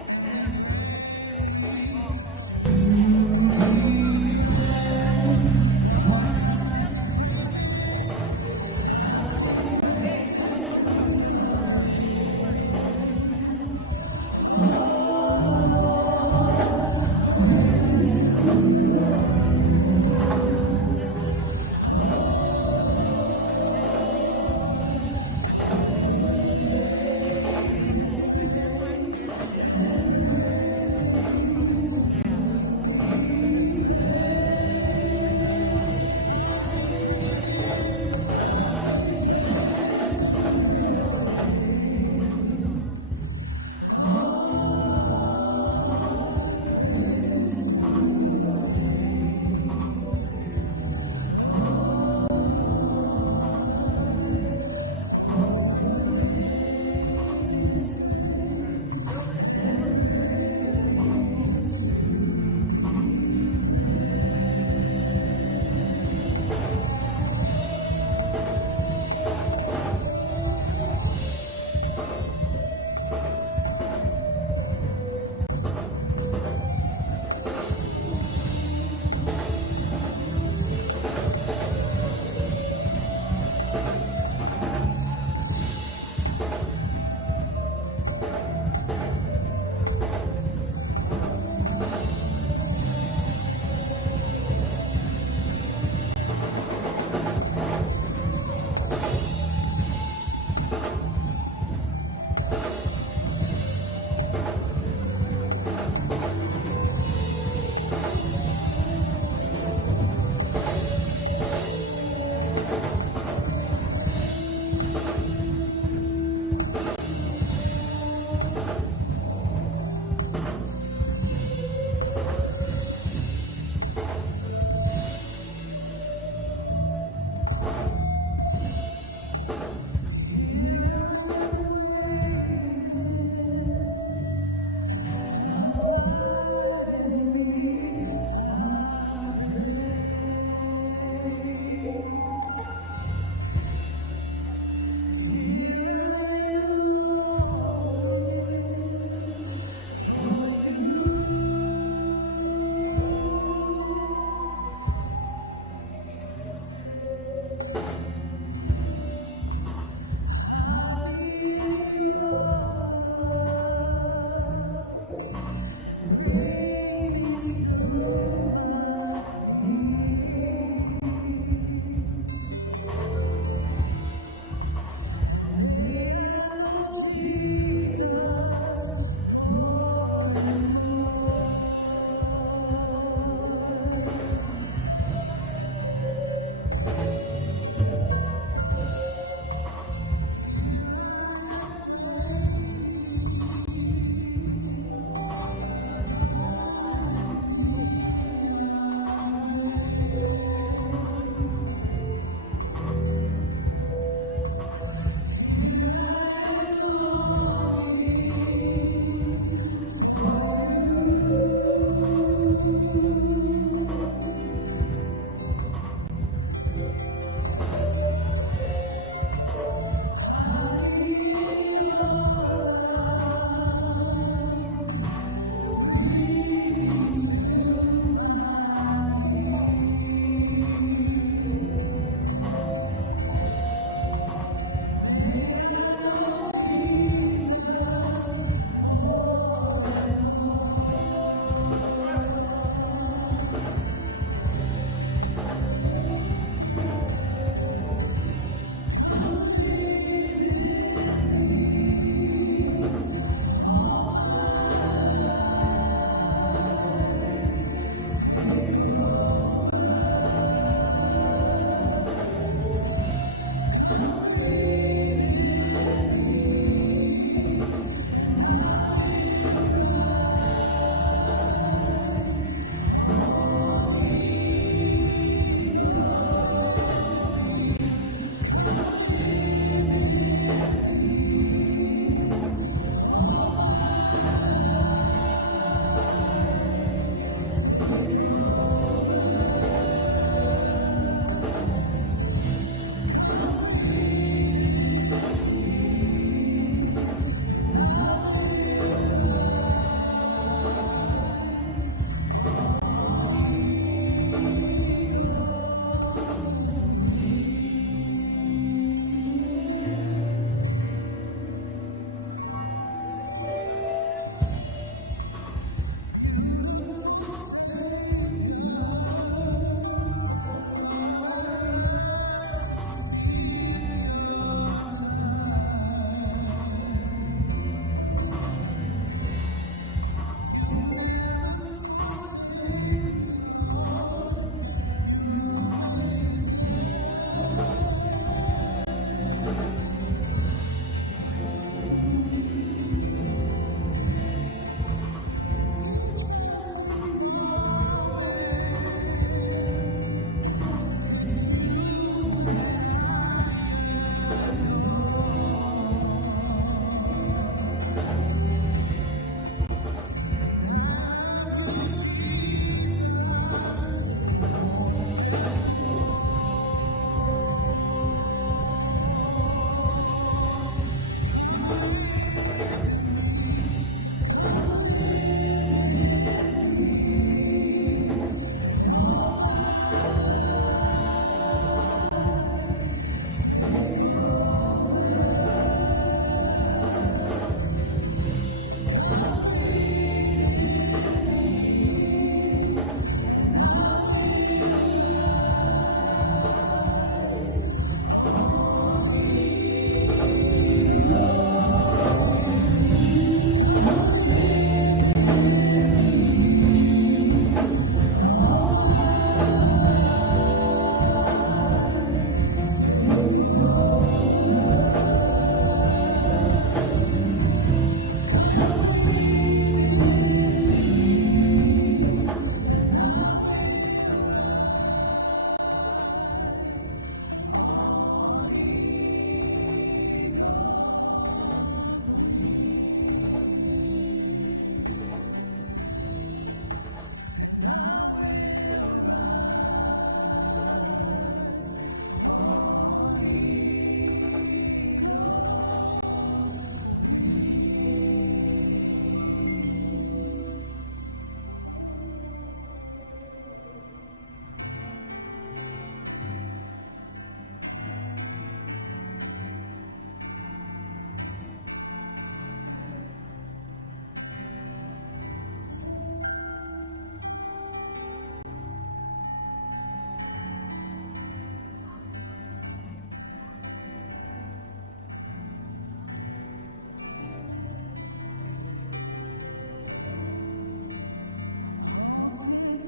and greatly to be praised. One last time, I sing praises. I sing praises to your name. Oh Lord, praises to your name. take over. Come breathe in me, and I will rise on eagle's wings. Beautiful Savior, Lord, I love to feel your touch. You never forsake me, Lord, you're always there. Each passing moment, it's you that I adore. And I love you, Jesus, more and more. Come live in me, come live in me, and all my life take over. Come breathe in me, and I will rise on eagle's wings. Come live in me, and all my life take over. Come breathe in me, and I will rise on eagle's wings. And I will rise on eagle's wings.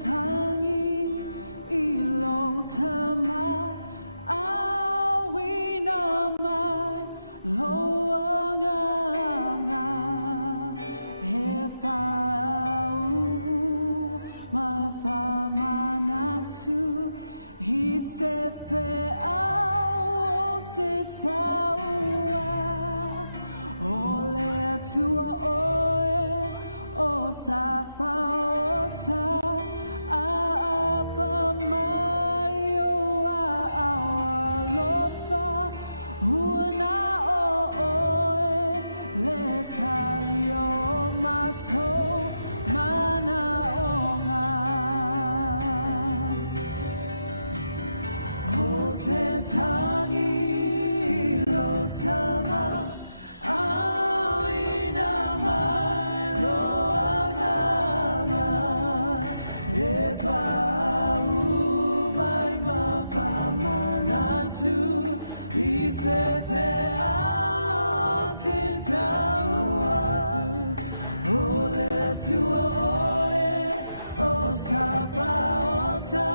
Tangi ilotama awina mai loanganga hefau mafamanatu hisefe au tetaua ole tua oe o sapaota apa mayo awalofa huna oe letalio mato mana onga hotetangi lotama awina mai loanganga efau mai mafamanatu isefe aotitau atu ole tua oe o sapa ota